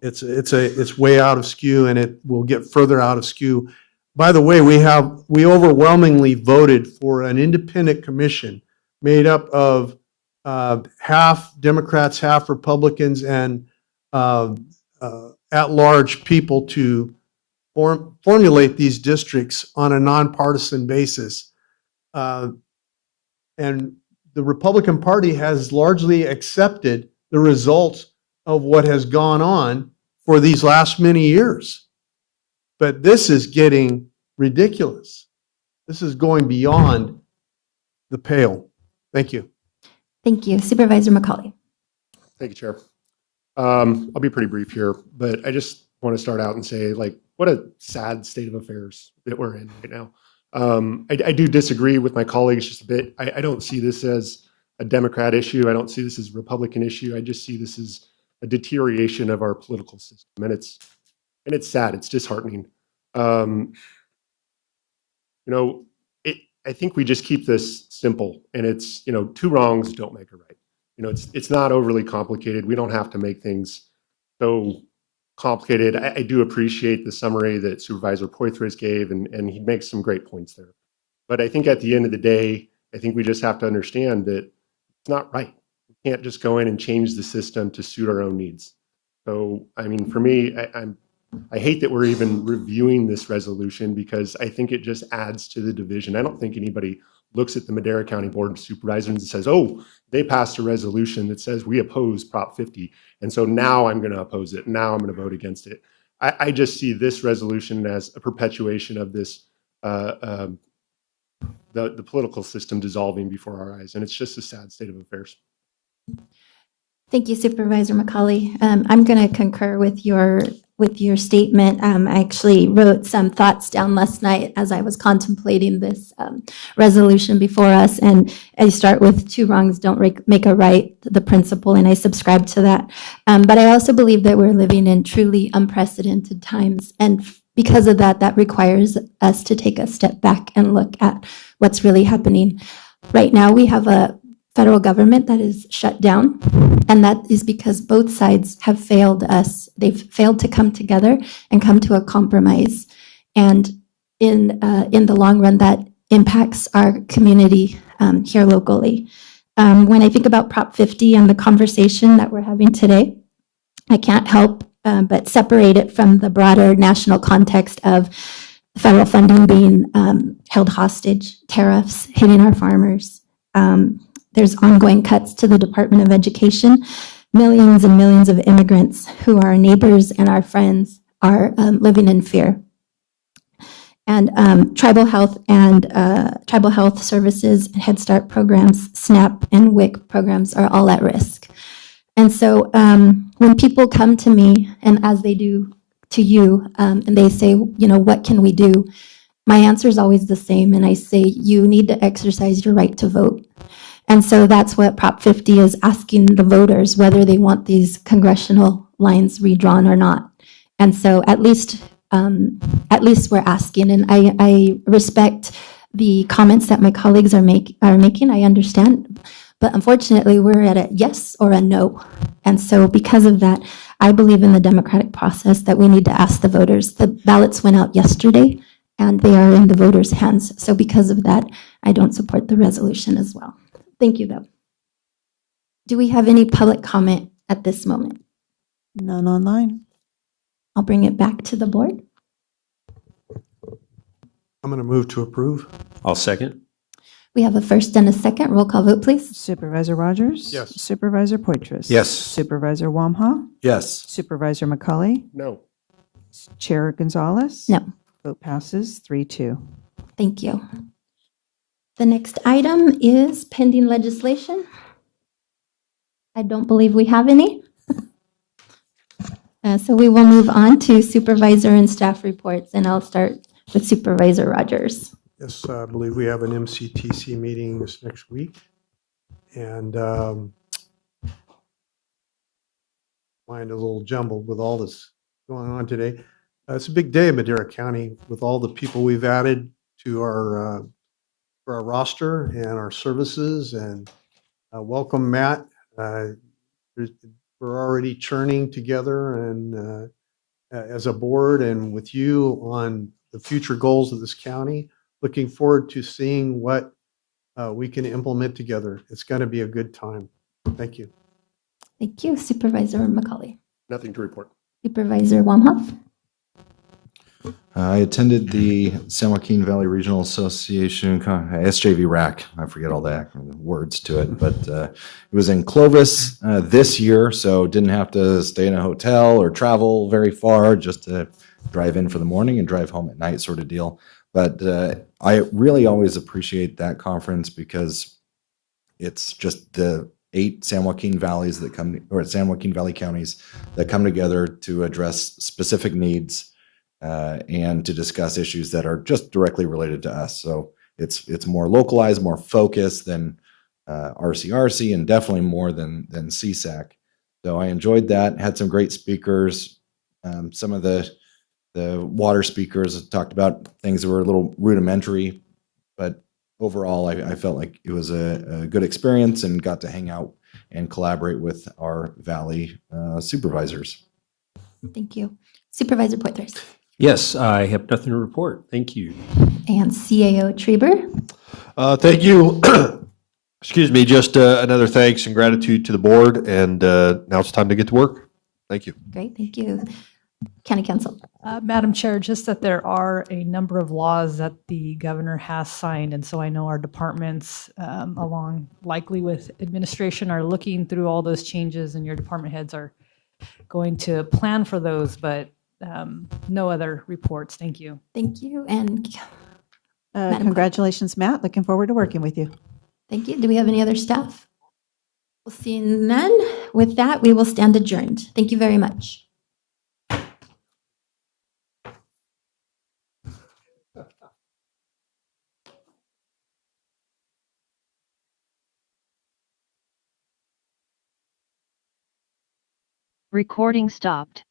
It's way out of skew, and it will get further out of skew. By the way, we overwhelmingly voted for an independent commission made up of half Democrats, half Republicans, and at-large people to formulate these districts on a nonpartisan basis. And the Republican Party has largely accepted the results of what has gone on for these last many years. But this is getting ridiculous. This is going beyond the pale. Thank you. Thank you. Supervisor McCauley. Thank you, Chair. I'll be pretty brief here, but I just want to start out and say, like, what a sad state of affairs that we're in right now. I do disagree with my colleagues just a bit. I don't see this as a Democrat issue. I don't see this as a Republican issue. I just see this as a deterioration of our political system, and it's sad. It's disheartening. You know, I think we just keep this simple, and it's, you know, two wrongs don't make a right. You know, it's not overly complicated. We don't have to make things so complicated. I do appreciate the summary that Supervisor Poitras gave, and he makes some great points there. But I think at the end of the day, I think we just have to understand that it's not right. We can't just go in and change the system to suit our own needs. So, I mean, for me, I hate that we're even reviewing this resolution because I think it just adds to the division. I don't think anybody looks at the Madera County Board of Supervisors and says, oh, they passed a resolution that says we oppose Prop 50. And so now I'm going to oppose it. Now I'm going to vote against it. I just see this resolution as a perpetuation of this, the political system dissolving before our eyes. And it's just a sad state of affairs. Thank you, Supervisor McCauley. I'm going to concur with your statement. I actually wrote some thoughts down last night as I was contemplating this resolution before us, and I start with two wrongs don't make a right, the principle, and I subscribe to that. But I also believe that we're living in truly unprecedented times, and because of that, that requires us to take a step back and look at what's really happening. Right now, we have a federal government that is shut down, and that is because both sides have failed us. They've failed to come together and come to a compromise. And in the long run, that impacts our community here locally. When I think about Prop 50 and the conversation that we're having today, I can't help but separate it from the broader national context of federal funding being held hostage, tariffs hitting our farmers. There's ongoing cuts to the Department of Education. Millions and millions of immigrants who are our neighbors and our friends are living in fear. And tribal health services, Head Start programs, SNAP and WIC programs are all at risk. And so when people come to me, and as they do to you, and they say, you know, what can we do? My answer is always the same. And I say, you need to exercise your right to vote. And so that's what Prop 50 is asking the voters, whether they want these congressional lines redrawn or not. And so at least we're asking, and I respect the comments that my colleagues are making. I understand, but unfortunately, we're at a yes or a no. And so because of that, I believe in the democratic process that we need to ask the voters. The ballots went out yesterday, and they are in the voters' hands. So because of that, I don't support the resolution as well. Thank you, though. Do we have any public comment at this moment? None online. I'll bring it back to the board. I'm going to move to approve. I'll second. We have a first and a second. Roll call vote, please. Supervisor Rogers? Yes. Supervisor Poitras? Yes. Supervisor Wamha? Yes. Supervisor McCauley? No. Chair Gonzalez? No. Vote passes 3-2. Thank you. The next item is pending legislation. I don't believe we have any. So we will move on to supervisor and staff reports, and I'll start with Supervisor Rogers. Yes, I believe we have an MCTC meeting this next week. And mind a little jumbled with all this going on today. It's a big day in Madera County with all the people we've added to our roster and our services. And welcome, Matt. We're already churning together and as a board and with you on the future goals of this county. Looking forward to seeing what we can implement together. It's going to be a good time. Thank you. Thank you, Supervisor McCauley. Nothing to report. Supervisor Wamhoff. I attended the San Joaquin Valley Regional Association, SJV RAC. I forget all the words to it, but it was in Clovis this year, so didn't have to stay in a hotel or travel very far, just to drive in for the morning and drive home at night sort of deal. But I really always appreciate that conference because it's just the 8 San Joaquin Valleys that come, or San Joaquin Valley counties that come together to address specific needs and to discuss issues that are just directly related to us. So it's more localized, more focused than RCRC, and definitely more than CSAC. So I enjoyed that. Had some great speakers. Some of the water speakers talked about things that were a little rudimentary, but overall, I felt like it was a good experience and got to hang out and collaborate with our Valley supervisors. Thank you. Supervisor Poitras. Yes, I have nothing to report. Thank you. And CAO Treber. Thank you. Excuse me, just another thanks and gratitude to the board, and now it's time to get to work. Thank you. Great, thank you. County Council. Madam Chair, just that there are a number of laws that the governor has signed, and so I know our departments, along likely with administration, are looking through all those changes, and your department heads are going to plan for those, but no other reports. Thank you. Thank you. And congratulations, Matt. Looking forward to working with you. Thank you. Do we have any other staff? We'll see none. With that, we will stand adjourned. Thank you very much. Recording stopped.